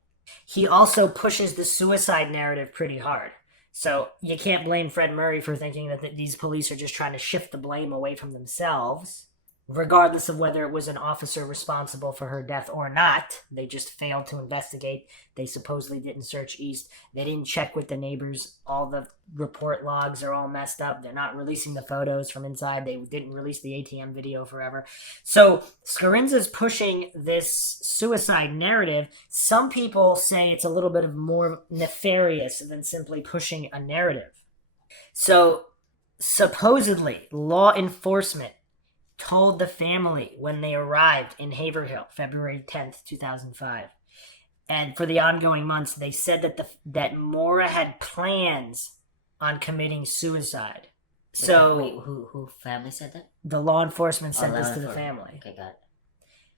He also pushes the suicide narrative pretty hard. So you can't blame Fred Murray for thinking that these police are just trying to shift the blame away from themselves, regardless of whether it was an officer responsible for her death or not. They just failed to investigate. They supposedly didn't search east. They didn't check with the neighbors. All the report logs are all messed up. They're not releasing the photos from inside. They didn't release the ATM video forever. So Scarinza's pushing this suicide narrative. Some people say it's a little bit of more nefarious than simply pushing a narrative. So supposedly law enforcement told the family when they arrived in Haverhill, February 10th, 2005. And for the ongoing months, they said that Maura had plans on committing suicide. So Wait, who family said that? the law enforcement Oh, sent law this to the enforcement. family. Okay, got it.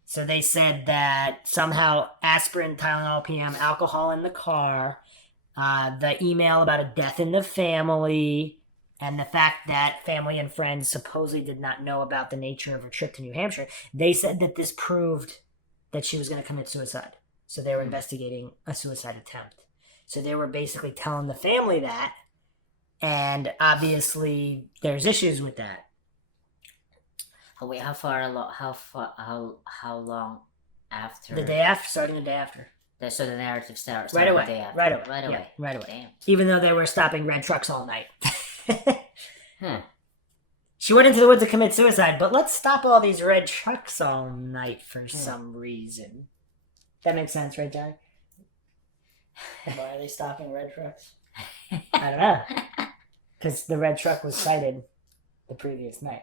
So they said that somehow aspirin, Tylenol PM, alcohol in the car, the email about a death in the family, and the fact that family and friends supposedly did not know about the nature of her trip to New Hampshire, they said that this proved that she was going to commit suicide. So they were investigating a suicide attempt. So they were basically telling the family that, and obviously there's issues with that. Oh, wait, how long after? The day after, starting the day after. So the narrative starts Right away. The day after. Right away. Right away. Yeah, right away. Damn. Even though they were stopping red trucks all night. Huh. She went into the woods to commit suicide, but let's stop all these red trucks all night for some reason. That makes sense, right, Johnny? Why are they stopping red trucks? I don't know. Because the red truck was sighted the previous night.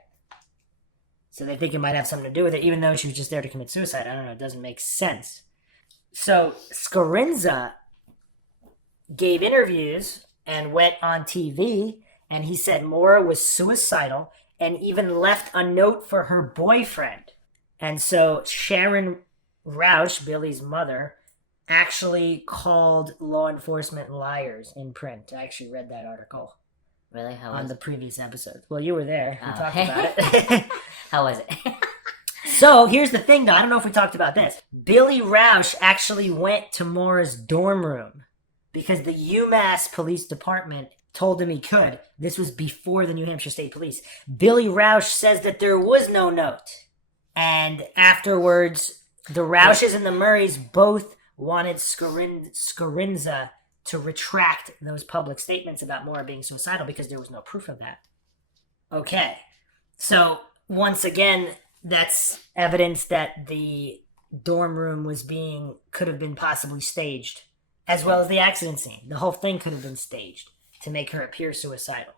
So they think it might have something to do with it, even though she was just there to commit suicide. I don't know. It doesn't make sense. So Scarinza gave interviews and went on TV, and he said Maura was suicidal and even left a note for her boyfriend. And so Sharon Rausch, Billy's mother, actually called law enforcement liars in print. I actually read that article. Really? How on was the it? previous episode. Well, you were there. We Oh. talked about it. How was it? So here's the thing, though. I don't know if we talked about this. Billy Rausch actually went to Maura's dorm room because the UMass Police Department told him he could. This was before the New Hampshire State Police. Billy Rausch says that there was no note. And afterwards, the Rausches and the Murrays both wanted Scarinza to retract those public statements about Maura being suicidal because there was no proof of that. Okay. So, once again, that's evidence that the dorm room could have been possibly staged, as well as the accident scene. The whole thing could have been staged to make her appear suicidal.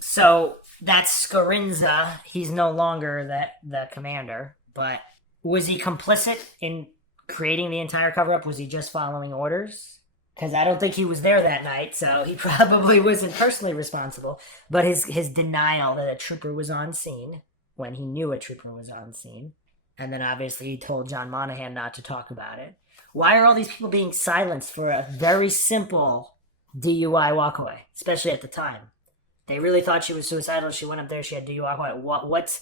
So that's Scarinza. He's no longer the commander, but was he complicit in creating the entire cover-up? Was he just following orders? Because I don't think he was there that night, so he probably wasn't personally responsible. But his denial that a trooper was on scene, when he knew a trooper was on scene, and then obviously he told John Monaghan not to talk about it. Why are all these people being silenced for a very simple DUI walkaway, especially at the time? They really thought she was suicidal. She went up there. She had DUI walkaway.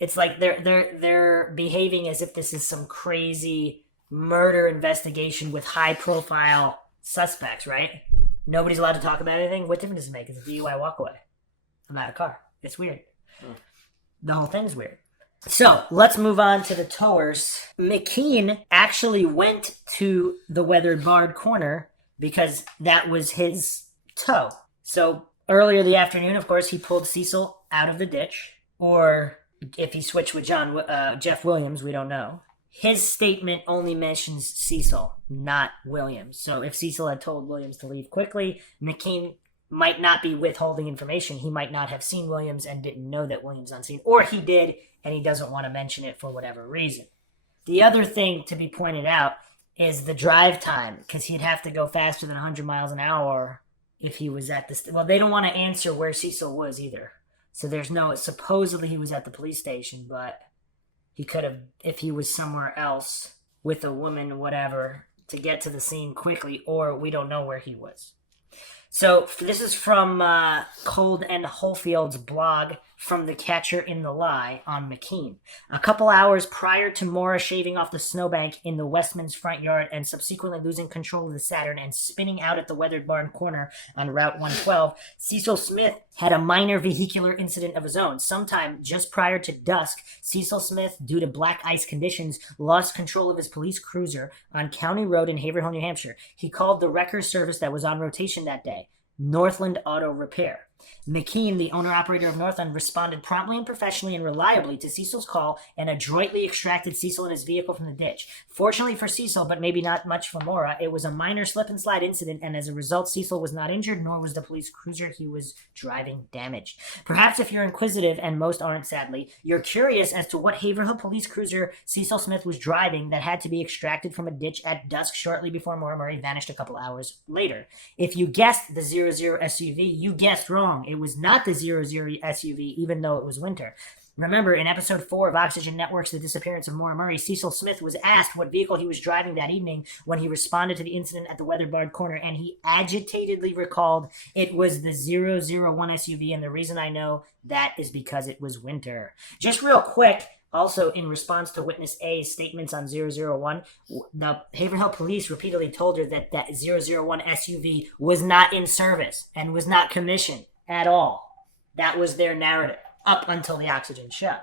It's like they're behaving as if this is some crazy murder investigation with high profile suspects, right? Nobody's allowed to talk about anything. What difference does it make? It's a DUI walkaway. I'm out of car. It's weird. The whole thing's weird. So let's move on to the towers. McKean actually went to the weathered barred corner because that was his tow. So earlier the afternoon, of course, he pulled Cecil out of the ditch, or if he switched with Jeff Williams, we don't know. His statement only mentions Cecil, not Williams. So if Cecil had told Williams to leave quickly, McKean might not be withholding information. He might not have seen Williams and didn't know that Williams was on scene. Or he did, and he doesn't want to mention it for whatever reason. The other thing to be pointed out is the drive time, because he'd have to go faster than 100 miles an hour if he was at the... Well, they don't want to answer where Cecil was either. So there's no... Supposedly he was at the police station, but he could have, if he was somewhere else with a woman, whatever, to get to the scene quickly, or we don't know where he was. So this is from Cold and Holfield's blog, From the Catcher in the Lie, on McKean. A couple hours prior to Maura shaving off the snowbank in the Westman's front yard and subsequently losing control of the Saturn and spinning out at the weathered barn corner on Route 112, Cecil Smith had a minor vehicular incident of his own. Sometime just prior to dusk, Cecil Smith, due to black ice conditions, lost control of his police cruiser on County Road in Haverhill, New Hampshire. He called the wrecker service that was on rotation that day, Northland Auto Repair. McKean, the owner-operator of Northland, responded promptly and professionally and reliably to Cecil's call and adroitly extracted Cecil and his vehicle from the ditch. Fortunately for Cecil, but maybe not much for Maura, it was a minor slip-and-slide incident, and as a result, Cecil was not injured, nor was the police cruiser he was driving damaged. Perhaps if you're inquisitive, and most aren't sadly, you're curious as to what Haverhill police cruiser Cecil Smith was driving that had to be extracted from a ditch at dusk shortly before Maura Murray vanished a couple hours later. If you guessed the 00 SUV, you guessed wrong. It was not the 00 SUV, even though it was winter. Remember, in episode 4 of Oxygen Network's The Disappearance of Maura Murray, Cecil Smith was asked what vehicle he was driving that evening when he responded to the incident at the weather-barred corner, and he agitatedly recalled it was the 001 SUV, and the reason I know that is because it was winter. Just real quick, also in response to Witness A's statements on 001, the Haverhill police repeatedly told her that that 001 SUV was not in service and was not commissioned at all. That was their narrative up until the Oxygen show.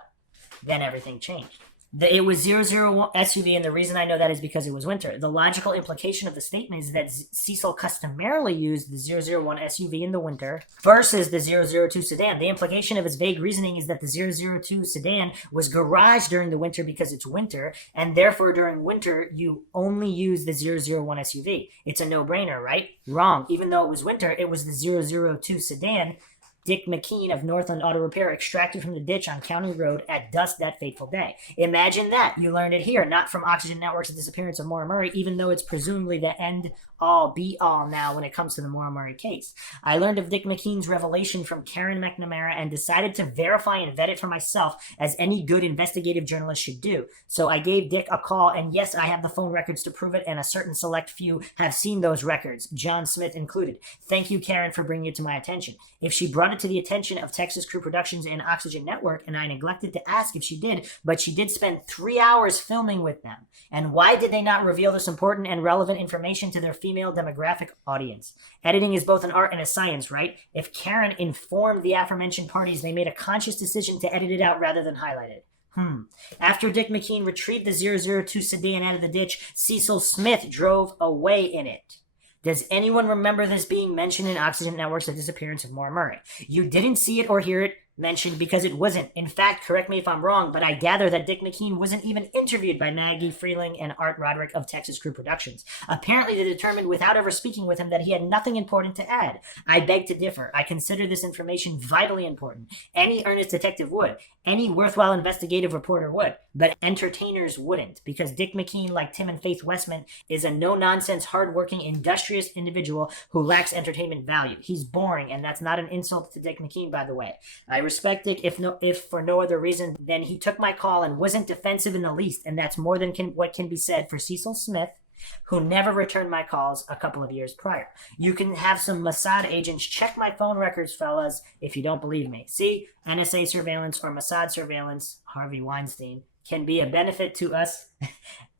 Then everything changed. It was 001 SUV, and the reason I know that is because it was winter. The logical implication of the statement is that Cecil customarily used the 001 SUV in the winter versus the 002 sedan. The implication of his vague reasoning is that the 002 sedan was garaged during the winter because it's winter, and therefore during winter you only use the 001 SUV. It's a no-brainer, right? Wrong. Even though it was winter, it was the 002 sedan Dick McKean of Northland Auto Repair extracted from the ditch on County Road at dusk that fateful day. Imagine that. You learned it here, not from Oxygen Network's The Disappearance of Maura Murray, even though it's presumably the end-all, be-all now when it comes to the Maura Murray case. I learned of Dick McKean's revelation from Karen McNamara and decided to verify and vet it for myself, as any good investigative journalist should do. So I gave Dick a call, and yes, I have the phone records to prove it, and a certain select few have seen those records, John Smith included. Thank you, Karen, for bringing it to my attention. If she brought it to the attention of Texas Crew Productions and Oxygen Network, and I neglected to ask if she did, but she did spend 3 hours filming with them. And why did they not reveal this important and relevant information to their female demographic audience? Editing is both an art and a science, right? If Karen informed the aforementioned parties, they made a conscious decision to edit it out rather than highlight it. After Dick McKean retrieved the 002 sedan out of the ditch, Cecil Smith drove away in it. Does anyone remember this being mentioned in Oxygen Network's The Disappearance of Maura Murray? You didn't see it or hear it mentioned because it wasn't. In fact, correct me if I'm wrong, but I gather that Dick McKean wasn't even interviewed by Maggie Freeling and Art Roderick of Texas Crew Productions. Apparently, they determined without ever speaking with him that he had nothing important to add. I beg to differ. I consider this information vitally important. Any earnest detective would. Any worthwhile investigative reporter would. But entertainers wouldn't, because Dick McKean, like Tim and Faith Westman, is a no-nonsense, hard-working, industrious individual who lacks entertainment value. He's boring, and that's not an insult to Dick McKean, by the way. I respect Dick if for no other reason than he took my call and wasn't defensive in the least, and that's more than what can be said for Cecil Smith, who never returned my calls a couple of years prior. You can have some Mossad agents check my phone records, fellas, if you don't believe me. See, NSA surveillance or Mossad surveillance, Harvey Weinstein, can be a benefit to us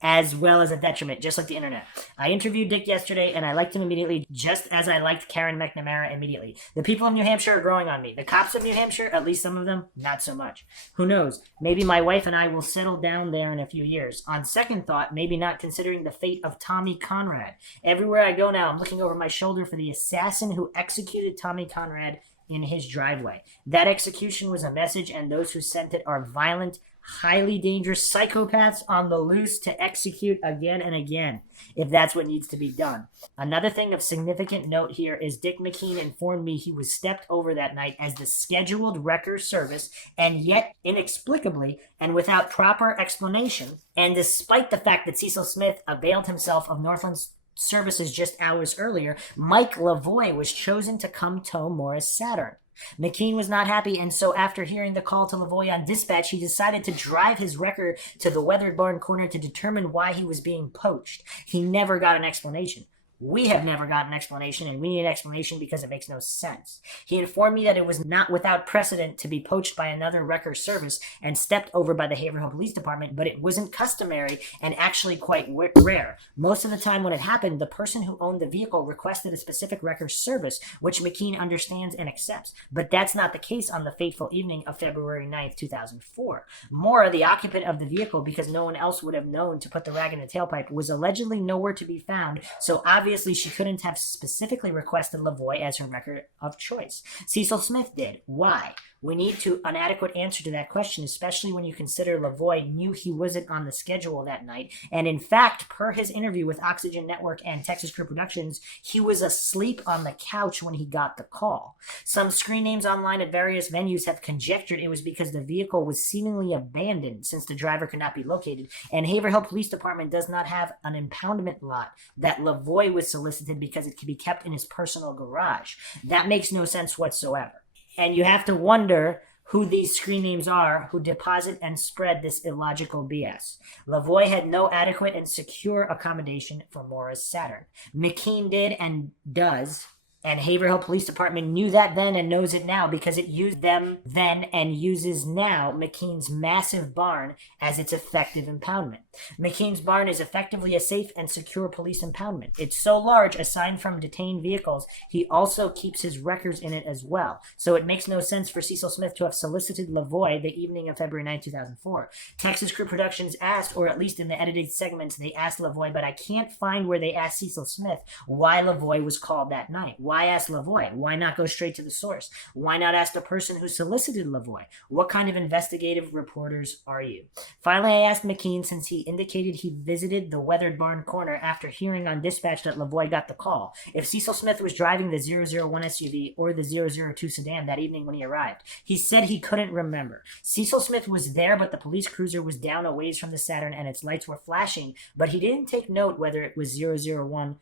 as well as a detriment, just like the internet. I interviewed Dick yesterday, and I liked him immediately, just as I liked Karen McNamara immediately. The people of New Hampshire are growing on me. The cops of New Hampshire, at least some of them, not so much. Who knows? Maybe my wife and I will settle down there in a few years. On second thought, maybe not, considering the fate of Tommy Conrad. Everywhere I go now, I'm looking over my shoulder for the assassin who executed Tommy Conrad in his driveway. That execution was a message, and those who sent it are violent, highly dangerous psychopaths on the loose to execute again and again, if that's what needs to be done. Another thing of significant note here is Dick McKean informed me he was stepped over that night as the scheduled wrecker service, and yet inexplicably and without proper explanation, and despite the fact that Cecil Smith availed himself of Northland's services just hours earlier, Mike Lavoie was chosen to come tow Maura's Saturn. McKean was not happy, and so after hearing the call to Lavoie on dispatch, he decided to drive his wrecker to the weathered barn corner to determine why he was being poached. He never got an explanation. We have never gotten an explanation, and we need an explanation because it makes no sense. He informed me that it was not without precedent to be poached by another wrecker service and stepped over by the Haverhill Police Department, but it wasn't customary and actually quite rare. Most of the time when it happened, the person who owned the vehicle requested a specific wrecker service, which McKean understands and accepts. But that's not the case on the fateful evening of February 9th, 2004. Maura, the occupant of the vehicle, because no one else would have known to put the rag in the tailpipe, was allegedly nowhere to be found, so obviously she couldn't have specifically requested Lavoie as her wrecker of choice. Cecil Smith did. Why? We need an adequate answer to that question, especially when you consider Lavoie knew he wasn't on the schedule that night. And in fact, per his interview with Oxygen Network and Texas Crew Productions, he was asleep on the couch when he got the call. Some screen names online at various venues have conjectured it was because the vehicle was seemingly abandoned since the driver could not be located, and Haverhill Police Department does not have an impoundment lot that Lavoie was solicited because it could be kept in his personal garage. That makes no sense whatsoever. And you have to wonder who these screen names are who deposit and spread this illogical BS. Lavoie had no adequate and secure accommodation for Maura's Saturn. McKean did and does, and Haverhill Police Department knew that then and knows it now because it used them then and uses now McKean's massive barn as its effective impoundment. McKean's barn is effectively a safe and secure police impoundment. It's so large, aside from detained vehicles, he also keeps his records in it as well. So it makes no sense for Cecil Smith to have solicited Lavoie the evening of February 9, 2004. Texas Crew Productions asked, or at least in the edited segments, they asked Lavoie, but I can't find where they asked Cecil Smith why Lavoie was called that night. Why ask Lavoie? Why not go straight to the source? Why not ask the person who solicited Lavoie? What kind of investigative reporters are you? Finally, I asked McKean, since he indicated he visited the weathered barn corner after hearing on dispatch that Lavoie got the call, if Cecil Smith was driving the 001 SUV or the 002 sedan that evening when he arrived. He said he couldn't remember. Cecil Smith was there, but the police cruiser was down a ways from the Saturn and its lights were flashing, but he didn't take note whether it was 001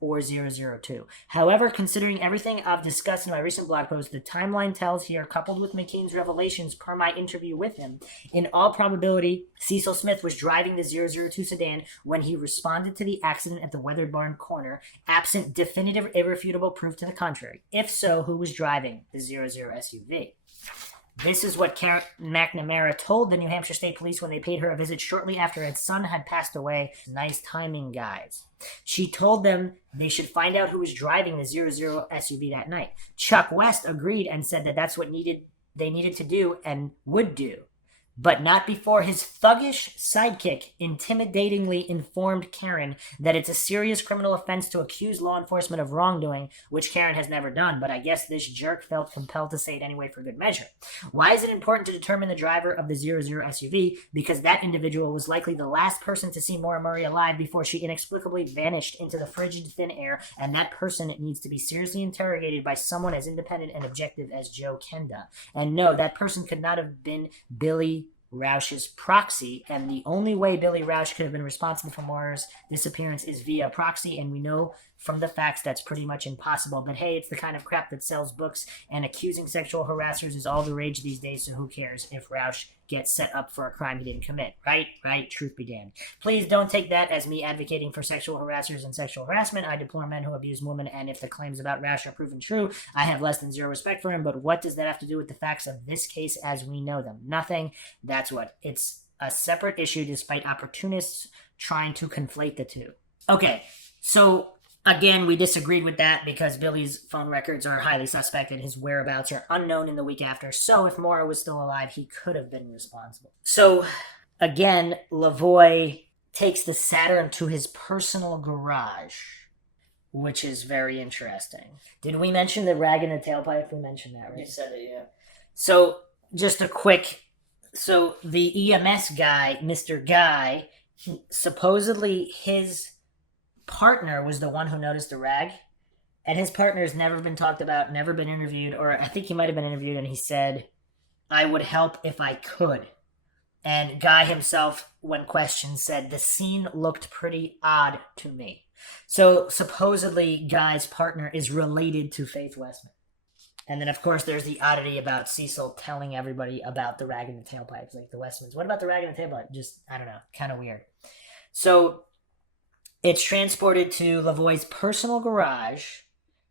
or 002. However, considering everything I've discussed in my recent blog post, the timeline tells here, coupled with McKean's revelations per my interview with him, in all probability, Cecil Smith was driving the 002 sedan when he responded to the accident at the weathered barn corner, absent definitive, irrefutable proof to the contrary. If so, who was driving the 00 SUV? This is what Karen McNamara told the New Hampshire State Police when they paid her a visit shortly after her son had passed away. Nice timing, guys. She told them they should find out who was driving the 00 SUV that night. Chuck West agreed and said that that's what they needed to do and would do, but not before his thuggish sidekick intimidatingly informed Karen that it's a serious criminal offense to accuse law enforcement of wrongdoing, which Karen has never done, but I guess this jerk felt compelled to say it anyway for good measure. Why is it important to determine the driver of the 00 SUV? Because that individual was likely the last person to see Maura Murray alive before she inexplicably vanished into the frigid thin air, and that person needs to be seriously interrogated by someone as independent and objective as Joe Kenda. And no, that person could not have been Billy Roush's proxy, and the only way Billy Roush could have been responsible for Maura's disappearance is via proxy, and we know from the facts that's pretty much impossible. But hey, it's the kind of crap that sells books, and accusing sexual harassers is all the rage these days, so who cares if Roush gets set up for a crime he didn't commit, right? Right, truth be damned. Please don't take that as me advocating for sexual harassers and sexual harassment. I deplore men who abuse women, and if the claims about Roush are proven true, I have less than zero respect for him, but what does that have to do with the facts of this case as we know them? Nothing. That's what. It's a separate issue despite opportunists trying to conflate the two. Okay, so again, we disagreed with that because Billy's phone records are highly suspect and his whereabouts are unknown in the week after. So if Maura was still alive, he could have been responsible. So again, Lavoie takes the Saturn to his personal garage, which is very interesting. Did we mention the rag in the tailpipe? We mentioned that, right? You said it, yeah. So just a quick... So the EMS guy, Mr. Guy, supposedly his partner was the one who noticed the rag, and his partner has never been talked about, never been interviewed, or I think he might have been interviewed, and he said, I would help if I could. And Guy himself, when questioned, said, the scene looked pretty odd to me. So supposedly Guy's partner is related to Faith Westman. And then, of course, there's the oddity about Cecil telling everybody about the rag in the tailpipes, like the Westmans. What about the rag in the tailpipe? Just, I don't know, kind of weird. So it's transported to Lavoie's personal garage,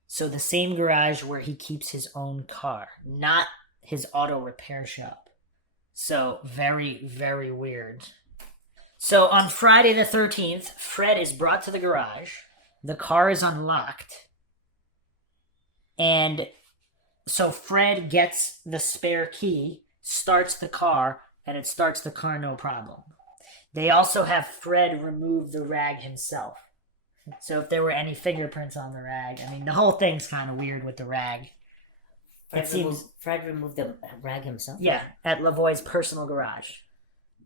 so the same garage where he keeps his own car, not his auto repair shop. So very, very weird. So on Friday the 13th, Fred is brought to the garage. The car is unlocked. And so Fred gets the spare key, starts the car, and it starts the car no problem. They also have Fred remove the rag himself. So if there were any fingerprints on the rag, I mean, the whole thing's kind of weird with the rag. Fred removed the rag himself? Yeah, at Lavoie's personal garage,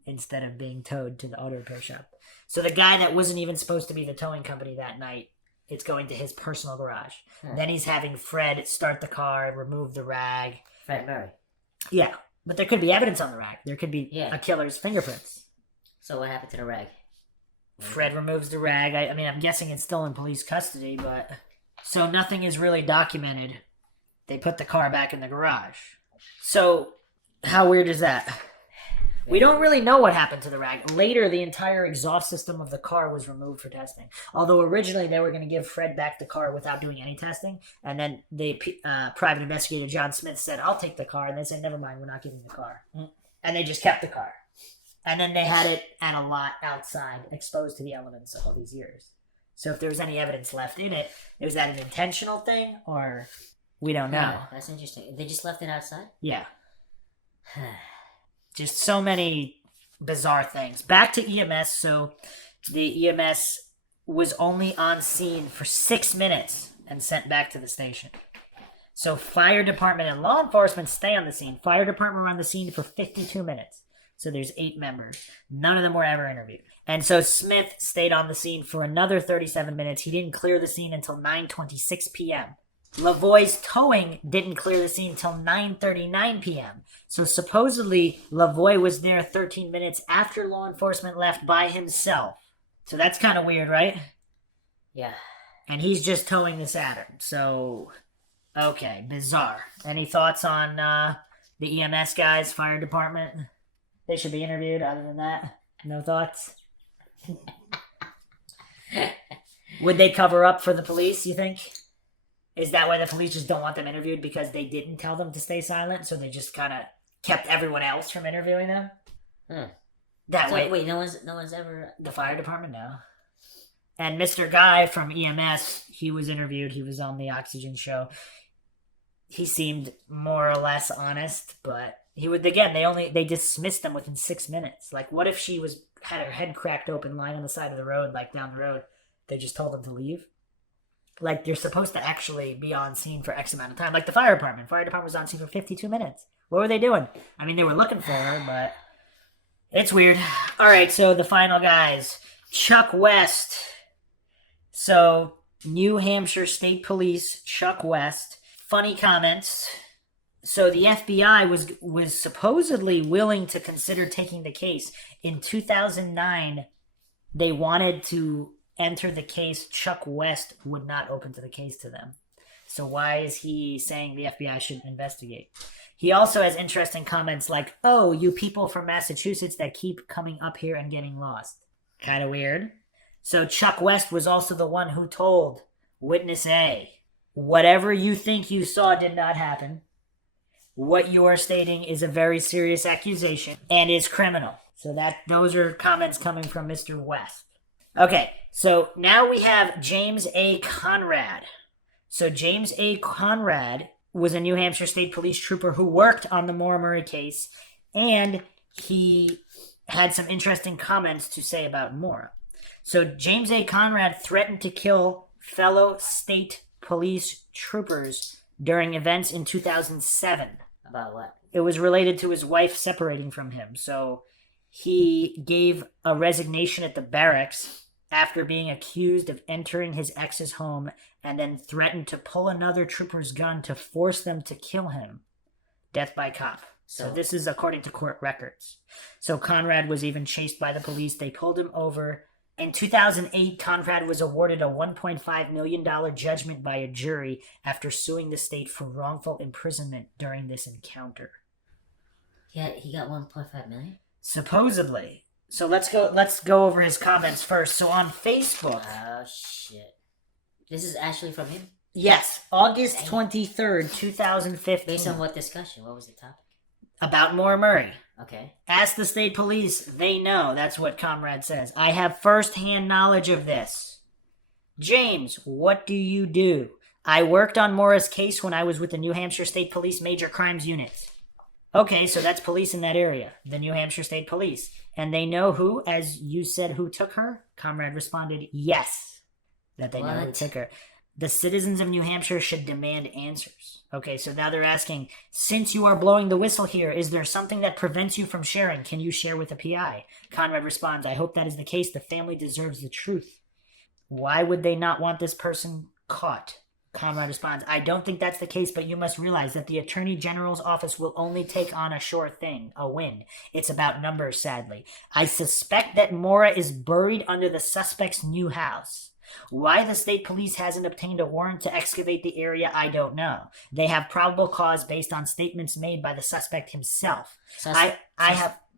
instead of being towed to the auto repair shop. So the guy that wasn't even supposed to be the towing company that night, it's going to his personal garage. Then he's having Fred start the car, remove the rag. Fred Murray. Yeah, but there could be evidence on the rag. There could be a killer's fingerprints. So what happened to the rag? Fred removes the rag. I mean, I'm guessing it's still in police custody, but... So nothing is really documented. They put the car back in the garage. So How weird is that? We don't really know what happened to the rag. Later, the entire exhaust system of the car was removed for testing. Although originally they were going to give Fred back the car without doing any testing. And then private investigator John Smith said, I'll take the car. And they said, never mind, we're not giving the car. And they just kept the car. And then they had it at a lot outside, exposed to the elements all these years. So if there was any evidence left in it, was that an intentional thing? Or we don't know. Yeah, that's interesting. They just left it outside? Yeah. Just so many bizarre things. Back to EMS. So the EMS was only on scene for 6 minutes and sent back to the station. So fire department and law enforcement stay on the scene. Fire department were on the scene for 52 minutes. So there's 8 members. None of them were ever interviewed. And so Smith stayed on the scene for another 37 minutes. He didn't clear the scene until 9:26 p.m. Lavoie's towing didn't clear the scene until 9:39 p.m. So supposedly Lavoie was there 13 minutes after law enforcement left by himself. So that's kind of weird, right? Yeah. And he's just towing the Saturn. So, okay, bizarre. Any thoughts on the EMS guys, fire department? They should be interviewed. Other than that, no thoughts? Would they cover up for the police, you think? Is that why the police just don't want them interviewed, because they didn't tell them to stay silent, so they just kind of kept everyone else from interviewing them? That So, way. wait, no one's ever... The fire department, no. And Mr. Guy from EMS, he was interviewed. He was on the Oxygen show. He seemed more or less honest, but he would, again, they dismissed them within 6 minutes. Like, what if she had her head cracked open, lying on the side of the road, like down the road? They just told them to leave. Like, you're supposed to actually be on scene for X amount of time. Like the fire department. Fire department was on scene for 52 minutes. What were they doing? I mean, they were looking for her, but it's weird. All right, so the final guys. Chuck West. So, New Hampshire State Police, Chuck West. Funny comments. So the FBI was supposedly willing to consider taking the case. In 2009, they wanted to enter the case. Chuck West would not open to the case to them. So why is he saying the FBI should investigate? He also has interesting comments like, oh, you people from Massachusetts that keep coming up here and getting lost. Kind of weird. So Chuck West was also the one who told Witness A, whatever you think you saw did not happen. What you are stating is a very serious accusation and is criminal. So those are comments coming from Mr. West. Okay, so now we have James A. Conrad. So James A. Conrad was a New Hampshire State Police trooper who worked on the Maura Murray case, and he had some interesting comments to say about Maura. So James A. Conrad threatened to kill fellow state police troopers during events in 2007. About what? It was related to his wife separating from him. So he gave a resignation at the barracks after being accused of entering his ex's home and then threatened to pull another trooper's gun to force them to kill him. Death by cop. So this is according to court records. So Conrad was even chased by the police. They pulled him over. In 2008, Conrad was awarded a $1.5 million judgment by a jury after suing the state for wrongful imprisonment during this encounter. Yeah, he got 1.5 million? Supposedly. So let's go over his comments first. So on Facebook. Oh, shit. This is actually from him? Yes, August 23rd, 2015. Based on what discussion? What was the topic? About Maura Murray. Okay. Ask the state police. They know. That's what Conrad says. I have first-hand knowledge of this. James, what do you do? I worked on Maura's case when I was with the New Hampshire State Police Major Crimes Unit. Okay, so that's police in that area. The New Hampshire State Police. And they know who, as you said, who took her? Conrad responded, yes. That they know who took her. The citizens of New Hampshire should demand answers. Okay, so now they're asking, since you are blowing the whistle here, is there something that prevents you from sharing? Can you share with the PI? Conrad responds, I hope that is the case. The family deserves the truth. Why would they not want this person caught? Conrad responds, I don't think that's the case, but you must realize that the Attorney General's office will only take on a sure thing, a win. It's about numbers, sadly. I suspect that Maura is buried under the suspect's new house. Why the state police hasn't obtained a warrant to excavate the area, I don't know. They have probable cause based on statements made by the suspect himself.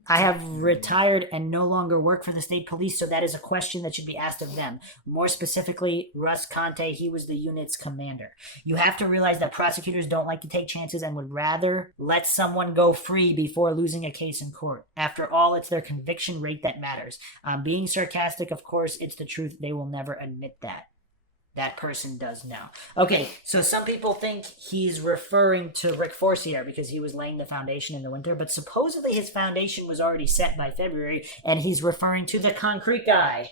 I have retired and no longer work for the state police, so that is a question that should be asked of them. More specifically, Russ Conte, he was the unit's commander. You have to realize that prosecutors don't like to take chances and would rather let someone go free before losing a case in court. After all, it's their conviction rate that matters. I'm being sarcastic, of course, it's the truth. They will never admit that. That person does know. Okay, so some people think he's referring to Rick Forcier because he was laying the foundation in the winter, but supposedly his foundation was already set by February, and he's referring to the concrete guy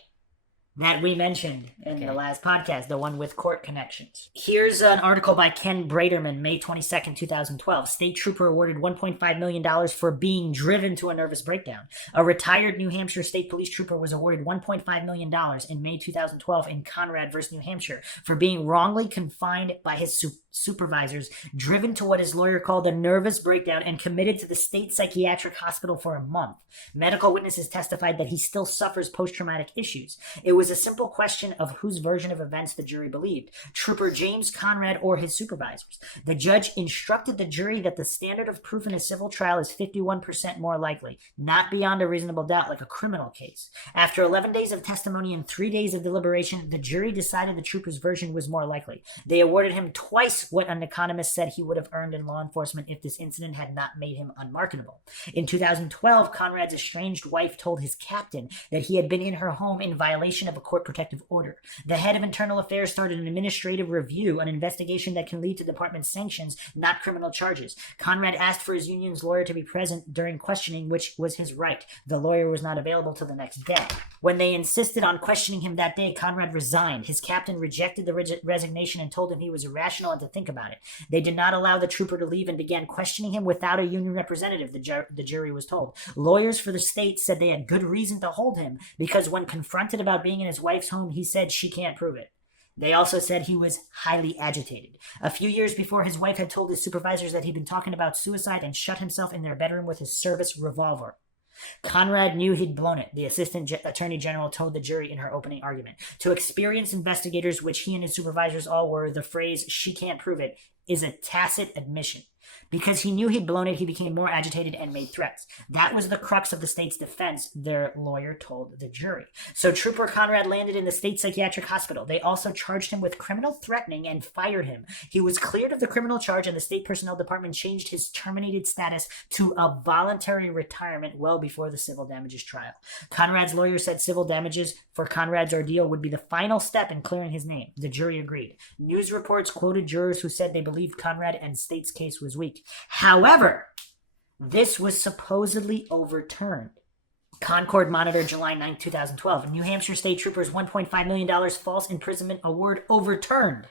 that we mentioned in the last podcast, the one with court connections. Here's an article by Ken Braderman, May 22nd, 2012. State trooper awarded $1.5 million for being driven to a nervous breakdown. A retired New Hampshire state police trooper was awarded $1.5 million in May 2012 in Conrad versus New Hampshire for being wrongly confined by his supervisors, driven to what his lawyer called a nervous breakdown, and committed to the state psychiatric hospital for a month. Medical witnesses testified that he still suffers post-traumatic issues. It was a simple question of whose version of events the jury believed, Trooper James Conrad or his supervisors. The judge instructed the jury that the standard of proof in a civil trial is 51% more likely, not beyond a reasonable doubt like a criminal case. After 11 days of testimony and 3 days of deliberation, the jury decided the trooper's version was more likely. They awarded him twice what an economist said he would have earned in law enforcement if this incident had not made him unmarketable. In 2012, Conrad's estranged wife told his captain that he had been in her home in violation of a court protective order. The head of internal affairs started an administrative review, an investigation that can lead to department sanctions, not criminal charges. Conrad asked for his union's lawyer to be present during questioning, which was his right. The lawyer was not available till the next day. When they insisted on questioning him that day, Conrad resigned. His captain rejected the resignation and told him he was irrational and to think about it. They did not allow the trooper to leave and began questioning him without a union representative, the jury was told. Lawyers for the state said they had good reason to hold him because when confronted about being in his wife's home, he said she can't prove it. They also said he was highly agitated. A few years before, his wife had told his supervisors that he'd been talking about suicide and shut himself in their bedroom with his service revolver. Conrad knew he'd blown it, the assistant attorney general told the jury in her opening argument. To experienced investigators, which he and his supervisors all were, the phrase, "she can't prove it," is a tacit admission. Because he knew he'd blown it, he became more agitated and made threats. That was the crux of the state's defense, their lawyer told the jury. So Trooper Conrad landed in the state psychiatric hospital. They also charged him with criminal threatening and fired him. He was cleared of the criminal charge, and the state personnel department changed his terminated status to a voluntary retirement well before the civil damages trial. Conrad's lawyer said civil damages for Conrad's ordeal would be the final step in clearing his name. The jury agreed. News reports quoted jurors who said they believed Conrad and state's case was weak. However, this was supposedly overturned. Concord Monitor, July 9, 2012. New Hampshire State Troopers $1.5 million false imprisonment award overturned.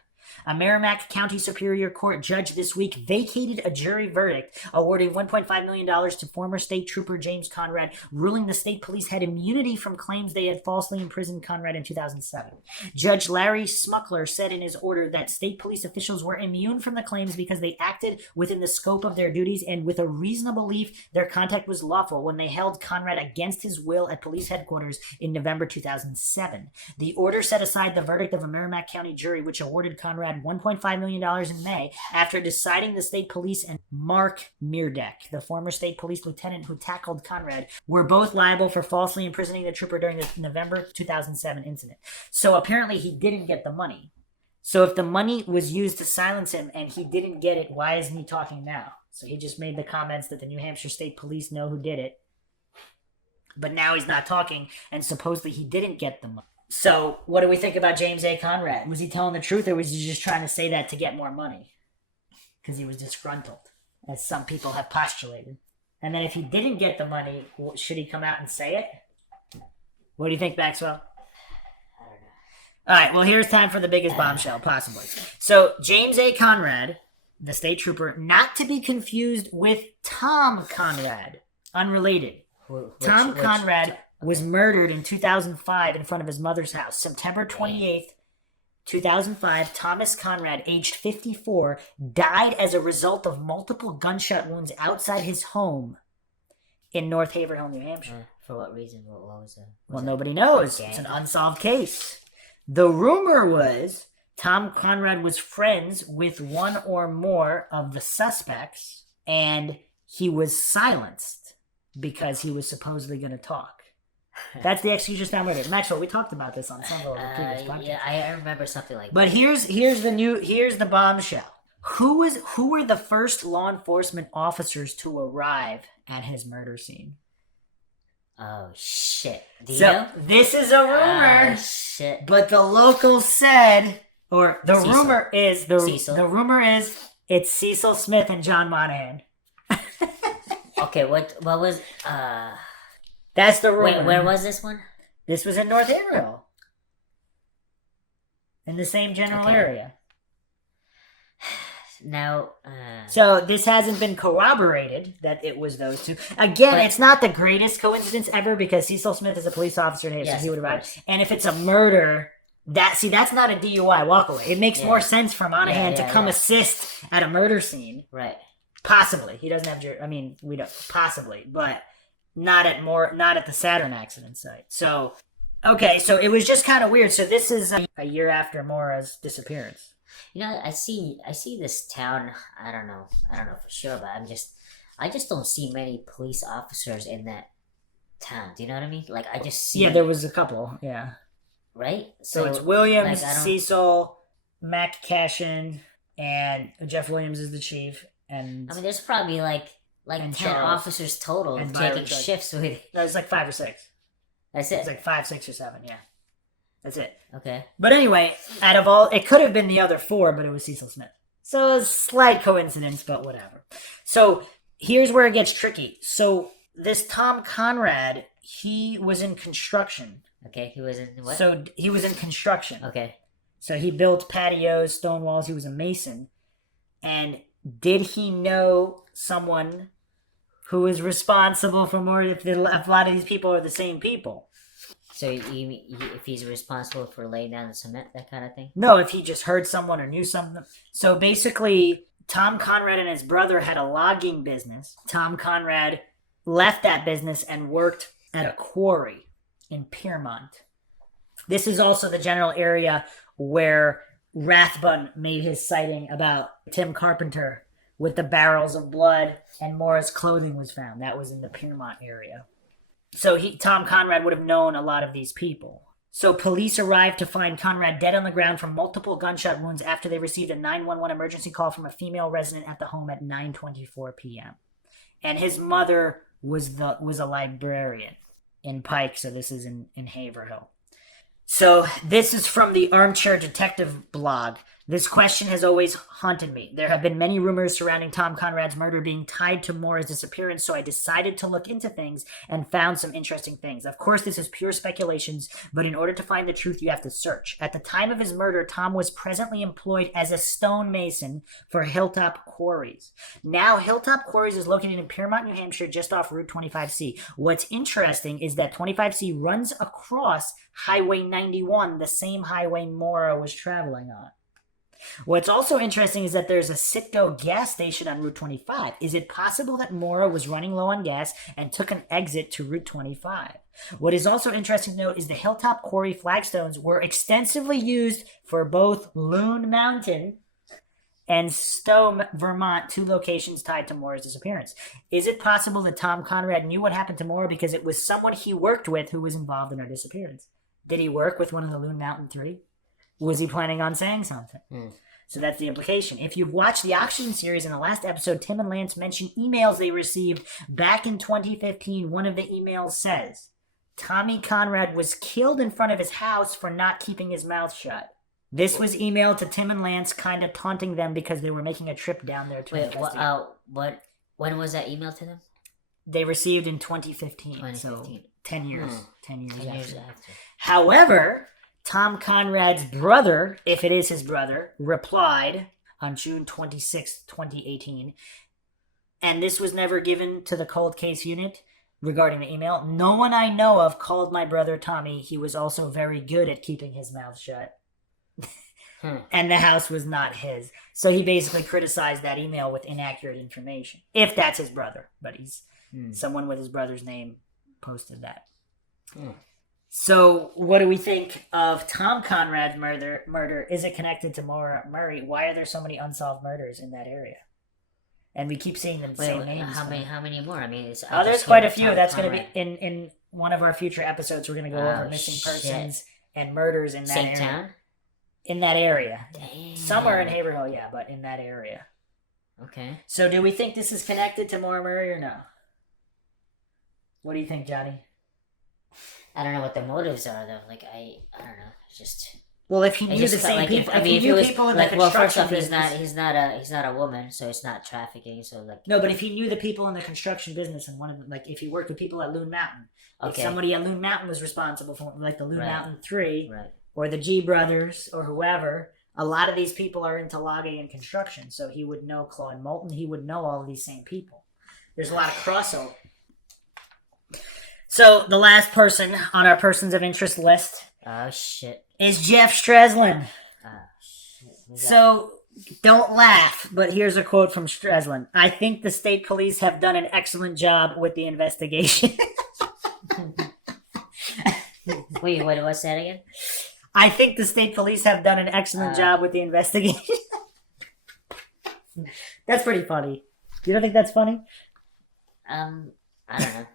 A Merrimack County Superior Court judge this week vacated a jury verdict awarding $1.5 million to former state trooper James Conrad, ruling the state police had immunity from claims they had falsely imprisoned Conrad in 2007. Judge Larry Smuckler said in his order that state police officials were immune from the claims because they acted within the scope of their duties and with a reasonable belief their contact was lawful when they held Conrad against his will at police headquarters in November 2007. The order set aside the verdict of a Merrimack County jury which awarded Conrad $1.5 million in May after deciding the state police and Mark Meardeck, the former state police lieutenant who tackled Conrad, were both liable for falsely imprisoning the trooper during the November 2007 incident. So apparently he didn't get the money. So if the money was used to silence him and he didn't get it, why isn't he talking now? So he just made the comments that the New Hampshire State Police know who did it. But now he's not talking, and supposedly he didn't get the money. So, what do we think about James A. Conrad? Was he telling the truth, or was he just trying to say that to get more money? Because he was disgruntled, as some people have postulated. And then if he didn't get the money, should he come out and say it? What do you think, Maxwell? I don't know. All right, well, here's time for the biggest bombshell, possibly. So, James A. Conrad, the state trooper, not to be confused with Tom Conrad, unrelated. Tom Conrad was murdered in 2005 in front of his mother's house. September 28th, 2005, Thomas Conrad, aged 54, died as a result of multiple gunshot wounds outside his home in North Haverhill, New Hampshire. For what reason? What was it? Well, nobody knows. It's an unsolved case. The rumor was Tom Conrad was friends with one or more of the suspects, and he was silenced because he was supposedly going to talk. That's the execution style murder. Maxwell, we talked about this on some of the previous podcasts. Yeah, I remember something like But that. here's the bombshell. Who were the first law enforcement officers to arrive at his murder scene? Oh shit! Do you So know? this is a rumor, Shit. but the locals said, or the Cecil. rumor is Cecil. the rumor is it's Cecil Smith and John Monaghan. Okay, what was That's the rumor. where was this one? This was in North Haverhill, in the same general Okay. area. Now, So this hasn't been corroborated that it was those two. Again, But- it's not the greatest coincidence ever because Cecil Smith is a police officer in Haverhill, Yes, so he would of arrive. course. And if it's a murder, that's not a DUI walkaway. It makes Yeah. more sense for Monaghan Yeah, to come yeah. assist at a murder scene. right. Possibly, he doesn't have. I mean, we don't possibly, but not at the Saturn accident site. So, okay, so it was just kind of weird. So this is a year after Maura's disappearance. You know, I see this town. I don't know for sure, but I just don't see many police officers in that town. Do you know what I mean? Like, I just see. Yeah, there was a couple. Yeah. right. So it's Williams, like, I don't- Cecil, McKay, and Jeff Williams is the chief, and I mean, there's probably like And 10 Charles. officers total And taking Byron Judge. shifts with. no, it's like 5 or 6. That's It's it. like 5, 6, or 7. Yeah, that's it. Okay. But anyway, out of all, it could have been the other 4, but it was Cecil Smith. So a slight coincidence, but whatever. So here's where it gets tricky. So this Tom Conrad, he was in construction. Okay. He was in what? So he was in construction. Okay. So he built patios, stone walls. He was a mason. And did he know someone who is responsible for more? If a lot of these people are the same people. So if he's responsible for laying down the cement, that kind of thing. No, if he just heard someone or knew something. So basically, Tom Conrad and his brother had a logging business. Tom Conrad left that business and worked at a quarry in Piermont. This is also the general area where Rathbun made his sighting about Tim Carpenter with the barrels of blood and Maura's clothing was found. That was in the Piermont area. So Tom Conrad would have known a lot of these people. So police arrived to find Conrad dead on the ground from multiple gunshot wounds after they received a 911 emergency call from a female resident at the home at 9:24 p.m. And his mother was a librarian in Pike, so this is in Haverhill. So this is from the Armchair Detective blog. This question has always haunted me. There have been many rumors surrounding Tom Conrad's murder being tied to Maura's disappearance, so I decided to look into things and found some interesting things. Of course, this is pure speculations, but in order to find the truth, you have to search. At the time of his murder, Tom was presently employed as a stonemason for Hilltop Quarries. Now, Hilltop Quarries is located in Piermont, New Hampshire, just off Route 25C. What's interesting is that 25C runs across Highway 91, the same highway Maura was traveling on. What's also interesting is that there's a Citgo gas station on Route 25. Is it possible that Maura was running low on gas and took an exit to Route 25? What is also interesting to note is the Hilltop Quarry flagstones were extensively used for both Loon Mountain and Stowe, Vermont, 2 locations tied to Maura's disappearance. Is it possible that Tom Conrad knew what happened to Maura because it was someone he worked with who was involved in her disappearance? Did he work with one of the Loon Mountain 3? Was he planning on saying something? So that's the implication. If you've watched the Oxygen series in the last episode, Tim and Lance mentioned emails they received back in 2015. One of the emails says, Tommy Conrad was killed in front of his house for not keeping his mouth shut. This was emailed to Tim and Lance, kind of taunting them because they were making a trip down there to Wait, investigate. when was that email to them? They received in 2015. 2015. So 10 years. 10 years 10 after. years after. However, Tom Conrad's brother, if it is his brother, replied on June 26, 2018, and this was never given to the cold case unit regarding the email. No one I know of called my brother Tommy. He was also very good at keeping his mouth shut. And the house was not his. So he basically criticized that email with inaccurate information. If that's his brother. But he's someone with his brother's name posted that. So, what do we think of Tom Conrad's murder? Is it connected to Maura Murray? Why are there so many unsolved murders in that area? And we keep seeing the same names. How many more? I mean, there's quite a few. That's going to be in one of our future episodes. We're going to go over missing persons and murders in that same area. town. In that area, Damn. somewhere in Haverhill, yeah, but in that area. Okay. So, do we think this is connected to Maura Murray or no? What do you think, Johnny? I don't know what the motives are though. Like I don't know. It's just. Well, if he knew the same people, if he knew people in the construction business, he's not a woman, so it's not trafficking. So like. No, but if he knew the people in the construction business and one of them, like if he worked with people at Loon Mountain, if somebody at Loon Mountain was responsible for like the Loon Mountain 3 or the G Brothers or whoever, a lot of these people are into logging and construction, so he would know Claude Moulton. He would know all of these same people. There's a lot of crossover. So the last person on our persons of interest list. Oh shit. Is Jeff Strelzin. Oh shit. So don't laugh, but here's a quote from Strelzin. I think the state police have done an excellent job with the investigation. Wait, what's that again? I think the state police have done an excellent job with the investigation. That's pretty funny. You don't think that's funny? I don't know.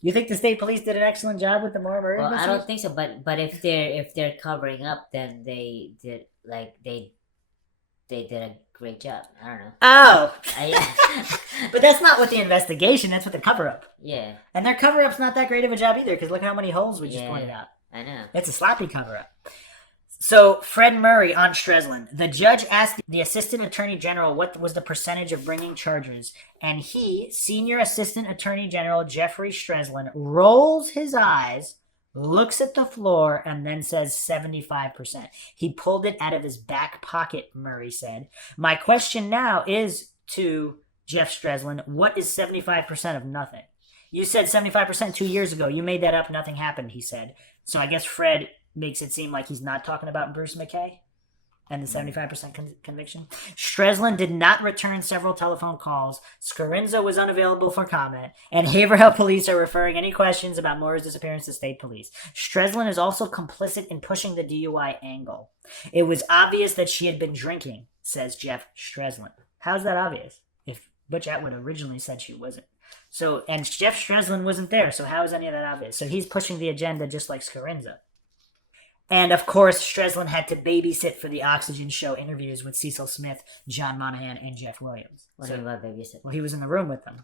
You think the state police did an excellent job with the Maura Murray I don't think so. But if they're covering up, then they did a great job. I don't know. Oh, but that's not with the investigation. That's with the cover up. Yeah. And their cover up's not that great of a job either. Because look how many holes we just pointed out. I know. It's a sloppy cover up. So, Fred Murray on Strelzin. The judge asked the Assistant Attorney General what was the percentage of bringing charges, and he, Senior Assistant Attorney General Jeffrey Strelzin, rolls his eyes, looks at the floor, and then says 75%. He pulled it out of his back pocket, Murray said. My question now is to Jeff Strelzin, what is 75% of nothing? You said 75% 2 years ago. You made that up. Nothing happened, he said. So I guess Fred makes it seem like he's not talking about Bruce McKay and the 75% conviction. Strelzin did not return several telephone calls. Scarinza was unavailable for comment, and Haverhill police are referring any questions about Maura's disappearance to state police. Strelzin is also complicit in pushing the DUI angle. It was obvious that she had been drinking, says Jeff Strelzin. How's that obvious? If Butch Atwood originally said she wasn't. So, and Jeff Strelzin wasn't there, so how is any of that obvious? So he's pushing the agenda just like Scarinza. And, of course, Strelzin had to babysit for the Oxygen Show interviews with Cecil Smith, John Monaghan, and Jeff Williams. What do you mean by babysit? Well, he was in the room with them.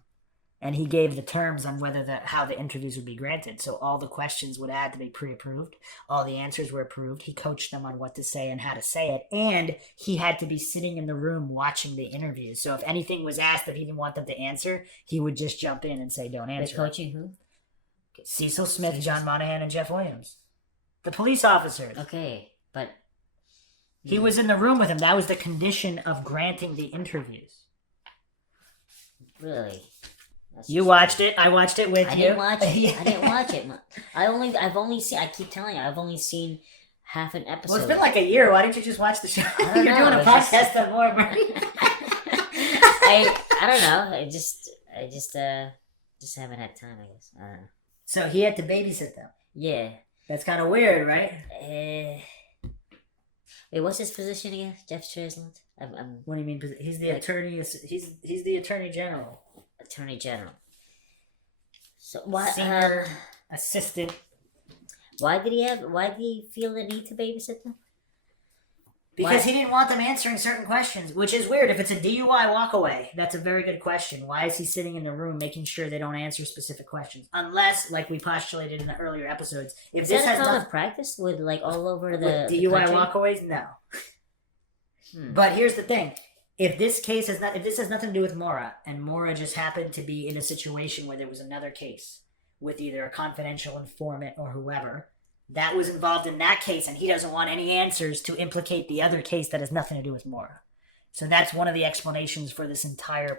And he gave the terms on how the interviews would be granted. So all the questions would have to be pre-approved. All the answers were approved. He coached them on what to say and how to say it. And he had to be sitting in the room watching the interviews. So if anything was asked that he didn't want them to answer, he would just jump in and say, don't answer. The coaching who? Cecil Smith, John Monaghan, and Jeff Williams. The police officers. Okay, but... He was in the room with him. That was the condition of granting the interviews. Really? You watched it. I watched it with you. I didn't watch it. I've only seen, I keep telling you, I've only seen half an episode. Well, it's been like a year. Why didn't you just watch the show? I don't You're know, doing a podcast on Maura Murray. I don't know. I just haven't had time, I guess. I don't know. So he had to babysit them. Yeah. That's kind of weird, right? Wait, what's his position again? Jeff Strelzin? What do you mean? He's the attorney. He's the attorney general. Attorney General. So why? Senior assistant. Why did he feel the need to babysit them? Because he didn't want them answering certain questions, which is weird. If it's a DUI walkaway, that's a very good question. Why is he sitting in the room making sure they don't answer specific questions? Unless, like we postulated in the earlier episodes, if is this that has common practice with like all over the DUI country? walkaways, no. But here's the thing: if this has nothing to do with Maura, and Maura just happened to be in a situation where there was another case with either a confidential informant or whoever that was involved in that case, and he doesn't want any answers to implicate the other case that has nothing to do with Maura. So that's one of the explanations for this entire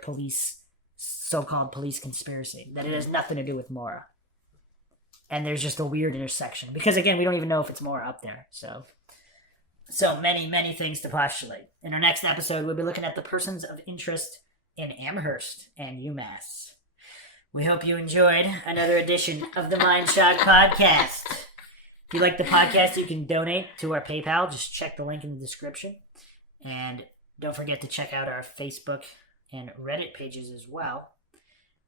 so-called police conspiracy, that it has nothing to do with Maura. And there's just a weird intersection. Because, again, we don't even know if it's Maura up there. So many, many things to postulate. In our next episode, we'll be looking at the persons of interest in Amherst and UMass. We hope you enjoyed another edition of the Mindshock podcast. If you like the podcast, you can donate to our PayPal. Just check the link in the description. And don't forget to check out our Facebook and Reddit pages as well.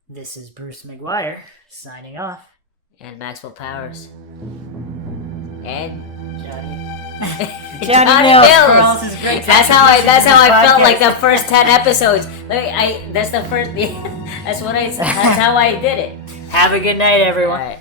This is Bruce McGuire signing off. And Maxwell Powers. And Johnny Mills. For all his great That's how I felt podcast. like the first 10 episodes. That's the first. That's what I. That's how I did it. Have a good night, everyone. All right.